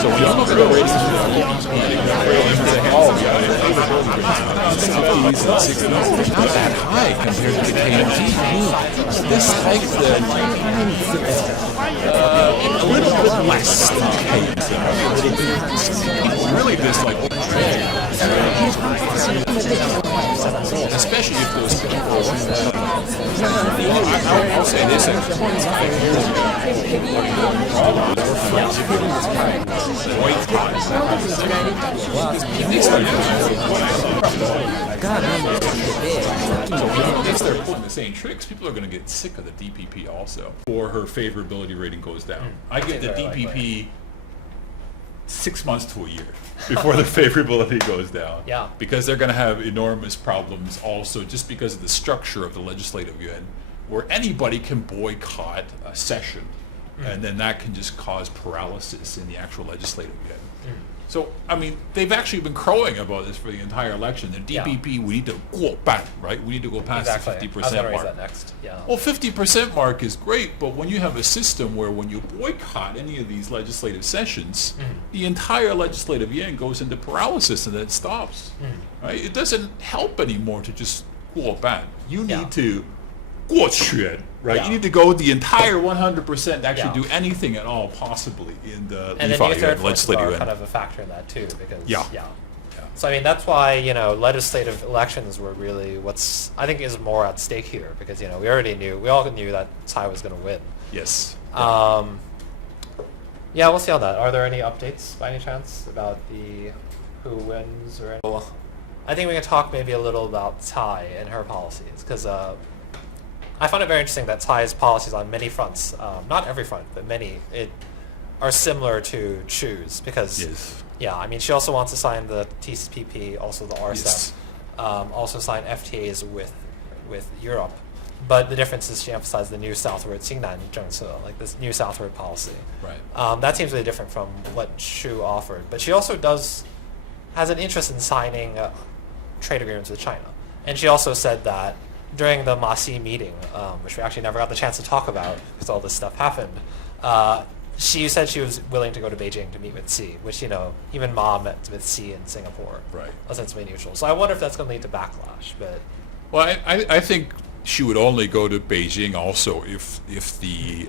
So when you look at the ratings it's not that high compared to the KMT. This hikes a little bit less than KMT. People really dislike what especially if those people I'll say this if they're pulling the same tricks, people are going to get sick of the DPP also, or her favorability rating goes down. I give the DPP 6 months to a year before the favorability goes down. Yeah. Because they're going to have enormous problems also just because of the structure of the legislative yuan, where anybody can boycott a session, and then that can just cause paralysis in the actual legislative yuan. So, I mean, they've actually been crowing about this for the entire election. The DPP, we need to go back, right? We need to go past the 50% mark. That next. Yeah. Well, 50% mark is great, but when you have a system where when you boycott any of these legislative sessions, the entire legislative yuan goes into paralysis and then it stops. Right? It doesn't help anymore to just go back. You need to 过权, right? Yeah. You need to go the entire 100% to actually Yeah. do anything at all possibly in the And then legislative youth influences are end. kind of a factor in that too, because Yeah. So I mean that's why legislative elections were really what's I think is more at stake here, because we all knew that Tsai was going to win. Yes. Yeah, we'll see on that. Are there any updates by any chance about who wins or anything? I think we can talk maybe a little about Tsai and her policies, because I find it very interesting that Tsai's policies on many fronts, not every front, but many, are similar to Chu's, because I mean she also wants to sign the TPP, also the RCEP, also sign FTAs with Europe. But the difference is she emphasized the new southward 新南政策, like this new southward policy. Right. That seems really different from what Chu offered. But she also has an interest in signing trade agreements with China. And she also said that during the Ma Xi meeting, which we actually never got the chance to talk about because all this stuff happened, she said she was willing to go to Beijing to meet with Xi, which, even Ma met with Xi in Singapore, ostensibly neutral. So I wonder if that's going to lead to backlash. But well, I think she would only go to Beijing also if the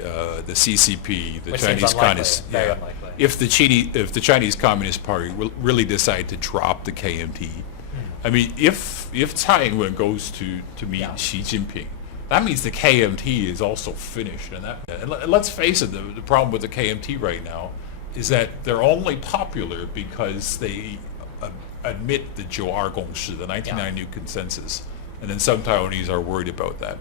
CCP, the which Chinese Communist, very unlikely. if the Chinese Communist Party will really decide to drop the KMT. I mean, if Tsai Ing-wen goes to meet Xi Jinping, that means the KMT is also finished. And let's face it, the problem with the KMT right now is that they're only popular because they admit the 92共识, the 1992 consensus. And then some Taiwanese are worried about that.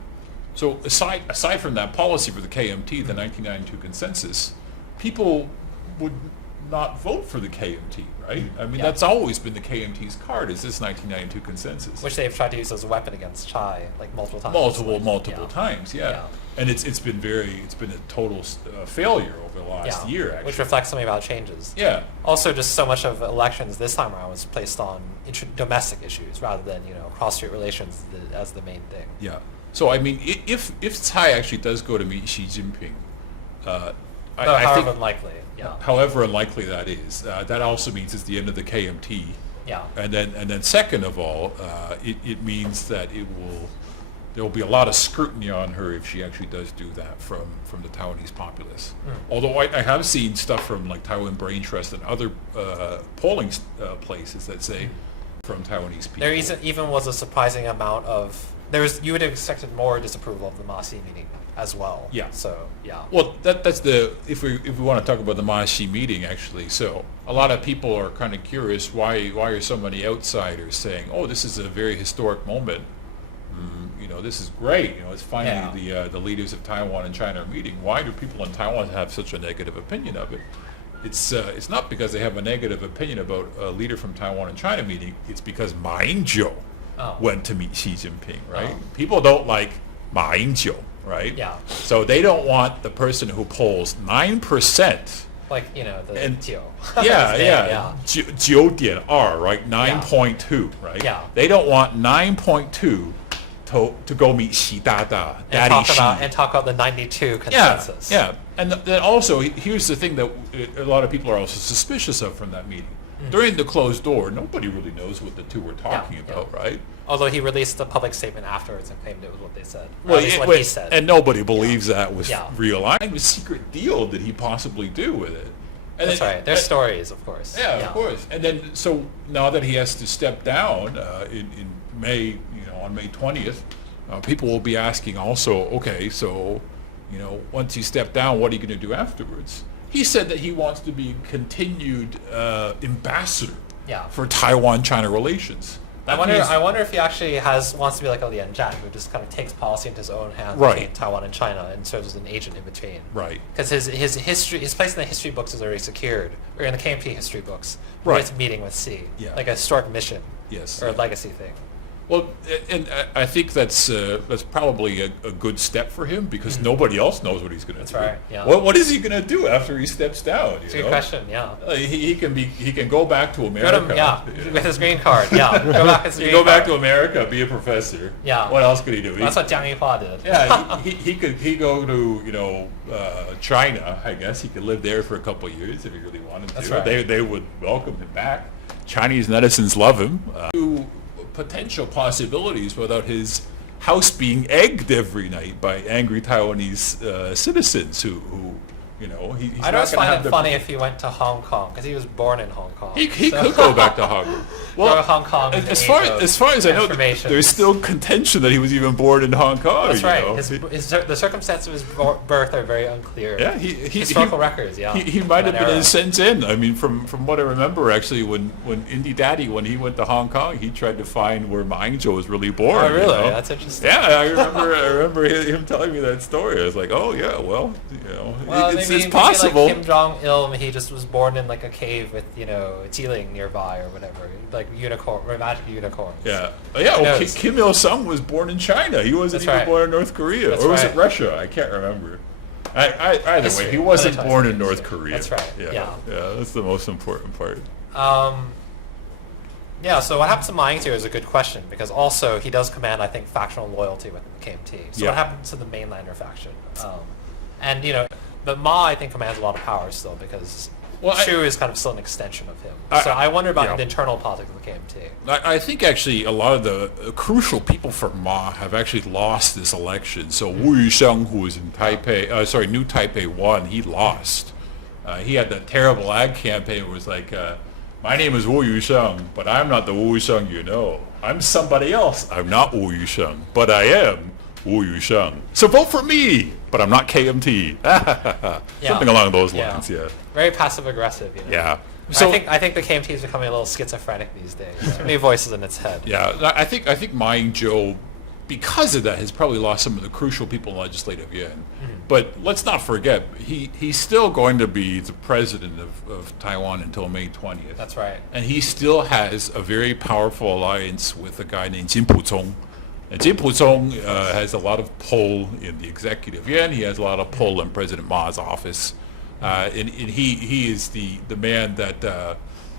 So aside from that policy for the KMT, the 1992 consensus, people would not vote for the KMT, right? I mean, that's always been the KMT's card, is this 1992 consensus. Which they've tried to use as a weapon against Tsai, like multiple times. Multiple times, yeah. And it's been a total failure over the last year, actually. Which reflects something about changes. Yeah. Also, just so much of elections this time around was placed on domestic issues rather than cross-strait relations as the main thing. Yeah. So I mean, if Tsai actually does go to meet Xi Jinping, I think unlikely. Yeah. However unlikely that is, that also means it's the end of the KMT. Yeah. And then second of all, it means that there will be a lot of scrutiny on her if she actually does do that from the Taiwanese populace. Although I have seen stuff from like Taiwan Brain Trust and other polling places that say from Taiwanese people. There even was a surprising amount of you would have expected more disapproval of the Ma Xi meeting as well. Yeah. So yeah. Well, that's if we want to talk about the Ma Xi meeting actually. So a lot of people are kind of curious why are so many outsiders saying, oh, this is a very historic moment. This is great. It's finally the leaders of Taiwan and China are meeting. Why do people in Taiwan have such a negative opinion of it? It's not because they have a negative opinion about a leader from Taiwan and China meeting. It's because Ma Ying-jeou went to meet Xi Jinping, right? People don't like Ma Ying-jeou, right? Yeah. So they don't want the person who polls 9%. Like, the Jiu. Yeah. 9.2, right? 9.2, right? Yeah. They don't want 9.2 to go meet Xi Dada, and talk about the 92 consensus. Yeah. And then also, here's the thing that a lot of people are also suspicious of from that meeting. During the closed door, nobody really knows what the two were talking about, right? Although he released a public statement afterwards and claimed it was what they said. Well, what he said. And nobody believes that was real. What kind of secret deal did he possibly do with it? And that's right. There's stories, of course. Yeah, of course. And then, so now that he has to step down in May, on May 20th, people will be asking also, okay, so, once you step down, what are you going to do afterwards? He said that he wants to be continued ambassador for Taiwan-China relations. I wonder if he actually wants to be like a Lian Zhan, who just kind of takes policy into his own hands between Taiwan and China and serves as an agent in between. Right. Because his place in the history books is already secured, or in the KMT history books. Right. It's meeting with Xi. Yeah. Like a historic mission. Yes. Or a legacy thing. Well, and I think that's probably a good step for him because nobody else knows what he's going to do. That's right. Yeah. What is he going to do after he steps down? That's a good question. Yeah. He can go back to America. With his green card. Yeah. Go back to America, be a professor. Yeah. What else could he do? That's what Jiang Yihua did. Yeah. he go to China. I guess he could live there for a couple of years if he really wanted to. That's right. They would welcome him back. Chinese netizens love him. Potential possibilities without his house being egged every night by angry Taiwanese citizens who you know, he's I'd not always gonna find have it funny if he went to Hong Kong, because he was born in Hong Kong. He could go back to Hong Kong. Well, Hong Kong. As far as I know, there's still contention that he was even born in Hong Kong. That's right. You know? The circumstances of his birth are very unclear. Yeah, historical records. Yeah, he might have been in Shenzhen. I mean, from what I remember, actually, when Indie Daddy, when he went to Hong Kong, he tried to find where Ma Ying-jeou was really born. Oh, really? You know? That's interesting. Yeah, I remember him telling me that story. I was like, oh yeah, well, you know, it's possible. Maybe like Kim Jong-il, he just was born in like a cave with, you know, Jiling nearby or whatever, like magic unicorns. Yeah, well, Kim Il-sung was born in China. He wasn't even born in North Korea, or was it Russia? I can't remember. Either way, he wasn't born in North Korea. That's right. Yeah, that's the most important part. Yeah, so what happens to Ma Ying-jeou is a good question, because also he does command, I think, factional loyalty within the KMT. So what happens to the mainlander faction? And, you know, but Ma, I think, commands a lot of power still, because Xu is kind of still an extension of him. So I wonder about the internal politics of the KMT. I think actually a lot of the crucial people for Ma have actually lost this election. So Wu Yusheng, who was in New Taipei 1, he lost. He had that terrible ad campaign where it was like, my name is Wu Yusheng, but I'm not the Wu Yusheng you know. I'm somebody else. I'm not Wu Yusheng, but I am Wu Yusheng. So vote for me, but I'm not KMT. Something along those lines, yeah. Very passive aggressive, you know. Yeah. So I think the KMT is becoming a little schizophrenic these days. Too many voices in its head. Yeah, I think Ma Ying-jeou, because of that, has probably lost some of the crucial people in legislative yuan. But let's not forget, he's still going to be the president of Taiwan until May 20th. That's right. And he still has a very powerful alliance with a guy named Jin Puzong. And Jin Puzong has a lot of pull in the executive yuan. He has a lot of pull in President Ma's office. And he is the man that... the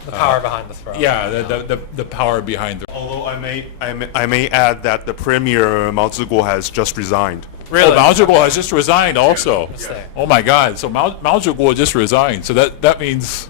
power behind the throne. Yeah, the power behind the... Although I may add that the Premier Mao Zedong has just resigned. Really? Oh, Mao Zedong has just resigned also. Yeah. Oh my God! So Mao Zedong just resigned. So that means,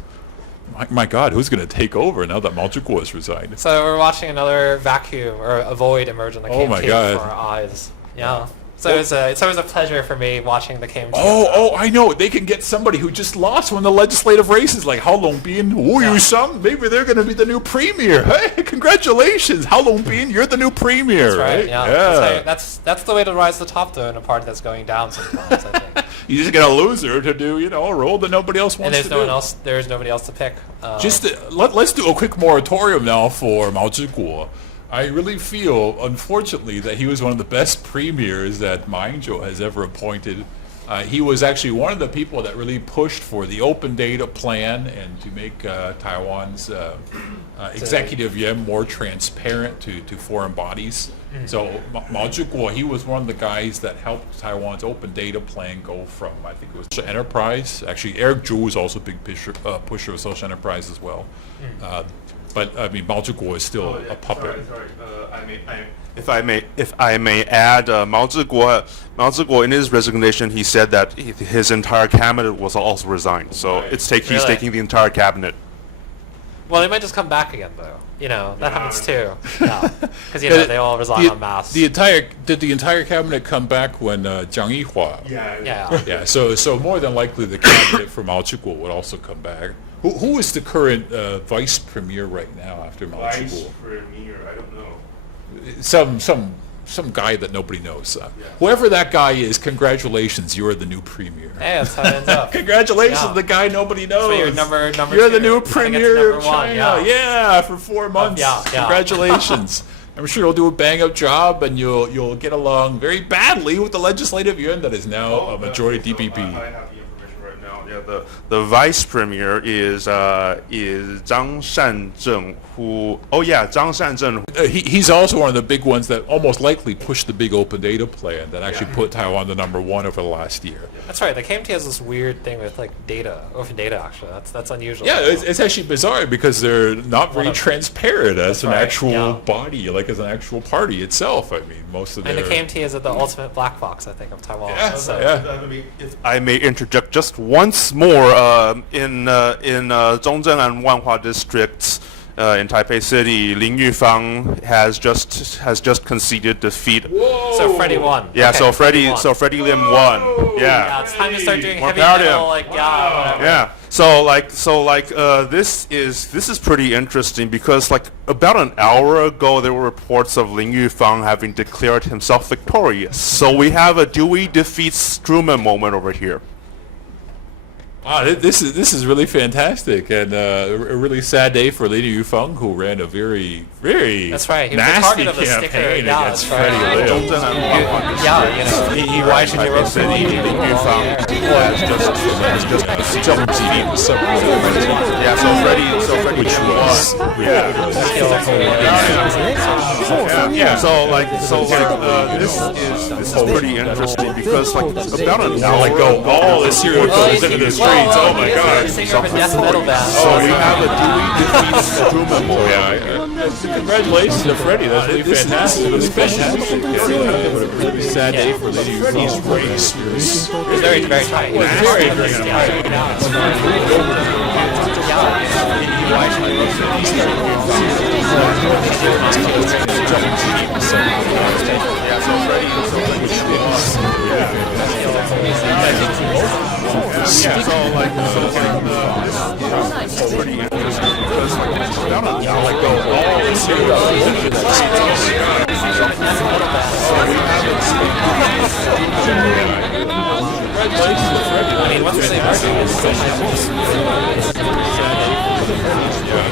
my God, who's going to take over now that Mao Zedong has resigned? So we're watching another vacuum or a void emerge in the KMT before our eyes. Yeah. So it's always a pleasure for me watching the KMT. Oh, I know. They can get somebody who just lost one of the legislative races, like Hao Longbin, Wu Yusheng. Maybe they're going to be the new premier. Hey, congratulations, Hao Longbin, you're the new premier. That's right. Yeah. That's the way to rise to the top, though, in a party that's going down sometimes. I think. You just get a loser to do, a role that nobody else wants to do. And there's nobody else to pick. Let's do a quick moratorium now for Mao Zedong. I really feel, unfortunately, that he was one of the best premiers that Ma Ying-jeou has ever appointed. He was actually one of the people that really pushed for the open data plan and to make Taiwan's executive yuan more transparent to foreign bodies. So Mao Zedong, he was one of the guys that helped Taiwan's open data plan go from, I think it was social enterprise. Actually, Eric Zhu was also a big pusher of social enterprise as well. But I mean, Mao Zedong is still a puppet. If I may add, Mao Zedong in his resignation, he said that his entire cabinet was also resigned. So he's taking the entire cabinet. Well, they might just come back again, though. That happens too. Because they all resign en masse. Did the entire cabinet come back when Jiang Yihua? Yeah. So more than likely, the cabinet for Mao Zedong would also come back. Who is the current vice premier right now after Mao Zedong? Vice premier, I don't know. Some guy that nobody knows. Whoever that guy is, congratulations, you're the new premier. Hey, that's how it ends up. Congratulations, the guy nobody knows. So you're number you're two. the new premier of China. Yeah, for 4 months. Congratulations. I'm sure you'll do a bang-up job, and you'll get along very badly with the legislative yuan that is now a majority DPP. I have the information right now. Yeah, the vice premier is Zhang Shanzheng, who. Oh yeah, Zhang Shanzheng. He's also one of the big ones that almost likely pushed the big open data plan that actually put Taiwan to #1 over the last year. That's right. The KMT has this weird thing with open data. Actually, that's unusual. Yeah, it's actually bizarre because they're not very transparent as an actual body, like as an actual party itself. I mean, most of their. And the KMT is the ultimate black box, I think, of Taiwan. If I may interject just once more, in Zhongzheng and Wanhua districts, in Taipei City, Lin Yufang has just conceded defeat. So Freddie won. Yeah, okay, so Freddie Lim won. Yeah, it's time to start doing More heavy power to metal, him. like whatever. Yeah. This is pretty interesting because like about an hour ago there were reports of Lin Yufang having declared himself victorious. So we have a Dewey defeats Truman moment over here. Wow, this is really fantastic, and a really sad day for Lin Yufang, who ran a very That's right. He was the nasty target of the sticker. campaign Yeah, against that's right. Freddie Lim. He wised he wrote Lin Yufang has just conceded. Yeah, so Freddie which was this is pretty interesting because like about an hour ago, all the serial killers into the streets. Oh my God! Singer of a death metal band. So we have a Dewey defeats Truman moment. Congratulations to Freddie. That's really fantastic. Really fantastic. Really sad day for Lin Yufang's race. It was very, very tight. It was very, very tight. I mean, once they merge,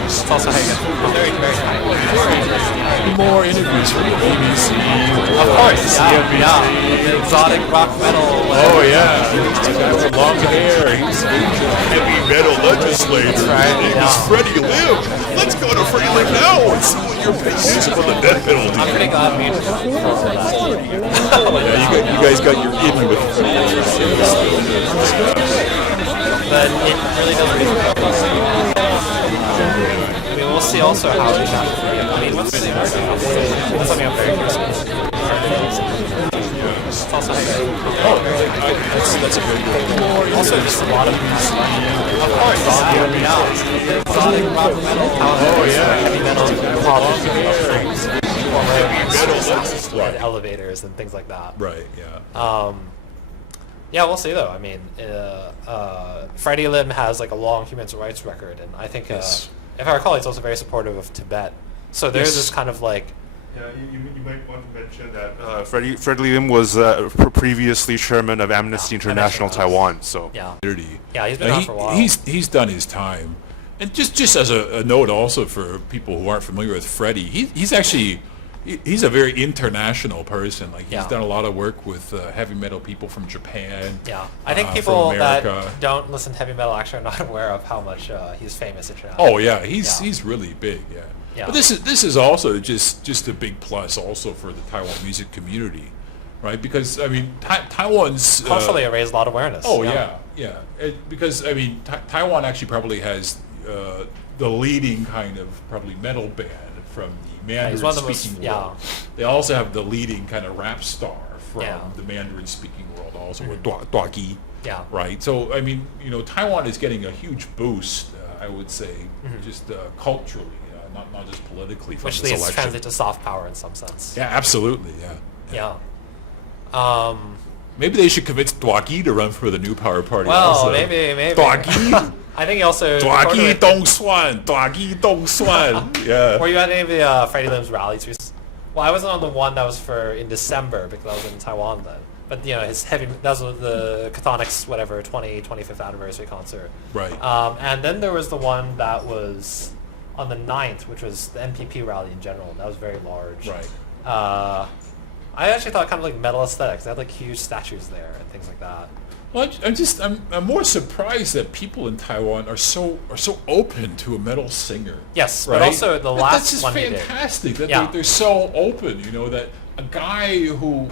it's also how you get very, very tight. More interviews from the BBC. Of course, yeah. Exotic rock metal. Oh yeah, the guy with long hair. He's a heavy metal legislator. That's right. His name is Freddie Lim. Let's go to Freddie Lim now and see what your opinion is on the death penalty. I'm pretty glad we you guys got your in with but it really doesn't. I mean, we'll see also how it happens. I mean, what's the that's something I'm very curious about. It's also that's a good one. Also, just a lot of course, exotic rock metal. Oh yeah, heavy metal, elevators and things like that. Right. Yeah. Yeah, we'll see though. I mean, Freddie Lim has like a long human rights record, and I think, if I recall, he's also very supportive of Tibet. So there's this kind of like. Yeah, you might want to mention that Freddie Lim was previously chairman of Amnesty International Taiwan. So yeah, he's been on for a while. He's done his time, and just as a note also for people who aren't familiar with Freddie, he's actually. He's a very international person. Like he's done a lot of work with heavy metal people from Japan. Yeah, I think people that don't listen to heavy metal actually are not aware of how much he's famous internationally. Oh yeah, he's really big. Yeah. But this is also just a big plus also for the Taiwan music community, right? Because I mean Taiwan's culturally raised a lot of awareness. Oh yeah. Because I mean Taiwan actually probably has the leading kind of probably metal band from the Mandarin-speaking world. They also have the leading kind of rap star from the Mandarin-speaking world, also with Duaki. Yeah. Right. So I mean, Taiwan is getting a huge boost. I would say, just culturally, not just politically. From which this leads election. translate to soft power in some sense. Yeah, absolutely. Yeah. Maybe they should convince Duaki to run for the New Power Party. Well, also. maybe. Duaki. I think he also. Duaki Dong Suan. Yeah. Were you at any of the Freddie Lim's rallies? Well, I wasn't on the one that was in December because I was in Taiwan then. But his heavy that was the Chthonics 25th anniversary concert. Right. And then there was the one that was on the 9th, which was the MPP rally in general. That was very large. Right. I actually thought kind of like metal aesthetics. They had like huge statues there and things like that. Well, I'm more surprised that people in Taiwan are so open to a metal singer. Yes, right? But also the last that's one just fantastic. That they're so open. That a guy who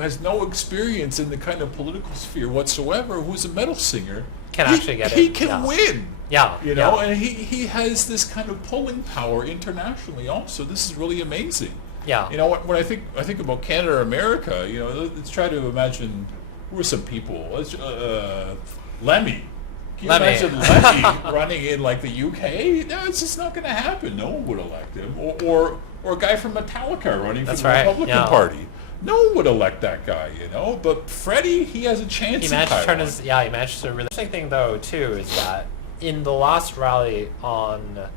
has no experience in the kind of political sphere whatsoever, who's a metal singer, can actually get it. He can win. Yeah. And he has this kind of pulling power internationally. Also, this is really amazing. Yeah. When I think about Canada or America, let's try to imagine who are some people. Lemmy. Can you imagine Lemmy running in like the UK? No, it's just not going to happen. No one would elect him. Or a guy from Metallica running for the Republican Party. No one would elect that guy, you know. But Freddie, he has a chance. He managed to turn his he managed to. Really interesting thing though too is that in the last rally on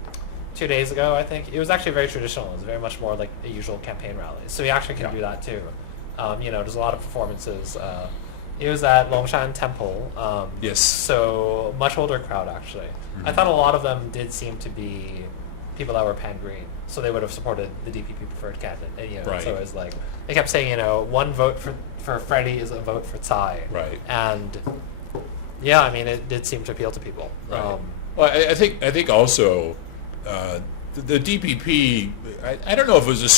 2 days ago, I think it was actually very traditional. It was very much more like a usual campaign rally. So he actually can do that too. You know, there's a lot of performances. It was at Longshan Temple. Yes. So much older crowd actually. I thought a lot of them did seem to be people that were pan-green, so they would have supported the DPP preferred candidate. You know, so it was like they kept saying, you know, one vote for Freddie is a vote for Tsai. Right. And yeah, I mean, it did seem to appeal to people. Right. Well, I think also the DPP. I don't know if it was a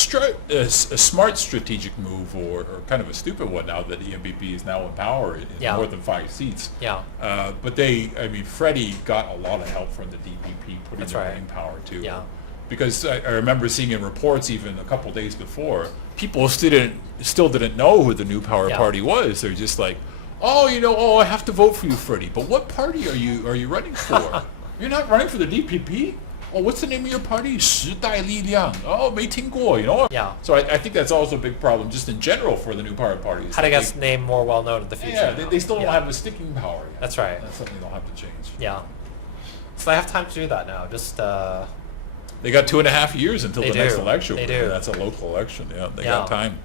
smart strategic move or kind of a stupid one. Now that the MPP is now in power in more than 5 seats. Yeah. But Freddie got a lot of help from the DPP putting them in power too. Yeah. Because I remember seeing in reports even a couple days before, people still didn't know who the New Power Party was. They're just like, I have to vote for you, Freddie. But what party are you running for? You're not running for the DPP? Oh, what's the name of your party? 时代力量. Oh, 没听过, you know? Yeah. So I think that's also a big problem just in general for the New Power parties. How to get name more well known in the future. Yeah, they still don't have a sticking power yet. That's right. That's something they'll have to change. Yeah. So they have time to do that now. Just they got 2.5 years until the next election. They do. That's a local election. Yeah, they got time.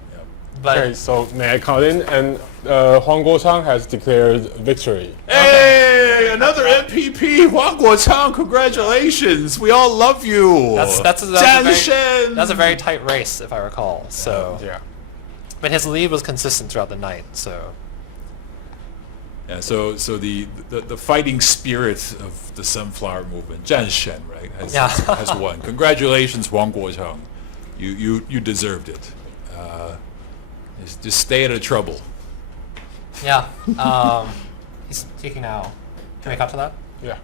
But okay, so may I call in? And Huang Guochang has declared victory. Hey, another MPP, Huang Guochang! Congratulations! We all love you. That's a very tight race, if I recall. So yeah. But his lead was consistent throughout the night. So yeah. So the fighting spirit of the Sunflower Movement, 战神, right, has won. Congratulations, Huang Guochang. You deserved it. Just stay out of trouble. Yeah. He's taking now. Can we cut to that? Yeah.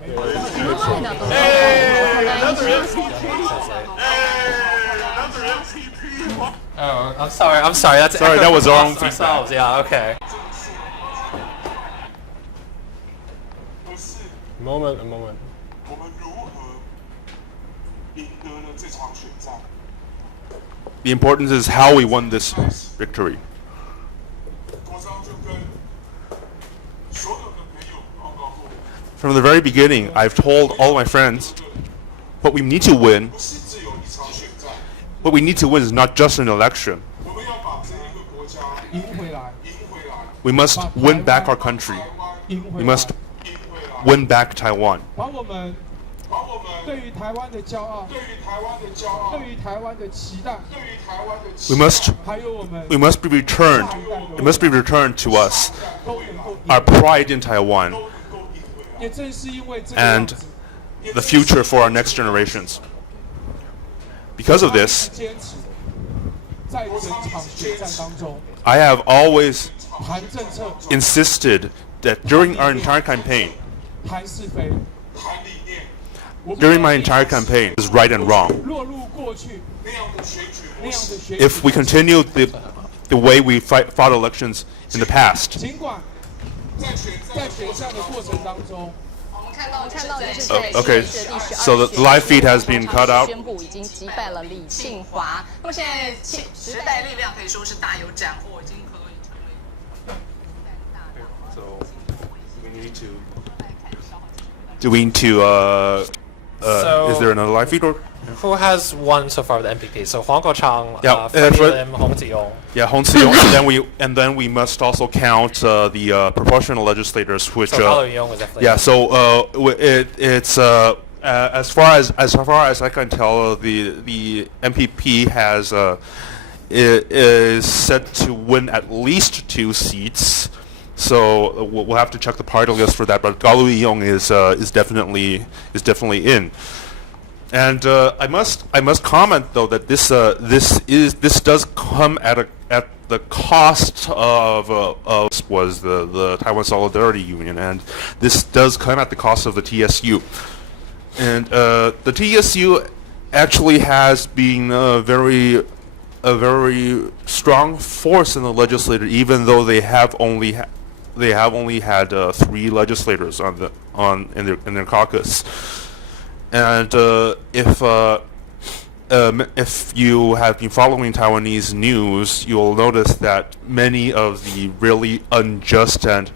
Hey, another MPP. Oh, I'm sorry. That's sorry. That was our own ourselves. Yeah. Okay. A moment. The importance is how we won this victory. From the very beginning, I've told all my friends what we need to win. What we need to win is not just an election. We must win back our country. We must win back Taiwan. We must be returned. It must be returned to us. Our pride in Taiwan and the future for our next generations. Because of this, I have always insisted that during our entire campaign, is right and wrong. If we continue the way we fought elections in the past, okay, so the live feed has been cut out. So we need to. Do we need to? Is there another live feed or? Who has won so far with the MPP? So Huang Guochang, Freddie Lim, Hong Ziyong. Yeah, Hong Ziyong, and then we must also count the proportional legislators, which. So Yong was definitely. Yeah, so it's as far as I can tell, the MPP has is set to win at least 2 seats. So we'll have to check the party list for that, but Gao Yong is definitely in. And I must comment though that this does come at the cost of was the Taiwan Solidarity Union, and this does come at the cost of the TSU. And the TSU actually has been a very strong force in the legislature, even though they have only only had 3 legislators in their caucus, and if you have been following Taiwanese news, you'll notice that many of the really unjust and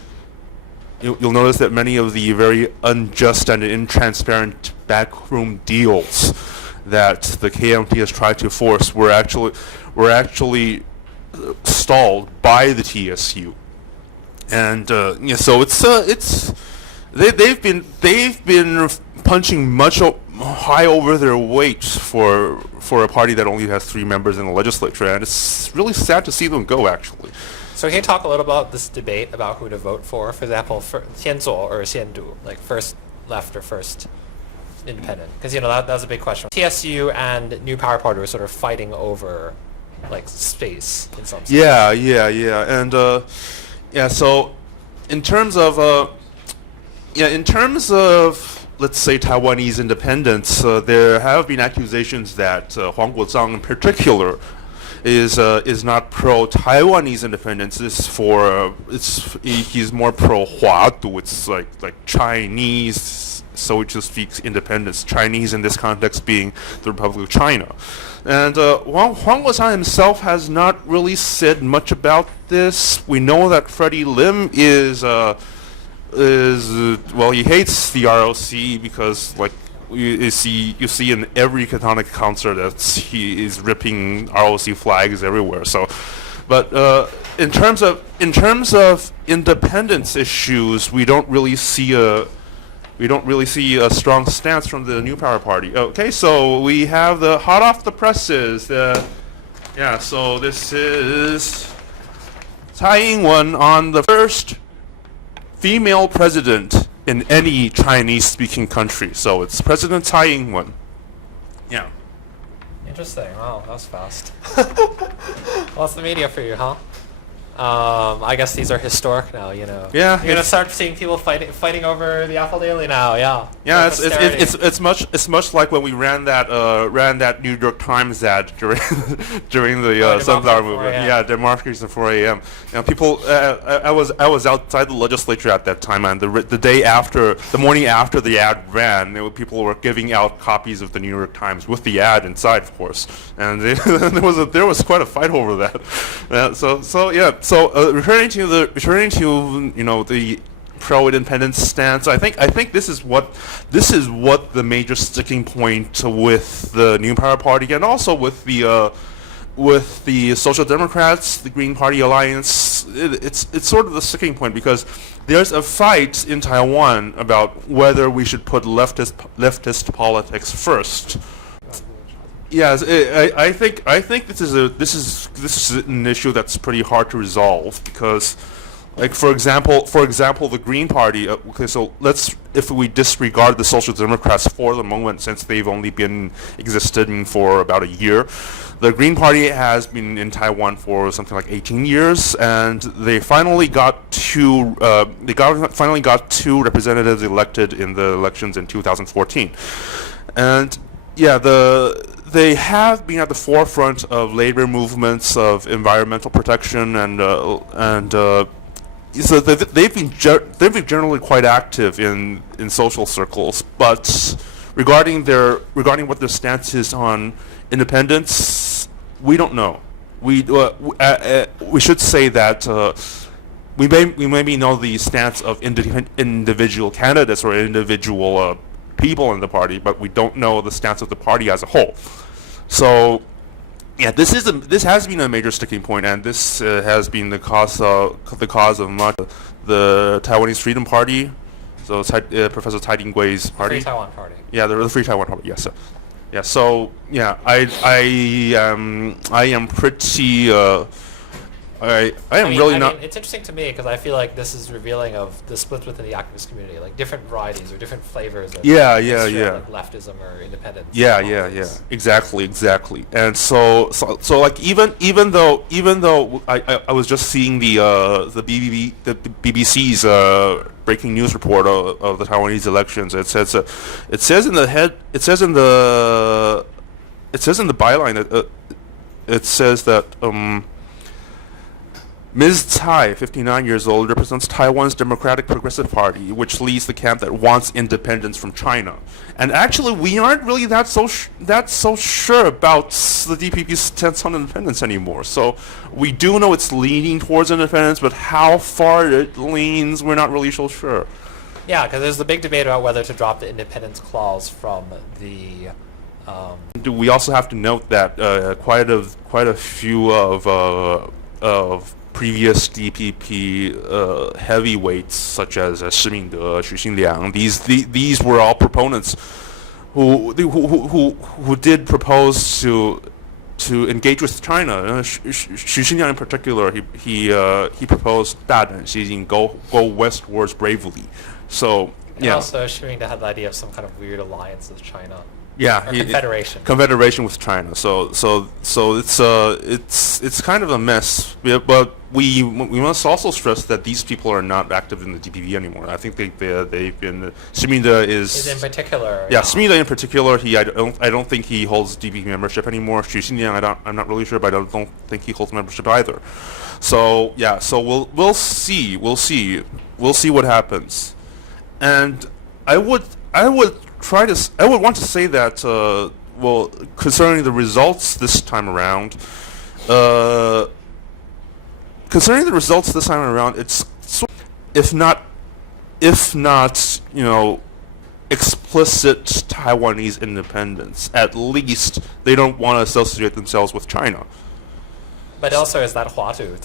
you'll notice that many of the very unjust and intransparent backroom deals that the KMT has tried to force were actually stalled by the TSU, and so they've been punching much high over their weight for a party that only has 3 members in the legislature, and it's really sad to see them go, actually. So can you talk a little about this debate about who to vote for? For example, Xian Zuo or Xian Du, like first left or first independent? Because that was a big question. TSU and New Power Party were sort of fighting over like space in some sense. Yeah, and so in terms of let's say Taiwanese independence, there have been accusations that Huang Guozhang in particular is not pro-Taiwanese independence. He's more pro-Huadu. It's like Chinese, so to speak, independence. Chinese in this context being the Republic of China. And Huang Guozhang himself has not really said much about this. We know that Freddie Lim he hates the ROC because you see in every Catholic concert that he is ripping ROC flags everywhere. So, but in terms of independence issues, we don't really see a strong stance from the New Power Party. Okay, so we have the hot off the presses. So this is Tsai Ing-wen on the first female president in any Chinese-speaking country. So it's President Tsai Ing-wen. Yeah. Interesting. Wow, that was fast. Well, it's the media for you, huh? I guess these are historic now, Yeah. You're gonna start seeing people fighting over the Apple Daily now, yeah. Yeah, it's much like when we ran that New York Times ad during the Sunflower Movement. Yeah, demonstration at 4 a.m. People. I was outside the legislature at that time, and the morning after the ad ran, people were giving out copies of the New York Times with the ad inside, of course, and there was quite a fight over that. So returning to the pro-independence stance, I think this is what the major sticking point with the New Power Party and also with the Social Democrats, the Green Party alliance. It's sort of the sticking point because there's a fight in Taiwan about whether we should put leftist politics first. Yes, I think this is an issue that's pretty hard to resolve because, for example, the Green Party. Okay, so if we disregard the Social Democrats for the moment, since they've only been existing for about a year, the Green Party has been in Taiwan for something like 18 years, and they finally got two representatives elected in the elections in 2014, and they have been at the forefront of labor movements, of environmental protection, and so they've been generally quite active in social circles. But regarding what their stance is on independence, we don't know. We should say that we maybe know the stance of individual candidates or individual people in the party, but we don't know the stance of the party as a whole. So, this has been a major sticking point, and this has been the cause of much the Taiwanese Freedom Party. So Professor Tsai Ing-wen's party. Free Taiwan Party. Yeah, the Free Taiwan Party. Yes. Yeah. So I am pretty. I mean, it's interesting to me because I feel like this is revealing of the split within the activist community, like different varieties or different flavors of like leftism or independence. Yeah. Exactly. And so like even though I was just seeing the BBC's breaking news report of the Taiwanese elections, it says in the byline that it says that Ms. Tsai, 59 years old, represents Taiwan's Democratic Progressive Party, which leads the camp that wants independence from China. And actually, we aren't really that so sure about the DPP's stance on independence anymore. So we do know it's leaning towards independence, but how far it leans, we're not really so sure. Yeah, because there's the big debate about whether to drop the independence clause from the. We also have to note that quite a few of previous DPP heavyweights, such as Shi Mingde, Xu Xinliang, these were all proponents who did propose to engage with China. Xu Xinliang in particular, he proposed 大胆西进, go westwards bravely. So and also Xu Mingde had the idea of some kind of weird alliance with China. Yeah, confederation with China. So it's kind of a mess. But we must also stress that these people are not active in the DPP anymore. I think they've been. Shi Mingde is in particular. Yeah, Shi Mingde in particular. I don't think he holds DPP membership anymore. Xu Xinliang, I'm not really sure, but I don't think he holds membership either. So yeah, so we'll see what happens, and I would want to say that, well, concerning the results this time around, it's if not, explicit Taiwanese independence. At least they don't want to associate themselves with China. But also is that Huatu,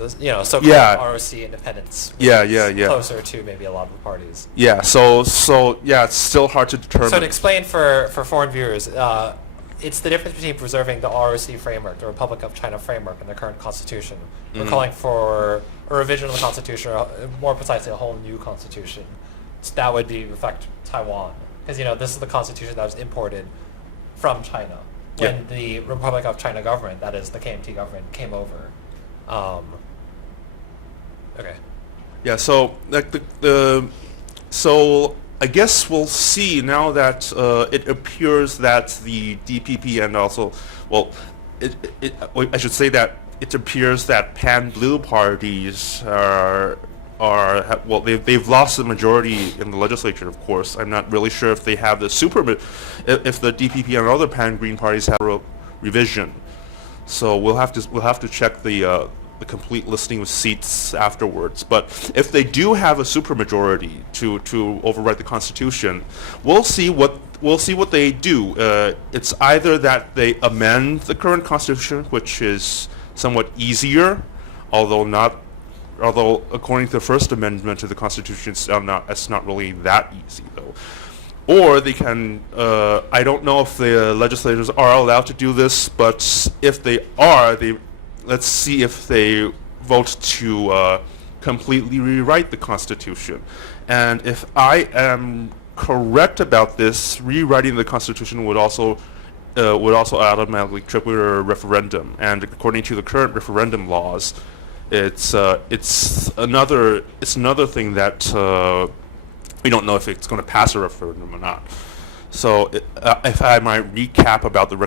so-called ROC independence. Yeah. Closer to maybe a lot of the parties. Yeah, so it's still hard to determine. So to explain for foreign viewers, it's the difference between preserving the ROC framework, the Republic of China framework, in the current constitution. We're calling for a revision of the constitution, or more precisely, a whole new constitution. So that would affect Taiwan, because this is the constitution that was imported from China. When the Republic of China government, that is the KMT government, came over. Okay. Yeah. So so I guess we'll see now that it appears that the DPP and also, well, I should say that it appears that pan-blue parties they've lost the majority in the legislature. Of course, I'm not really sure if they have the if the DPP and other pan-green parties have a revision. So we'll have to check the complete listing of seats afterwards. But if they do have a supermajority to override the constitution, we'll see what they do. It's either that they amend the current constitution, which is somewhat easier, although according to the First Amendment to the Constitution, it's not really that easy, though. Or they can, I don't know if the legislators are allowed to do this, but if they are, let's see if they vote to completely rewrite the Constitution. And if I am correct about this, rewriting the Constitution would also automatically trigger a referendum. And according to the current referendum laws, it's another thing that we don't know if it's going to pass a referendum or not. So if I might recap about the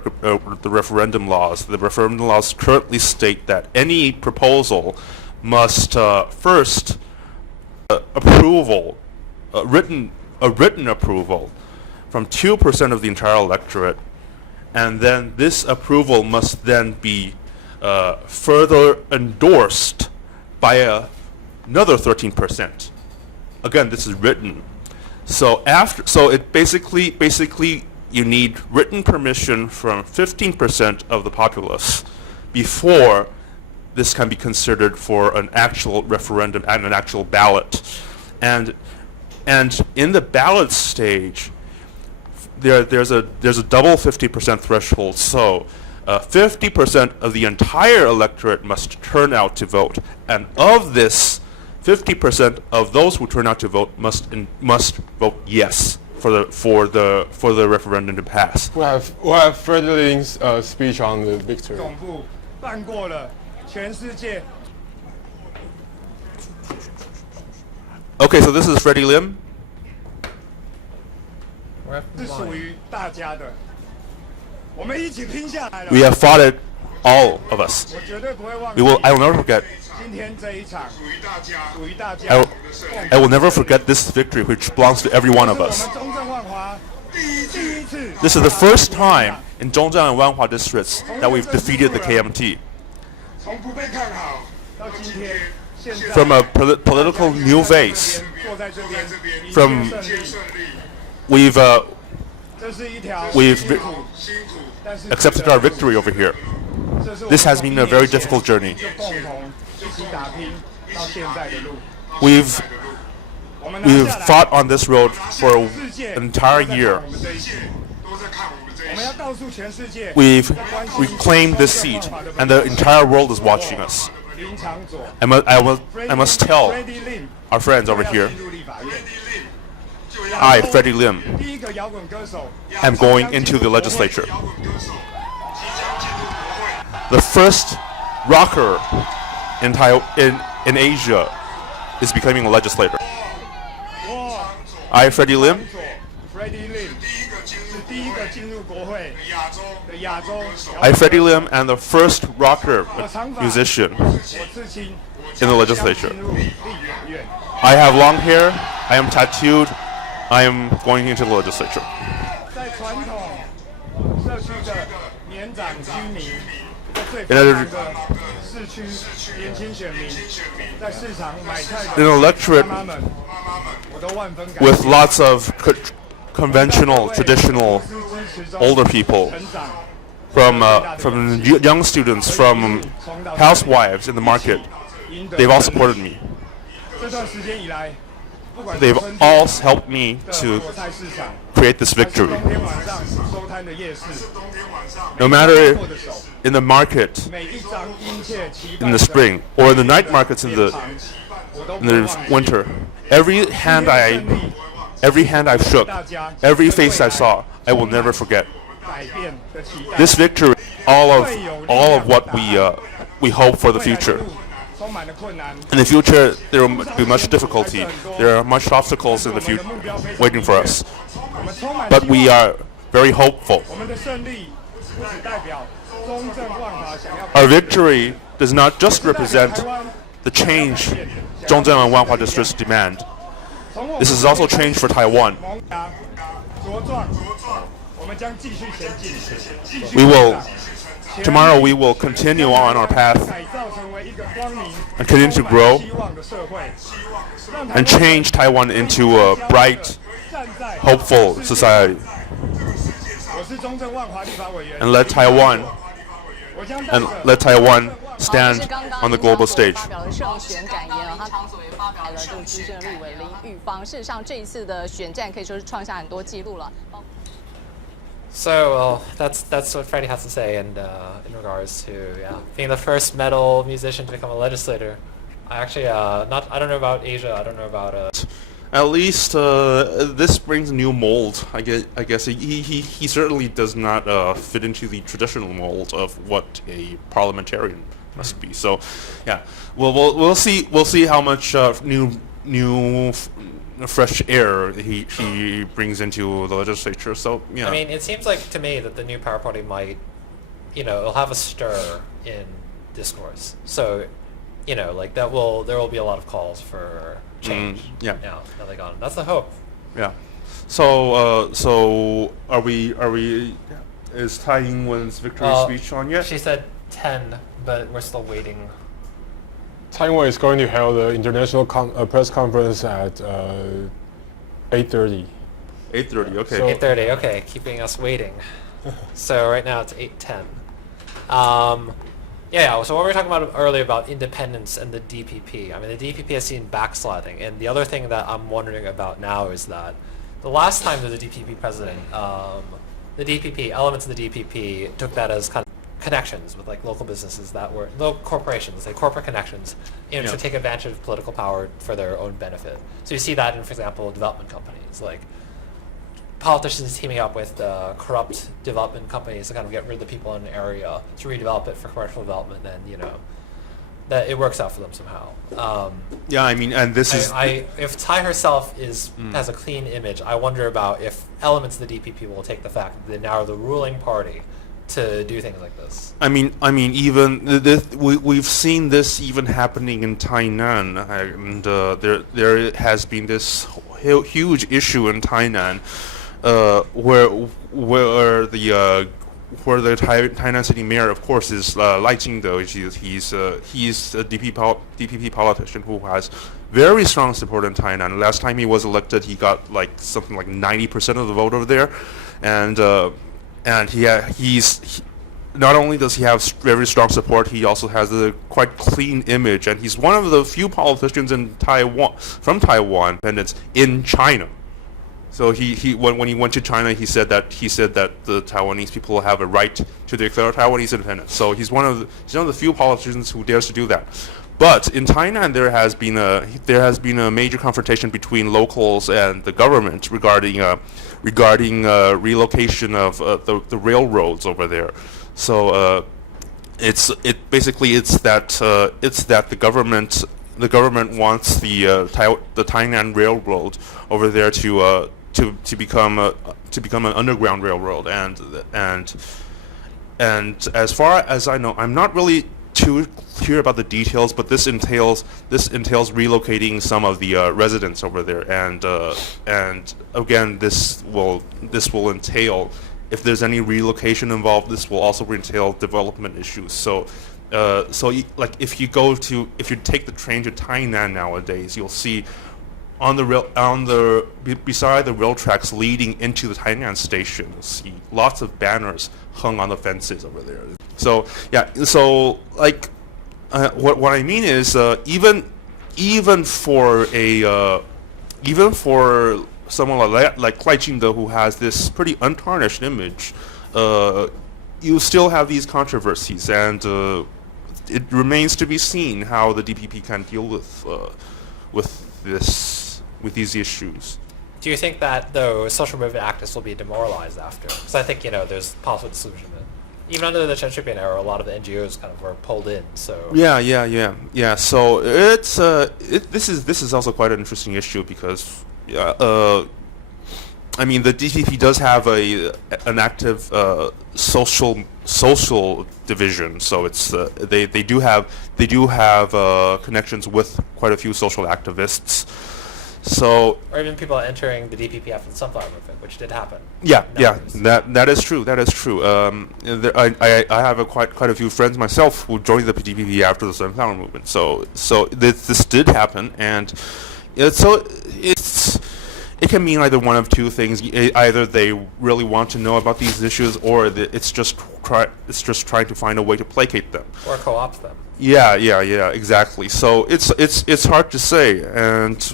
referendum laws, the referendum laws currently state that any proposal must first written approval from 2% of the entire electorate, and then this approval must then be further endorsed by another 13%. Again, this is written. So it basically you need written permission from 15% of the populace before this can be considered for an actual referendum and an actual ballot. And in the ballot stage, there's a double 50% threshold. So 50% of the entire electorate must turn out to vote, and of this, 50% of those who turn out to vote must vote yes for the referendum to pass. We'll have Freddie Lim's speech on the victory. Okay, so this is Freddie Lim. We have fought it, all of us. I will never forget I will never forget this victory, which belongs to every one of us. This is the first time in Zhongzheng and Wanhua districts that we've defeated the KMT. From a political new phase, we've accepted our victory over here. This has been a very difficult journey. We've fought on this road for an entire year. We've reclaimed this seat, and the entire world is watching us. I must tell our friends over here, I, Freddie Lim, am going into the legislature. The first rocker in Asia is becoming a legislator. I, Freddie Lim, and the first rocker musician in the legislature. I have long hair, I am tattooed, I am going into the legislature. An electorate with lots of conventional, traditional, older people, from young students, from housewives in the market, they've all supported me. They've all helped me to create this victory. No matter in the market in the spring or in the night markets in the winter, every hand I shook, every face I saw, I will never forget. This victory, all of what we hope for the future. In the future, there will be much difficulty. There are much obstacles in the future waiting for us. But we are very hopeful. Our victory does not just represent the change Zhongzheng and Wanhua districts demand. This is also change for Taiwan. Tomorrow we will continue on our path and continue to grow and change Taiwan into a bright, hopeful society. And let Taiwan stand on the global stage. So, well, that's what Freddie has to say, and in regards to being the first metal musician to become a legislator. I actually I don't know about Asia. I don't know about. At least this brings a new mold. I guess he certainly does not fit into the traditional mold of what a parliamentarian must be. So, yeah, we'll see how much new fresh air he brings into the legislature. So, yeah. I mean, it seems like to me that the new Power Party might, it'll have a stir in discourse. So, like there will be a lot of calls for change. Yeah. Now they got it. That's the hope. Yeah. So are we? Is Tsai Ing-wen's victory speech on yet? She said 10, but we're still waiting. Tsai Ing-wen is going to hold the international press conference at 8:30. 8:30. Okay. So 8:30. Okay, keeping us waiting. So right now it's 8:10. Yeah, so what we were talking about earlier about independence and the DPP. I mean, the DPP has seen backsliding, and the other thing that I'm wondering about now is that the last time there was a DPP president, the DPP, elements of the DPP took that as kind of connections with like local businesses that were, local corporations, like corporate connections, to take advantage of political power for their own benefit. So you see that in, for example, development companies, like politicians teaming up with corrupt development companies to kind of get rid of the people in an area to redevelop it for commercial development, and that it works out for them somehow. Yeah, I mean, and this is if Tsai herself has a clean image, I wonder about if elements of the DPP will take the fact that they now are the ruling party to do things like this. I mean, even we've seen this even happening in Tainan, and there has been this huge issue in Tainan, where the Tainan city mayor, of course, is Lai Ching-te. He's a DPP politician who has very strong support in Tainan. Last time he was elected, he got something like 90% of the vote over there, and he's not only does he have very strong support, he also has a quite clean image, and he's one of the few politicians in Taiwan from Taiwan independence in China. So when he went to China, he said that the Taiwanese people have a right to declare Taiwanese independence. So he's one of the few politicians who dares to do that. But in Tainan, there has been a major confrontation between locals and the government regarding relocation of the railroads over there. So it's that the government wants the Tainan railroad over there to become an underground railroad, and as far as I know, I'm not really too clear about the details, but this entails relocating some of the residents over there, and again, this will entail, if there's any relocation involved, this will also entail development issues. So if you take the train to Tainan nowadays, you'll see beside the rail tracks leading into the Tainan station, you'll see lots of banners hung on the fences over there. So what I mean is even for someone like Lai Ching-te, who has this pretty untarnished image, you still have these controversies, and it remains to be seen how the DPP can deal with these issues. Do you think that, though, social movement activists will be demoralized after? Because I think, there's possible disillusionment. Even under the Chen Shui-bian era, a lot of the NGOs kind of were pulled in. So yeah. So this is also quite an interesting issue because I mean, the DPP does have an active social division. So it's they do have connections with quite a few social activists. So, or even people entering the DPP after the Sunflower Movement, which did happen. Yeah, that is true. I have quite a few friends myself who joined the DPP after the Sunflower Movement. So this did happen, and it can mean either one of two things: either they really want to know about these issues, or it's just trying to find a way to placate them, or co-opt them. Yeah, exactly. So it's hard to say, and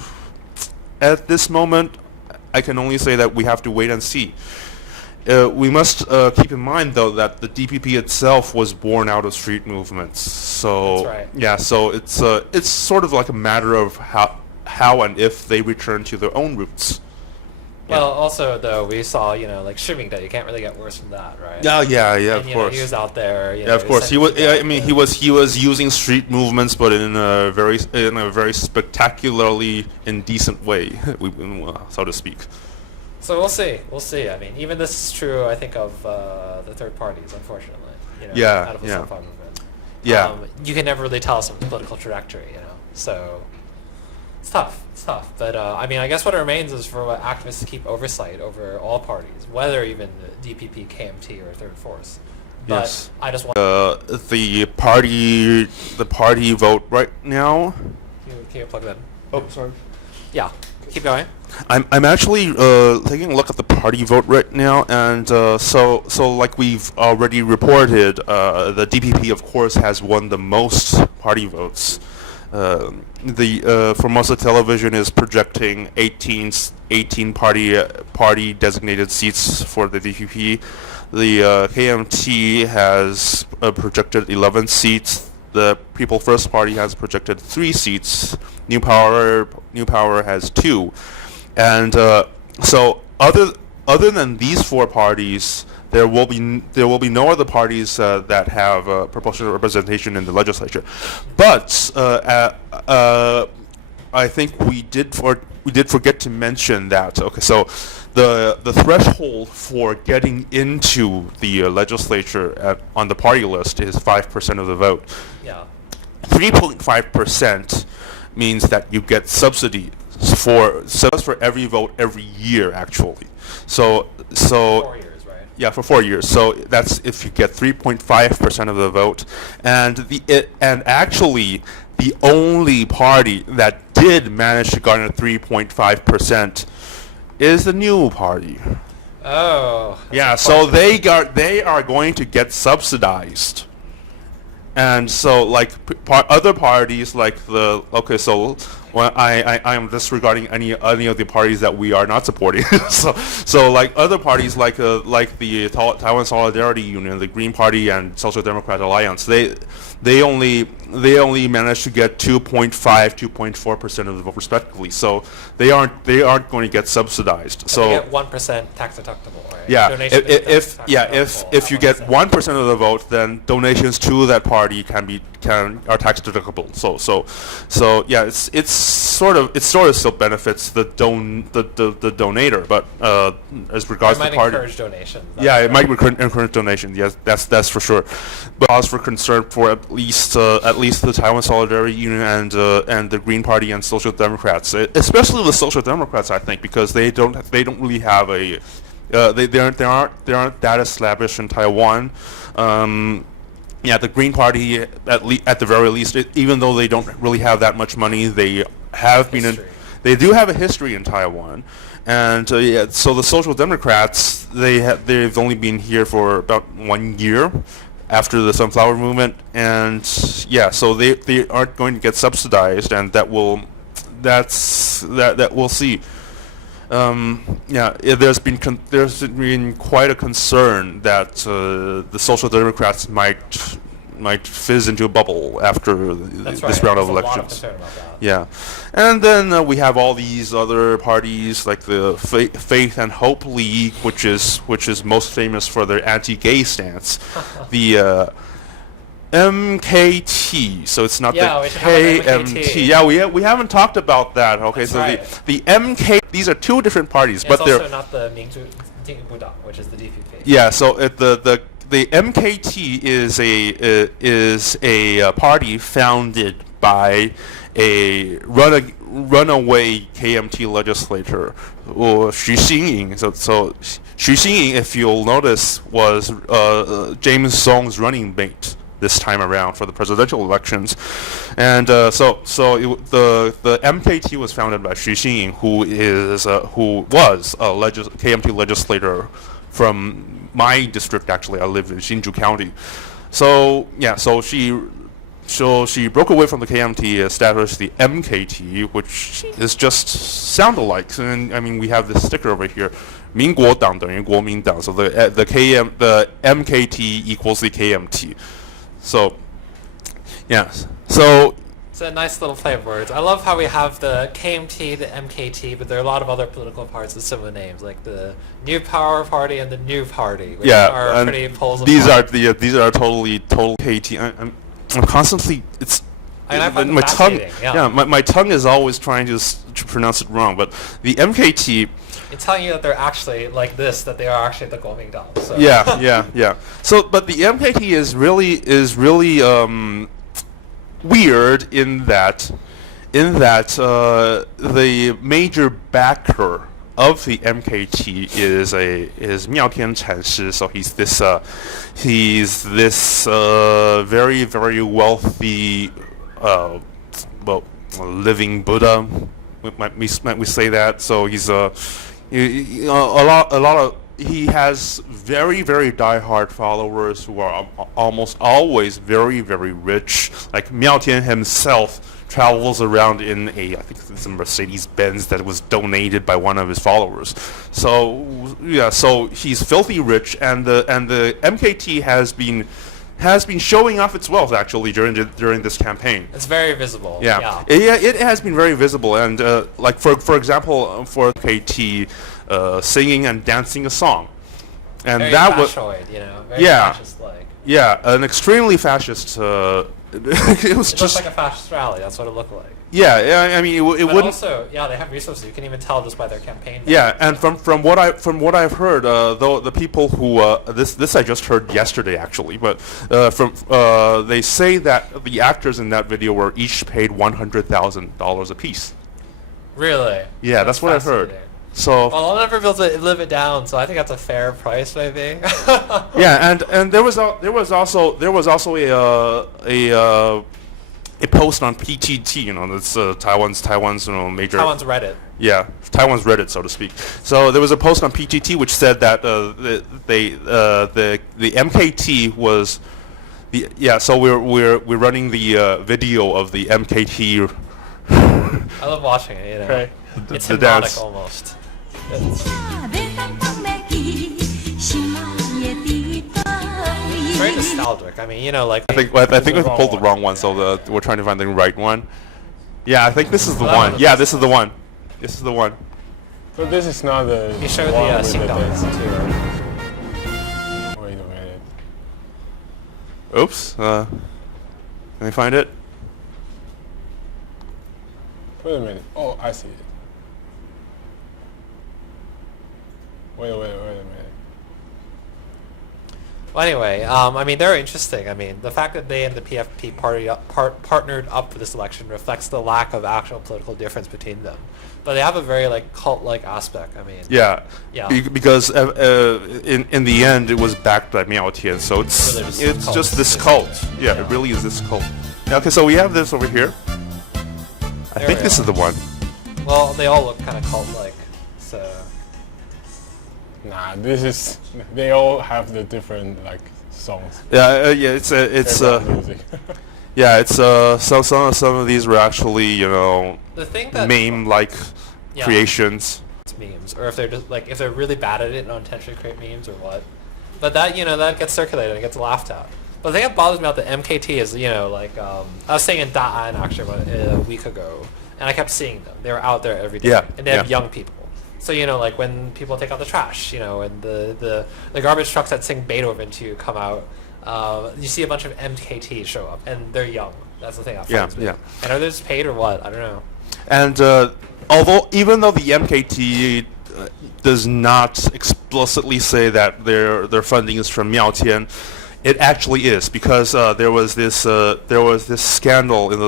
at this moment, I can only say that we have to wait and see. We must keep in mind, though, that the DPP itself was born out of street movements. So that's right. Yeah, so it's sort of like a matter of how and if they return to their own roots. Well, also, though, we saw, like Shiming Day, you can't really get worse than that, right? Yeah, and, of course. He was out there. Yeah, of course. He was. I mean, he was using street movements, but in a very spectacularly indecent way, so to speak. So we'll see. I mean, even this is true, I think, of the third parties, unfortunately. Out of the Sunflower Movement. Yeah. You can never really tell someone's political trajectory, So it's tough. But I mean, I guess what remains is for activists to keep oversight over all parties, whether even the DPP, KMT, or Third Force. But yes. I just want the party vote right now. Can you plug that in? Oh, sorry. Yeah. Keep going. I'm actually taking a look at the party vote right now, and so like we've already reported, the DPP of course has won the most party votes. The Formosa Television is projecting 18 party designated seats for the DPP. The KMT has projected 11 seats. The People First Party has projected 3 seats. New Power has 2, and so other than these 4 parties, there will be no other parties that have proportional representation in the legislature. But I think we did forget to mention that. Okay, so the threshold for getting into the legislature on the party list is 5% of the vote. Yeah. 3.5% means that you get subsidy for every vote every year, actually. So 4 years, right? yeah, for 4 years. So that's if you get 3.5% of the vote, and actually the only party that did manage to garner 3.5% is the New Party. Oh. Yeah, so they are going to get subsidized. And so, like other parties, like I am disregarding any of the parties that we are not supporting. so like other parties, like the Taiwan Solidarity Union, the Green Party, and Social Democrat Alliance, they only managed to get 2.4% of the vote respectively. So they aren't going to get subsidized. So they get 1% tax deductible, right? yeah, if you get 1% of the vote, then donations to that party are tax deductible. So yeah, it sort of still benefits the donator, but as regards the party, it might encourage donations. It might encourage donations. Yes, that's for sure. But cause for concern for at least the Taiwan Solidarity Union and the Green Party and Social Democrats, especially the Social Democrats, I think, because they don't really have a they aren't that established in Taiwan. The Green Party, at the very least, even though they don't really have that much money, they do have a history in Taiwan, and so the Social Democrats, they've only been here for about 1 year after the Sunflower Movement, and so they aren't going to get subsidized, and that we'll see. There's been quite a concern that the Social Democrats might fizz into a bubble after this round of elections. Yeah, and then we have all these other parties like the Faith and Hope League, which is most famous for their anti-gay stance. The MKT, so it's not the KMT. Yeah, we haven't talked about that. Okay, That's so right. the MK, these are two different parties, It's but also they're not the Mingzhu Budang, which is the DPP. yeah. So the MKT is a party founded by a runaway KMT legislator, Xu Xinying. So Xu Xinying, if you'll notice, was James Song's running mate this time around for the presidential elections, and the MKT was founded by Xu Xinying, who was a KMT legislator from my district. Actually, I live in Hsinchu County. So she broke away from the KMT, established the MKT, which is just sound alike. And I mean, we have this sticker over here, 民国党等于国民党. So the MKT equals the KMT. So it's a nice little play of words. I love how we have the KMT, the MKT, but there are a lot of other political parties with similar names, like the New Power Party and the New Party, which are pretty poles these apart. These are total KT. I'm constantly I find my them tongue. fascinating, My tongue is always trying to pronounce it wrong, but the MKT. It's telling you that they're actually like this, that they are actually the Kuomintang. So. Yeah. So, but the MKT is really weird in that the major backer of the MKT is Miao Tian Chanshi. So he's this very, very wealthy living Buddha. Might we say that? So he's he has very, very diehard followers who are almost always very, very rich. Like Miao Tian himself travels around in I think it's a Mercedes-Benz that was donated by one of his followers. So so he's filthy rich, and the MKT has been showing off its wealth actually during this campaign. It's very visible. Yeah, it has been very visible, and like for example, for KT singing and dancing a song, and very that was very fascist-like. Yeah, an extremely fascist. It was just like a fascist rally. That's what it looked like. Yeah, I mean, it But wouldn't. also, yeah, they have resources. You can even tell just by their campaign. Yeah, and from what I've heard, though the people who this I just heard yesterday actually, but they say that the actors in that video were each paid $100,000 apiece. Really? Yeah, that's what I've heard. So well, I'll never be able to live it down, so I think that's a fair price, maybe. yeah, and there was also a post on PTT, you know, that's Taiwan's major. Taiwan's Reddit. Yeah, Taiwan's Reddit, so to speak. So there was a post on PTT which said that the MKT was So we're running the video of the MKT. I love watching it. You know, okay. It's the hypnotic dance. almost. It's very nostalgic. I mean, you know, like I think we pulled the wrong one, so we're trying to find the right one. Yeah, I think this is the one. Yeah, this is the one. This is the one. But this is not the. You showed one the with Sing Dance dance. too. Right? Wait a minute. Oops. Let me find it. Wait a minute. Oh, I see it. Wait a minute. Well, anyway, I mean, they're interesting. I mean, the fact that they and the PFP partnered up for this election reflects the lack of actual political difference between them. But they have a very like cult-like aspect. I mean, Yeah. Yeah. Because in the end, it was backed by Miao Tian, so it's cult. just this cult. Yeah, it really is this cult. Yeah, okay, so we have this over here. I There think we this are. is the one. Well, they all look kind of cult-like. So Nah, this is. They all have the different like songs. Yeah, it's Background music. yeah, it's some of these were actually, you know, the thing that meme-like Yeah. creations. it's memes, or if they're just like if they're really bad at it and don't intentionally create memes or what. But that that gets circulated and gets laughed at. But the thing that bothers me about the MKT is like I was staying in Da'an actually about a week ago, and I kept seeing them. They were out there every day, Yeah, and they have yeah. young people. So like when people take out the trash, and the garbage trucks that sing Beethoven to you come out, you see a bunch of MKT show up, and they're young. That's the thing that Yeah, frightens me. yeah. And are they just paid or what? I don't know. And even though the MKT does not explicitly say that their funding is from Miao Tian, it actually is, because there was this scandal in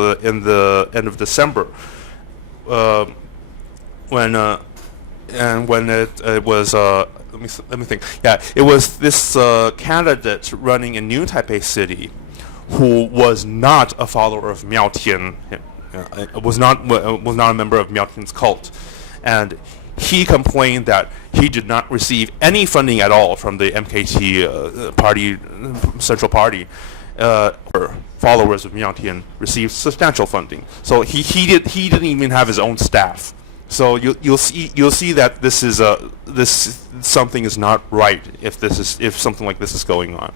the end of December when it was let me think. Yeah, it was this candidate running in New Taipei City who was not a follower of Miao Tian, was not a member of Miao Tian's cult, and he complained that he did not receive any funding at all from the MKT party, Central Party. Followers of Miao Tian received substantial funding, so he didn't even have his own staff. So you'll see that this something is not right if something like this is going on.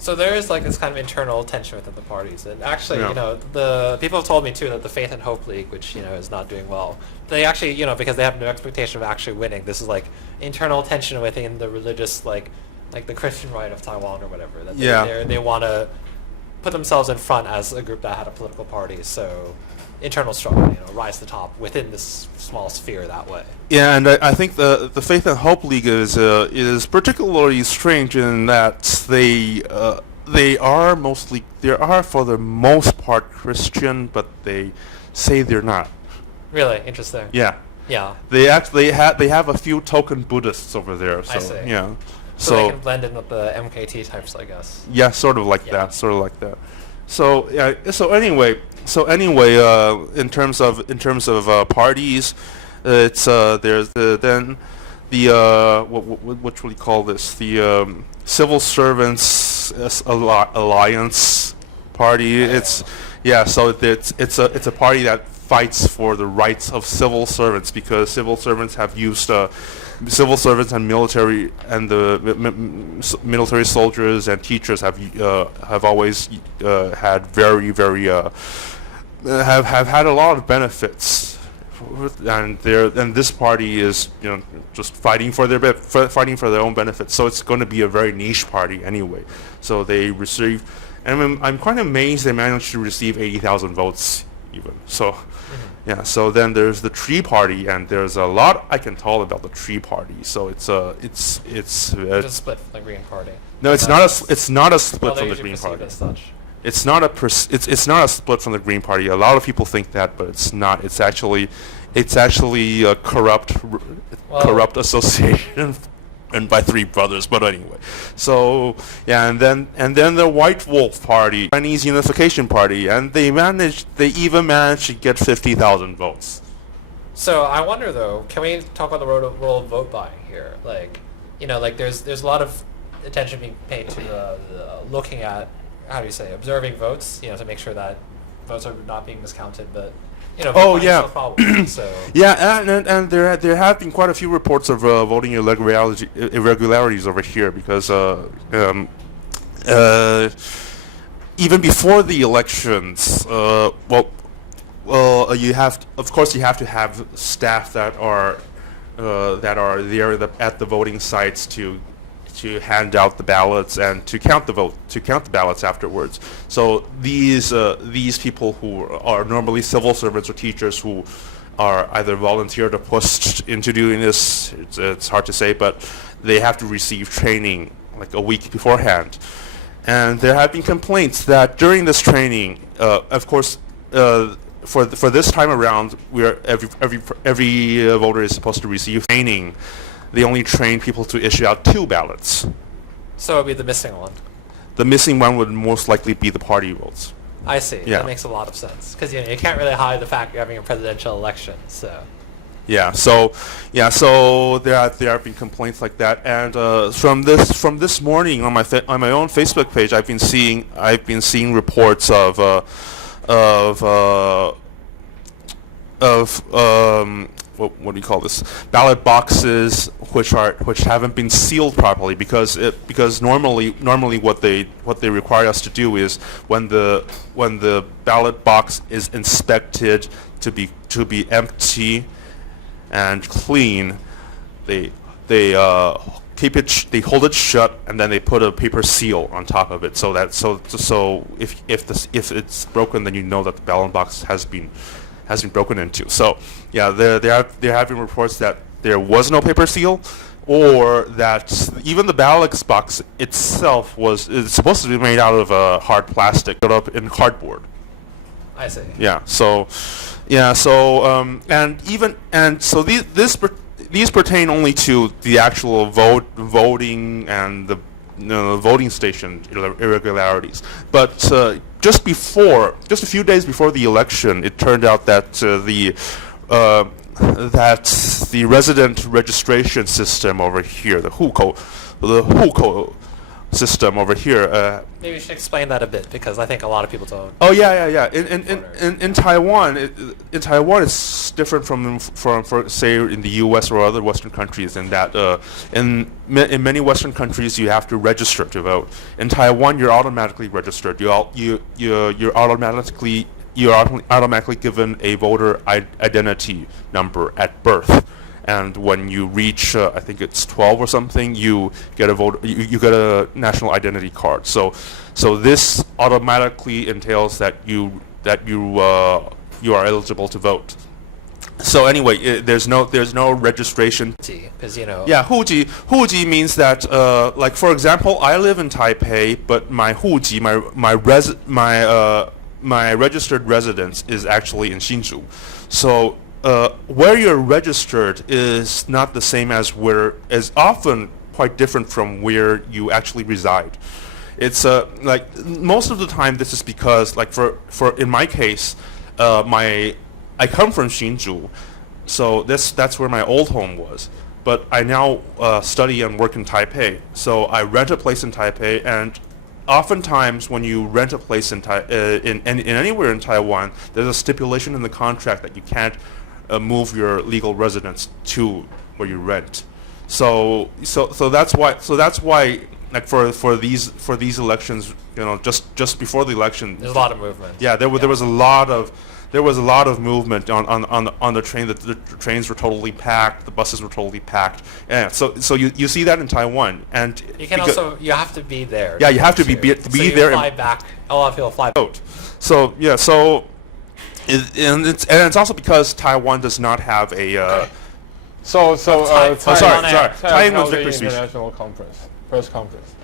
So there is like this kind of internal tension within the parties, and actually, Yeah. the people have told me too that the Faith and Hope League, which is not doing well, they actually, because they have no expectation of actually winning. This is like internal tension within the religious, like the Christian right of Taiwan or whatever. That they want to put themselves in front as a group that had a political party. So internal struggle, rise to the top within this small sphere that way. Yeah, and I think the Faith and Hope League is particularly strange in that they are for the most part Christian, but they say they're not. Really interesting. Yeah. Yeah. They have a few token Buddhists over there. So, I see. Yeah. So they can blend in with the MKT types, I guess. Yeah, sort of like that. So yeah. So anyway, in terms of parties, it's there's then the what should we call this? The Civil Servants Alliance Party. It's So it's a party that fights for the rights of civil servants, because civil servants have used civil servants and military and the military soldiers and teachers have always had very have had a lot of benefits, and this party is just fighting for their own benefits. So it's going to be a very niche party anyway. So they receive, and I'm quite amazed they managed to receive 80,000 votes even. So, yeah. So then there's the Tree Party, and there's a lot I can tell about the Tree Party. So it's Just split from the Green Party. no, it's not a it's not a split Well, from they're the usually Green Party. perceived as such. It's not a it's not a split from the Green Party. A lot of people think that, but it's not. It's actually a corrupt association and by three brothers. But anyway, so yeah, and then the White Wolf Party, Chinese Unification Party, and they even managed to get 50,000 votes. So I wonder though, can we talk about the role of vote buying here? Like, like there's a lot of attention being paid to looking at, how do you say, observing votes, to make sure that votes are not being miscounted, but vote buying is still a problem, so. Yeah, and there have been quite a few reports of voting irregularities over here because even before the elections, you have to have staff that are there at the voting sites to hand out the ballots and to count the ballots afterwards. So these people who are normally civil servants or teachers who are either volunteered or pushed into doing this, it's hard to say, but they have to receive training like a week beforehand. And there have been complaints that during this training, of course, for this time around, every voter is supposed to receive training. They only train people to issue out 2 ballots. So it would be the missing one. The missing one would most likely be the party votes. I see. Yeah. That makes a lot of sense because you can't really hide the fact you're having a presidential election. So. Yeah. So there have been complaints like that, and from this morning on my own Facebook page, I've been seeing reports of what do you call this? Ballot boxes which haven't been sealed properly because normally what they require us to do is when the ballot box is inspected to be empty and clean, they hold it shut and then they put a paper seal on top of it so if it's broken, then you know that the ballot box has been broken into. So yeah, there have been reports that there was no paper seal, or that even the ballot box itself is supposed to be made out of hard plastic, put up in cardboard. I see. Yeah. So these pertain only to the actual voting and the voting station irregularities. But just a few days before the election, it turned out that the resident registration system over here, the hukou system over here. Maybe you should explain that a bit because I think a lot of people don't. Oh yeah. In Taiwan, it's different from say in the U.S. or other Western countries in that in many Western countries you have to register to vote. In Taiwan, you're automatically registered. You're automatically given a voter identity number at birth. And when you reach, I think it's 12 or something, you get you get a national identity card. So this automatically entails that you are eligible to vote. So anyway, there's no registration. Because Yeah, huji means that like for example, I live in Taipei, but my huji, my registered residence is actually in Hsinchu. So where you're registered is not the same as is often quite different from where you actually reside. It's like most of the time this is because like for in my case, I come from Hsinchu, so that's where my old home was. But I now study and work in Taipei, so I rent a place in Taipei, and oftentimes when you rent a place in anywhere in Taiwan, there's a stipulation in the contract that you can't move your legal residence to where you rent. So that's why like for these elections, just before the election, there's a lot of movement. Yeah, there was a lot of movement on the train. The trains were totally packed. The buses were totally packed. Yeah, so you see that in Taiwan, and you have to be there. Yeah, you have to be there. Fly back. A lot of people fly. Vote. So yeah, and it's also because Taiwan does not have a. Sorry. Taiwan's victory speech. International conference, press conference.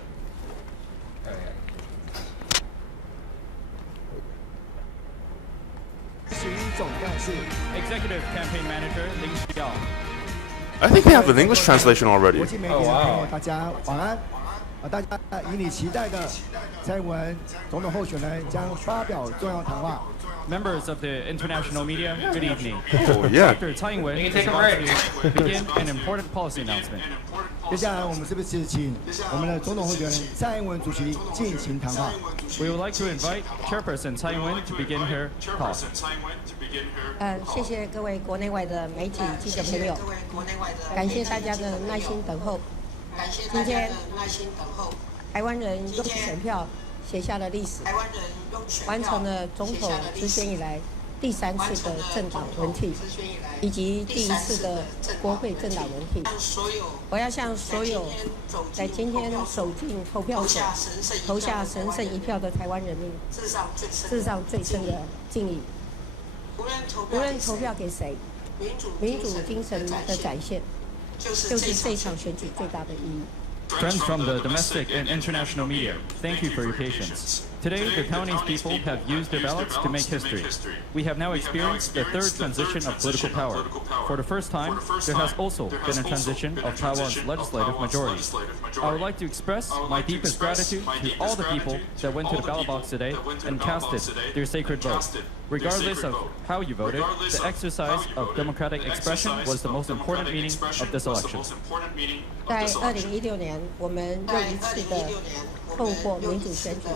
Executive Campaign Manager Lin Xiao. I think they have an English translation already. 国际媒体的朋友，大家晚安。大家以你期待的蔡英文总统候选人将发表重要谈话。 Members of the international media, good evening. Oh, yeah. Dr. Tsai Ing-wen is about to begin an important policy announcement. 接下来我们是不是请我们的总统候选人蔡英文主席进行谈话 We would like to invite Chairperson Tsai Ing-wen to begin her talk. 谢谢各位国内外的媒体记者朋友，感谢大家的耐心等候。今天，台湾人用选票写下了历史，完成了总统直选以来第3次的政党轮替，以及第1次的国会政党轮替。我要向所有在今天走进投票所投下神圣一票的台湾人民致上最深的敬意。无论投票给谁，民主精神的展现，就是这场选举最大的意义。 Friends from the domestic and international media, thank you for your patience. Today, the Taiwanese people have used their ballots to make history. We have now experienced the third transition of political power. For the first time, there has also been a transition of Taiwan's legislative majority. I would like to express my deepest gratitude to all the people that went to the ballot box today and casted their sacred vote. Regardless of how you voted, the exercise of democratic expression was the most important meaning of this election. 在2016年，我们又一次的透过民主选举，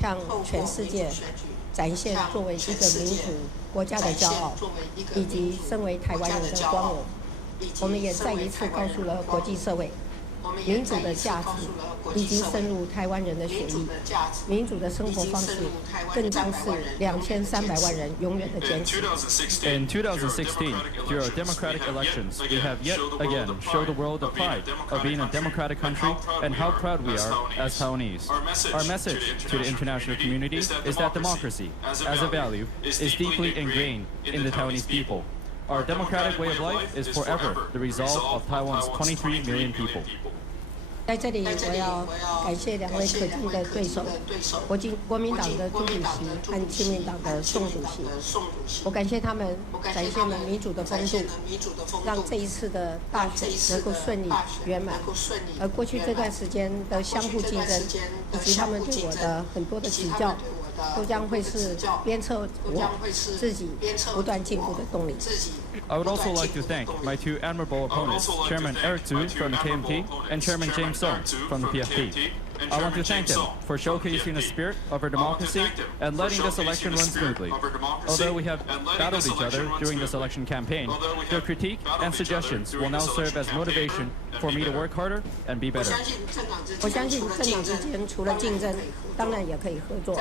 向全世界展现作为一个民主国家的骄傲，以及身为台湾人的光荣。我们也再一次告诉了国际社会，民主的价值已经深入台湾人的血液，民主的生活方式更将是2300万人永远的坚持。In 2016, through our democratic elections, we have yet again showed the world the pride of being a democratic country and how proud we are as Taiwanese. Our message to the international community is that democracy, as a value, is deeply ingrained in the Taiwanese people. Our democratic way of life is forever the resolve of Taiwan's 23 million people. 在这里，我要感谢2位可敬的对手，国民党的朱主席和亲民党的宋主席。我感谢他们展现了民主的风度，让这一次的大选能够顺利圆满。而过去这段时间的相互竞争，以及他们对我的很多的指教，都将会是鞭策我自己不断进步的动力。 I would also like to thank my two admirable opponents, Chairman Eric Zhu from the KMT and Chairman James Song from the PFP. I want to thank them for showcasing the spirit of our democracy and letting this election run smoothly. Although we have battled each other during this election campaign, their critique and suggestions will now serve as motivation for me to work harder and be better. 我相信政党之间除了竞争，当然也可以合作。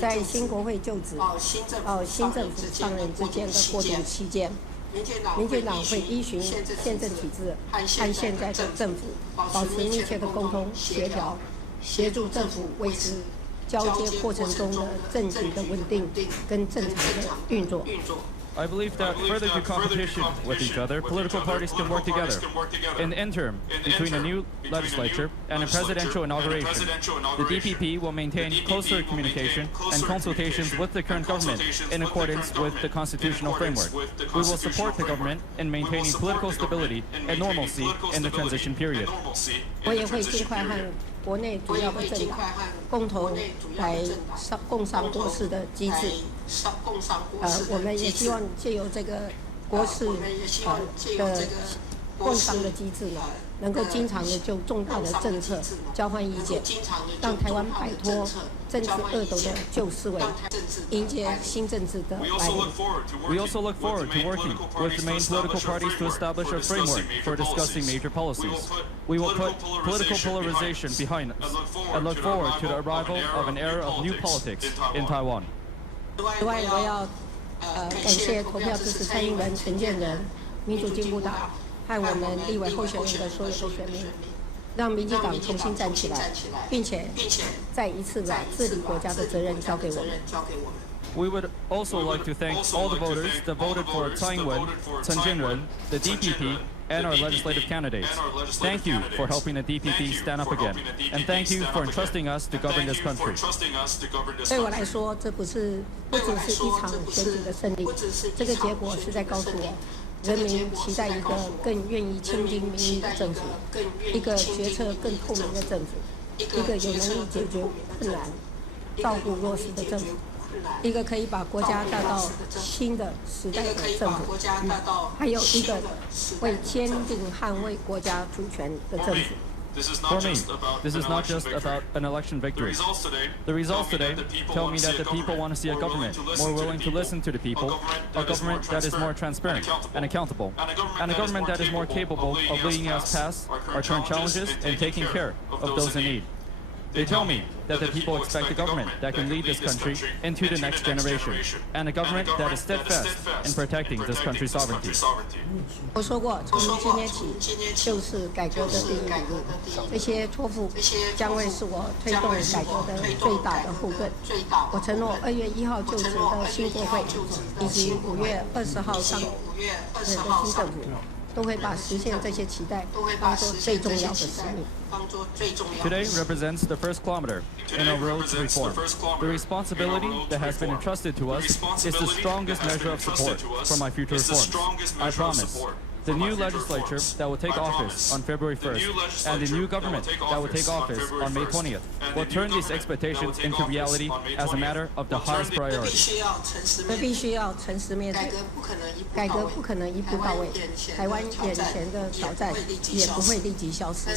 在新国会就职到新政府上任之间的过渡期间，民进党会依循宪政体制和现在的政府保持密切的沟通协调，协助政府维持交接过程中的政局的稳定跟正常的运作。 I believe that further to competition with each other, political parties can work together. In the interim, between a new legislature and a presidential inauguration, the DPP will maintain closer communication and consultations with the current government in accordance with the constitutional framework. We will support the government in maintaining political stability and normalcy in the transition period. 我也会尽快和国内主要的政党共同来共商国事的机制。我们也希望借由这个国事的共商的机制呢，能够经常的就重大的政策交换意见，让台湾摆脱政治恶斗的旧思维，迎接新政治的来临。 We also look forward to working with the main political parties to establish a framework for discussing major policies. We will put political polarization behind us and look forward to the arrival of an era of new politics in Taiwan. 此外，我要感谢投票支持蔡英文、陈建仁、民主进步党和我们立委候选人的所有的选民，让民进党重新站起来，并且再一次把治理国家的责任交给我们。We would also like to thank all the voters that voted for Tsai Ing-wen, Chen Chien-wen, the DPP, and our legislative candidates. Thank you for helping the DPP stand up again, and thank you for entrusting us to govern this country. 对我来说，这不只是一场选举的胜利，这个结果是在告诉我，人民期待一个更愿意倾听民意的政府，一个决策更透明的政府，一个有能力解决困难、照顾弱势的政府。一个可以把国家带到新的时代的政府，还有一个会坚定捍卫国家主权的政府。For me, this is not just about an election victory. The results today tell me that the people want to see a government more willing to listen to the people, a government that is more transparent and accountable, and a government that is more capable of leading us past our current challenges and taking care of those in need. They tell me that the people expect a government that can lead this country into the next generation, and a government that is steadfast in protecting this country's sovereignty. 我说过，从今天起就是改革的第一里路，这些托付将会是我推动改革的最大的后盾。我承诺2月1号就职的新国会，以及5月20号上任的新政府，都会把实现这些期待当作最重要的使命。Today represents the first kilometer in our road to reform. The responsibility that has been entrusted to us is the strongest measure of support for my future reforms. I promise. The new legislature that will take office on February 1st and the new government that will take office on May 20th will turn these expectations into reality as a matter of the highest priority. 这必须要诚实面对，改革不可能一步到位，台湾眼前的挑战也不会立即消失。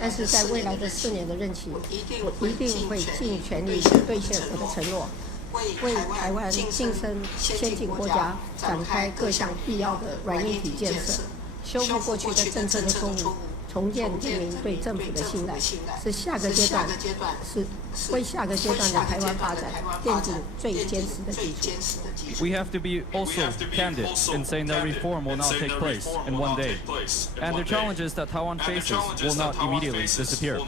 但是在未来的4年的任期，我一定会尽全力兑现我的承诺。为台湾晋升先进国家展开各项必要的软硬体建设，修复过去的政策的错误，重建人民对政府的信赖，是下个阶段为下个阶段的台湾发展奠定最坚实的基础。We have to be also candid in saying that reform will not take place in one day, and the challenges that Taiwan faces will not immediately disappear.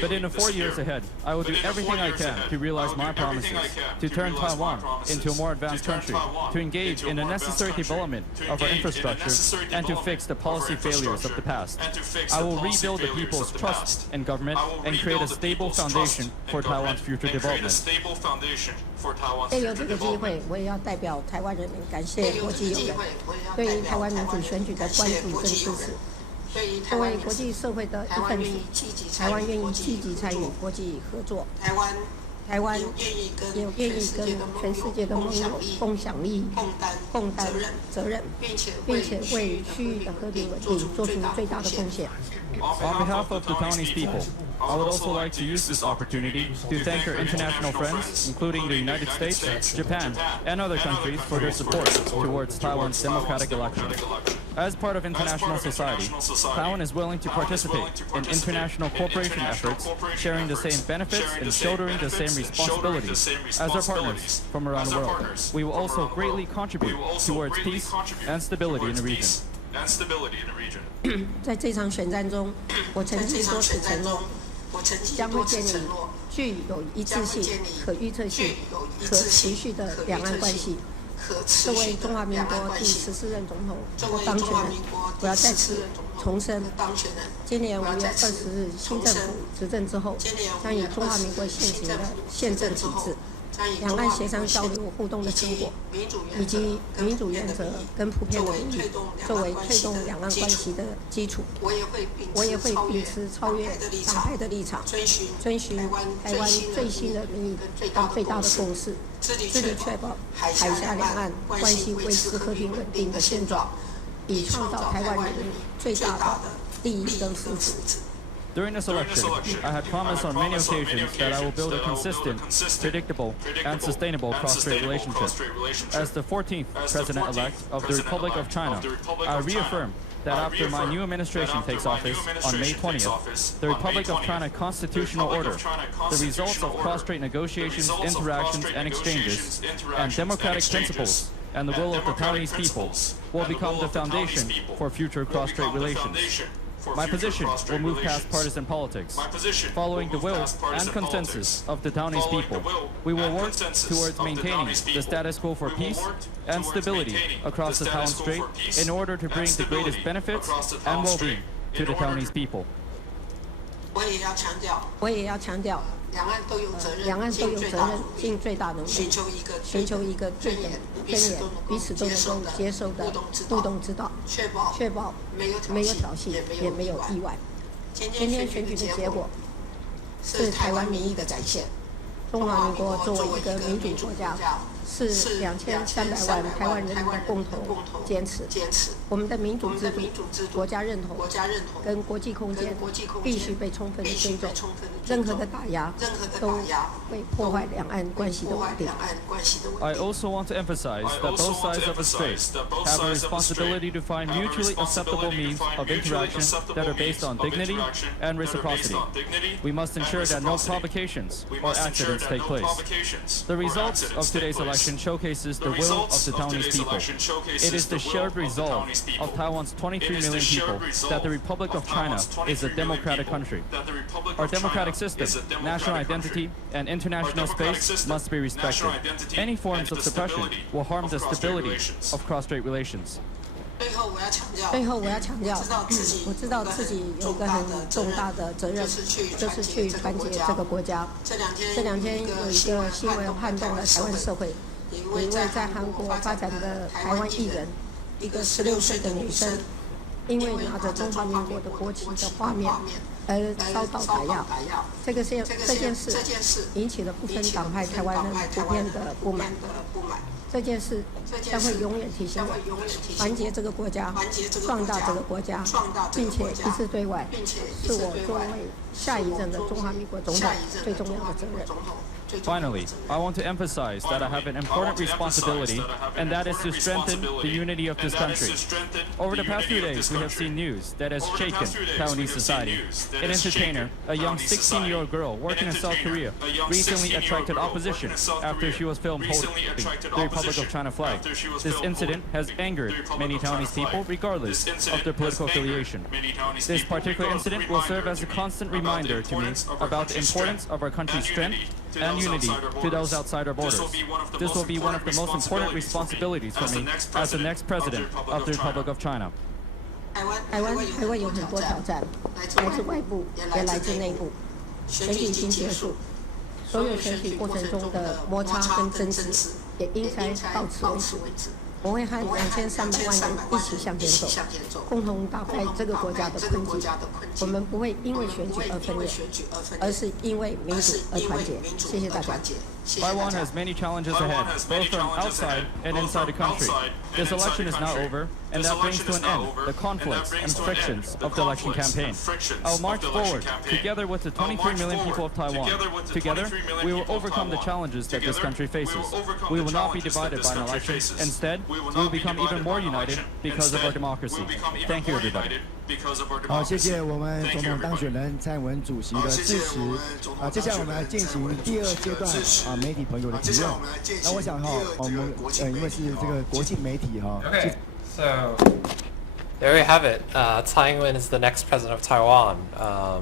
But in the 4 years ahead, I will do everything I can to realize my promises, to turn Taiwan into a more advanced country, to engage in the necessary development of our infrastructure, and to fix the policy failures of the past. I will rebuild the people's trust in government and create a stable foundation for Taiwan's future development. 借由这个机会，我也要代表台湾人民感谢国际友人对于台湾民主选举的关注跟支持。作为国际社会的一份子，台湾愿意积极参与国际合作。台湾也愿意跟全世界的盟友共享利益、共担责任，并且为区域的和平稳定做出最大的贡献。On behalf of the Taiwanese people, I would also like to use this opportunity to thank our international friends, including the United States, Japan, and other countries for their support towards Taiwan's democratic elections. As part of international society, Taiwan is willing to participate in international cooperation efforts, sharing the same benefits and shouldering the same responsibilities as our partners from around the world. We will also greatly contribute towards peace and stability in the region. 在这场选战中，我曾经多次承诺，将会建立具有一致性、可预测性、可持续的两岸关系。作为中华民国第14任总统当选人，我要再次重申，今年5月20日新政府执政之后，将以中华民国现行的宪政体制、两岸协商交流互动的成果，以及民主原则跟普遍的民意，作为推动两岸关系的基础。我也会秉持超越党派的立场，遵循台湾最新的民意和最大的共识，致力确保海峡两岸关系维持和平稳定的现状，以创造台湾人民最大的利益跟福祉。During this election, I had promised on many occasions that I will build a consistent, predictable, and sustainable cross-strait relationship. As the 14th President-elect of the Republic of China, I reaffirm that after my new administration takes office on May 20th, the Republic of China Constitutional Order, the results of cross-strait negotiations, interactions, and exchanges, and democratic principles, and the will of the Taiwanese people will become the foundation for future cross-strait relations. My position will move past partisan politics. Following the will and consensus of the Taiwanese people, we will work towards maintaining the status quo for peace and stability across the Taiwan Strait in order to bring the greatest benefits and well-being to the Taiwanese people. 我也要强调，两岸都有责任尽最大努力，寻求一个最尊严、彼此都能够接受的互动之道，确保没有挑衅，也没有意外。今天选举的结果是台湾民意的展现。中华民国作为一个民主国家，是2300万台湾人民的共同坚持。我们的民主制度、国家认同跟国际空间必须被充分的尊重，任何的打压都会破坏两岸关系的稳定。I also want to emphasize that both sides of the strait have a responsibility to find mutually acceptable means of interaction that are based on dignity and reciprocity. We must ensure that no provocations or accidents take place. The results of today's election showcases the will of the Taiwanese people. It is the shared resolve of Taiwan's 23 million people that the Republic of China is a democratic country. Our democratic system, national identity, and international space must be respected. Any forms of suppression will harm the stability of cross-strait relations. 最后我要强调，我知道自己有一个很重大的责任，就是去团结这个国家。这两天有一个新闻撼动了台湾社会，有一位在韩国发展的台湾艺人，一个16岁的女生，因为拿着中华民国的国旗的画面而遭到打压。这件事引起了不分党派台湾人普遍的不满。这件事将会永远提醒我，团结这个国家，壮大这个国家，并且一致对外，是我作为下一任的中华民国总统最重要的责任。Finally, I want to emphasize that I have an important responsibility, and that is to strengthen the unity of this country. Over the past few days, we have seen news that has shaken Taiwanese society. An entertainer, a young 16-year-old girl working in South Korea, recently attracted opposition after she was filmed holding the Republic of China flag. This incident has angered many Taiwanese people, regardless of their political affiliation. This particular incident will serve as a constant reminder to me about the importance of our country's strength and unity to those outside our borders. This will be one of the most important responsibilities for me as the next president of the Republic of China. 台湾有很多挑战，来自外部，也来自内部。选举已经结束，所有选举过程中的摩擦跟争执也应该到此为止。我会和2300万人一起向前走，共同打败这个国家的困境。我们不会因为选举而分裂，而是因为民主而团结。谢谢大家。Taiwan has many challenges ahead, both from outside and inside the country. This election is now over, and that brings to an end the conflicts and frictions of the election campaign. I will march forward, together with the 23 million people of Taiwan. Together, we will overcome the challenges that this country faces. We will not be divided by an election. Instead, we will become even more united because of our democracy. Thank you, everybody. 好，谢谢我们总统当选人蔡英文主席的支持。接下来我们来进行第二阶段媒体朋友的提问。那我想我们因为是这个国际媒体Okay, so there we have it. Tsai Ing-wen is the next president of Taiwan,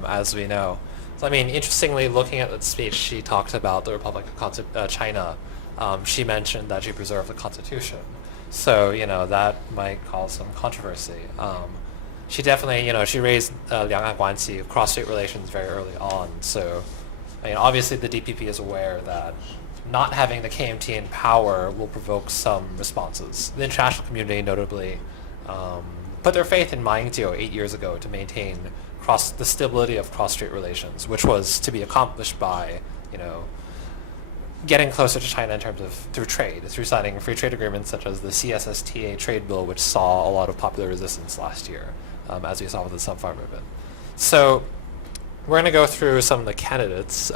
as we know. So I mean, interestingly, looking at the speech, she talked about the Republic of China. She mentioned that she preserved the Constitution. So, that might cause some controversy. She definitely, she raised Liang'an Guanxi, cross-strait relations, very early on. So, I mean, obviously the DPP is aware that not having the KMT in power will provoke some responses. The international community, notably, put their faith in Ma Ying-jeou 8 years ago to maintain the stability of cross-strait relations, which was to be accomplished by, getting closer to China in terms of through trade, through signing free trade agreements such as the CSSTA trade bill, which saw a lot of popular resistance last year, as we saw with the Sunflower movement. So we're going to go through some of the candidates,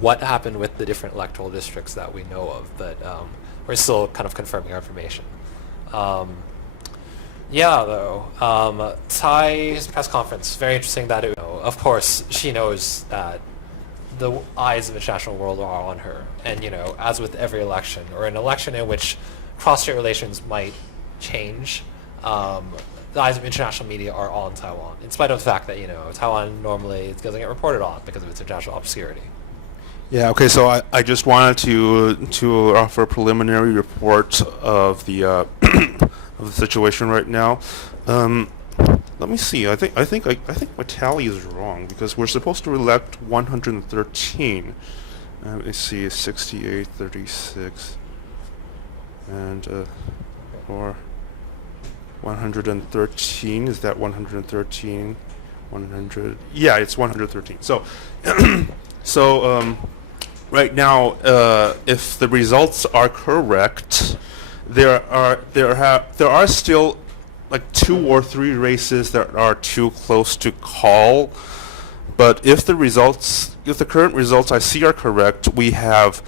what happened with the different electoral districts that we know of, but we're still kind of confirming our information. Tsai's press conference, very interesting that of course she knows that the eyes of the international world are on her. And, as with every election, or an election in which cross-strait relations might change, the eyes of international media are on Taiwan, in spite of the fact that Taiwan normally doesn't get reported on because of its international obscurity. Yeah. Okay. So I just wanted to offer a preliminary report of the of the situation right now. Let me see. I think my tally is wrong because we're supposed to elect 113. Let me see. 68, 36, and or 113. Is that 113? 100. Yeah, it's 113. So right now, if the results are correct, there are still like 2 or 3 races that are too close to call. But if the current results I see are correct, we have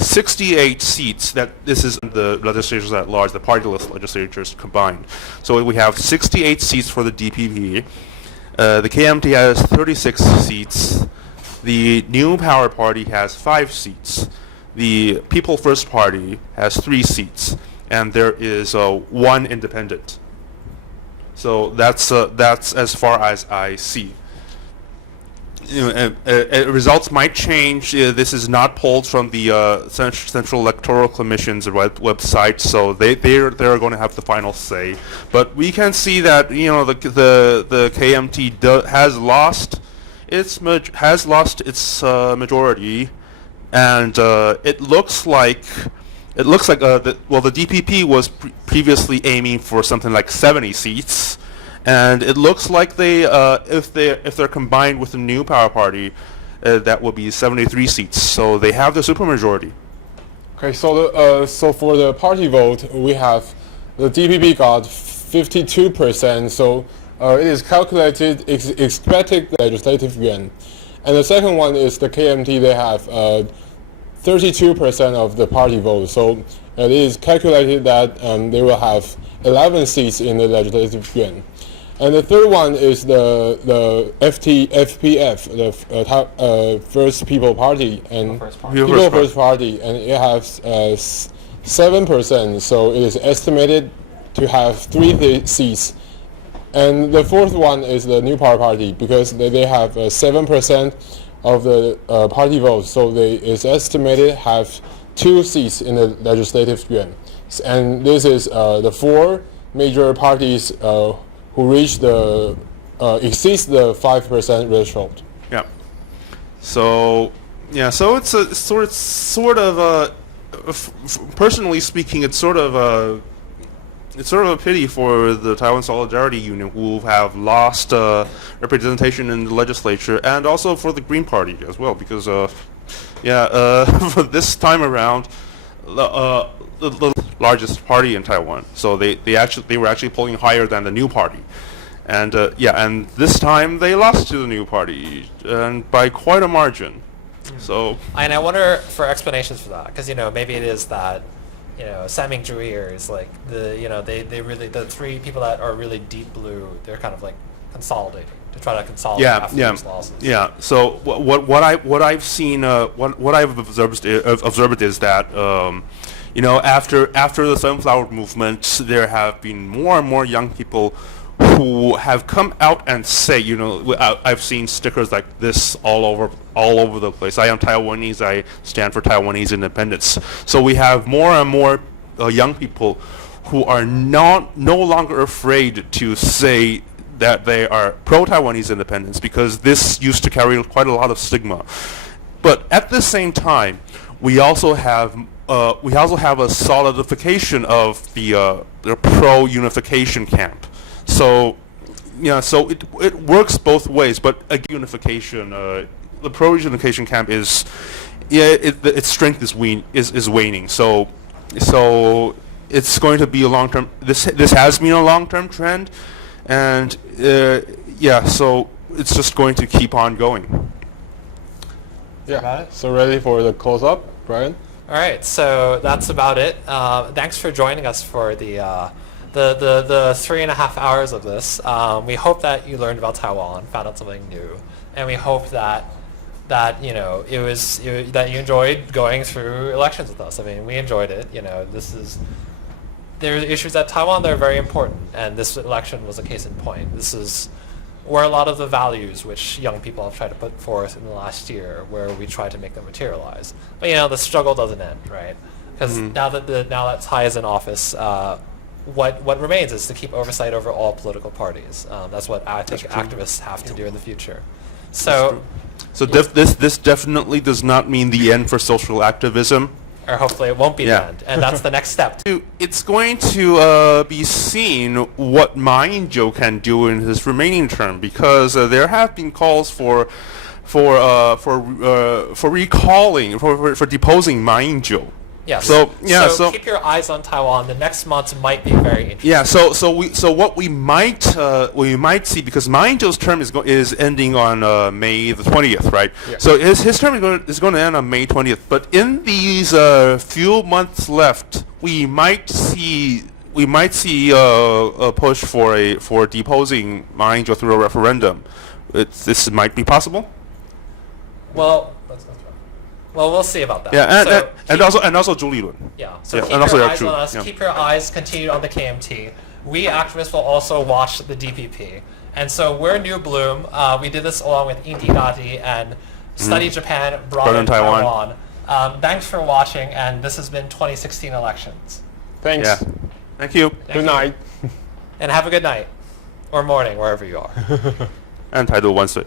68 seats. This is the legislatures at large, the partyless legislatures combined. So we have 68 seats for the DPP. The KMT has 36 seats. The New Power Party has 5 seats. The People First Party has 3 seats, and there is 1 independent. So that's as far as I see. Results might change. This is not polled from the Central Electoral Commission's website, so they're going to have the final say. But we can see that the KMT has lost its majority, and it looks like the DPP was previously aiming for something like 70 seats. And it looks like if they're combined with the New Power Party, that will be 73 seats. So they have the supermajority. Okay, so for the party vote, we have the DPP got 52%. So it is calculated expected legislative yuan, and the second one is the KMT. They have 32% of the party vote. So it is calculated that they will have 11 seats in the legislative yuan. And the third one is the FPF, the First People Party, and People First Party, and it has 7%. So it is estimated to have 3 seats. And the fourth one is the New Power Party because they have 7% of the party votes. So it's estimated have 2 seats in the legislative yuan. And this is the 4 major parties who reach exceeds the 5% threshold. Yeah. So it's a sort of personally speaking, it's sort of a pity for the Taiwan Solidarity Union, who have lost representation in the legislature, and also for the Green Party as well, because for this time around, the largest party in Taiwan. So they were actually polling higher than the New Party, and and this time they lost to the New Party, and by quite a margin. So and I wonder for explanations for that, because maybe it is that Saming Zhu here is like they really, the 3 people that are really deep blue, they're kind of like consolidating to try to consolidate after these losses. Yeah. So what I've seen, what I've observed is that after the Sunflower Movement, there have been more and more young people who have come out and say, I've seen stickers like this all over the place. I am Taiwanese. I stand for Taiwanese independence. So we have more and more young people who are no longer afraid to say that they are pro-Taiwanese independence, because this used to carry quite a lot of stigma. But at the same time, we also have a solidification of the pro-unification camp. So it works both ways. But again, unification, the pro-unification camp is, its strength is waning. So it's going to be a long-term. This has been a long-term trend, and so it's just going to keep on going. Yeah. So ready for the close-up, Brian? All right, so that's about it. Thanks for joining us for the 3.5 hours of this. We hope that you learned about Taiwan, found out something new, and we hope that that you enjoyed going through elections with us. I mean, we enjoyed it. This is there are issues at Taiwan that are very important, and this election was a case in point. This is where a lot of the values which young people have tried to put forth in the last year, where we try to make them materialize. But the struggle doesn't end, right? Because now that Tsai is in office, what remains is to keep oversight over all political parties. That's what I think activists have to do in the future. So this definitely does not mean the end for social activism. Or hopefully it won't be the end, and that's the next step. It's going to be seen what Ma Ying-jeou can do in his remaining term, because there have been calls for recalling, for deposing Ma Ying-jeou. Yeah. So keep your eyes on Taiwan. The next months might be very interesting. Yeah. So what we might see, because Ma Ying-jeou's term is ending on May the 20th, right? Yeah. So his term is going to end on May 20th. But in these few months left, we might see a push for deposing Ma Ying-jeou through a referendum. This might be possible. Well, we'll see about that. Yeah, and also Zhu Lilun. Yeah. So yeah, keep and also your eyes Chu. on us. Yeah. Keep your eyes continued on the KMT. We activists will also watch the DPP. And so we're New Bloom. We did this along with Inti Dati and Study Japan, Broaden Taiwan. Thanks for watching, and this has been 2016 elections. Thanks. Yeah. Thank you. Good night. And have a good night. Or morning, wherever you are. And 台独万岁.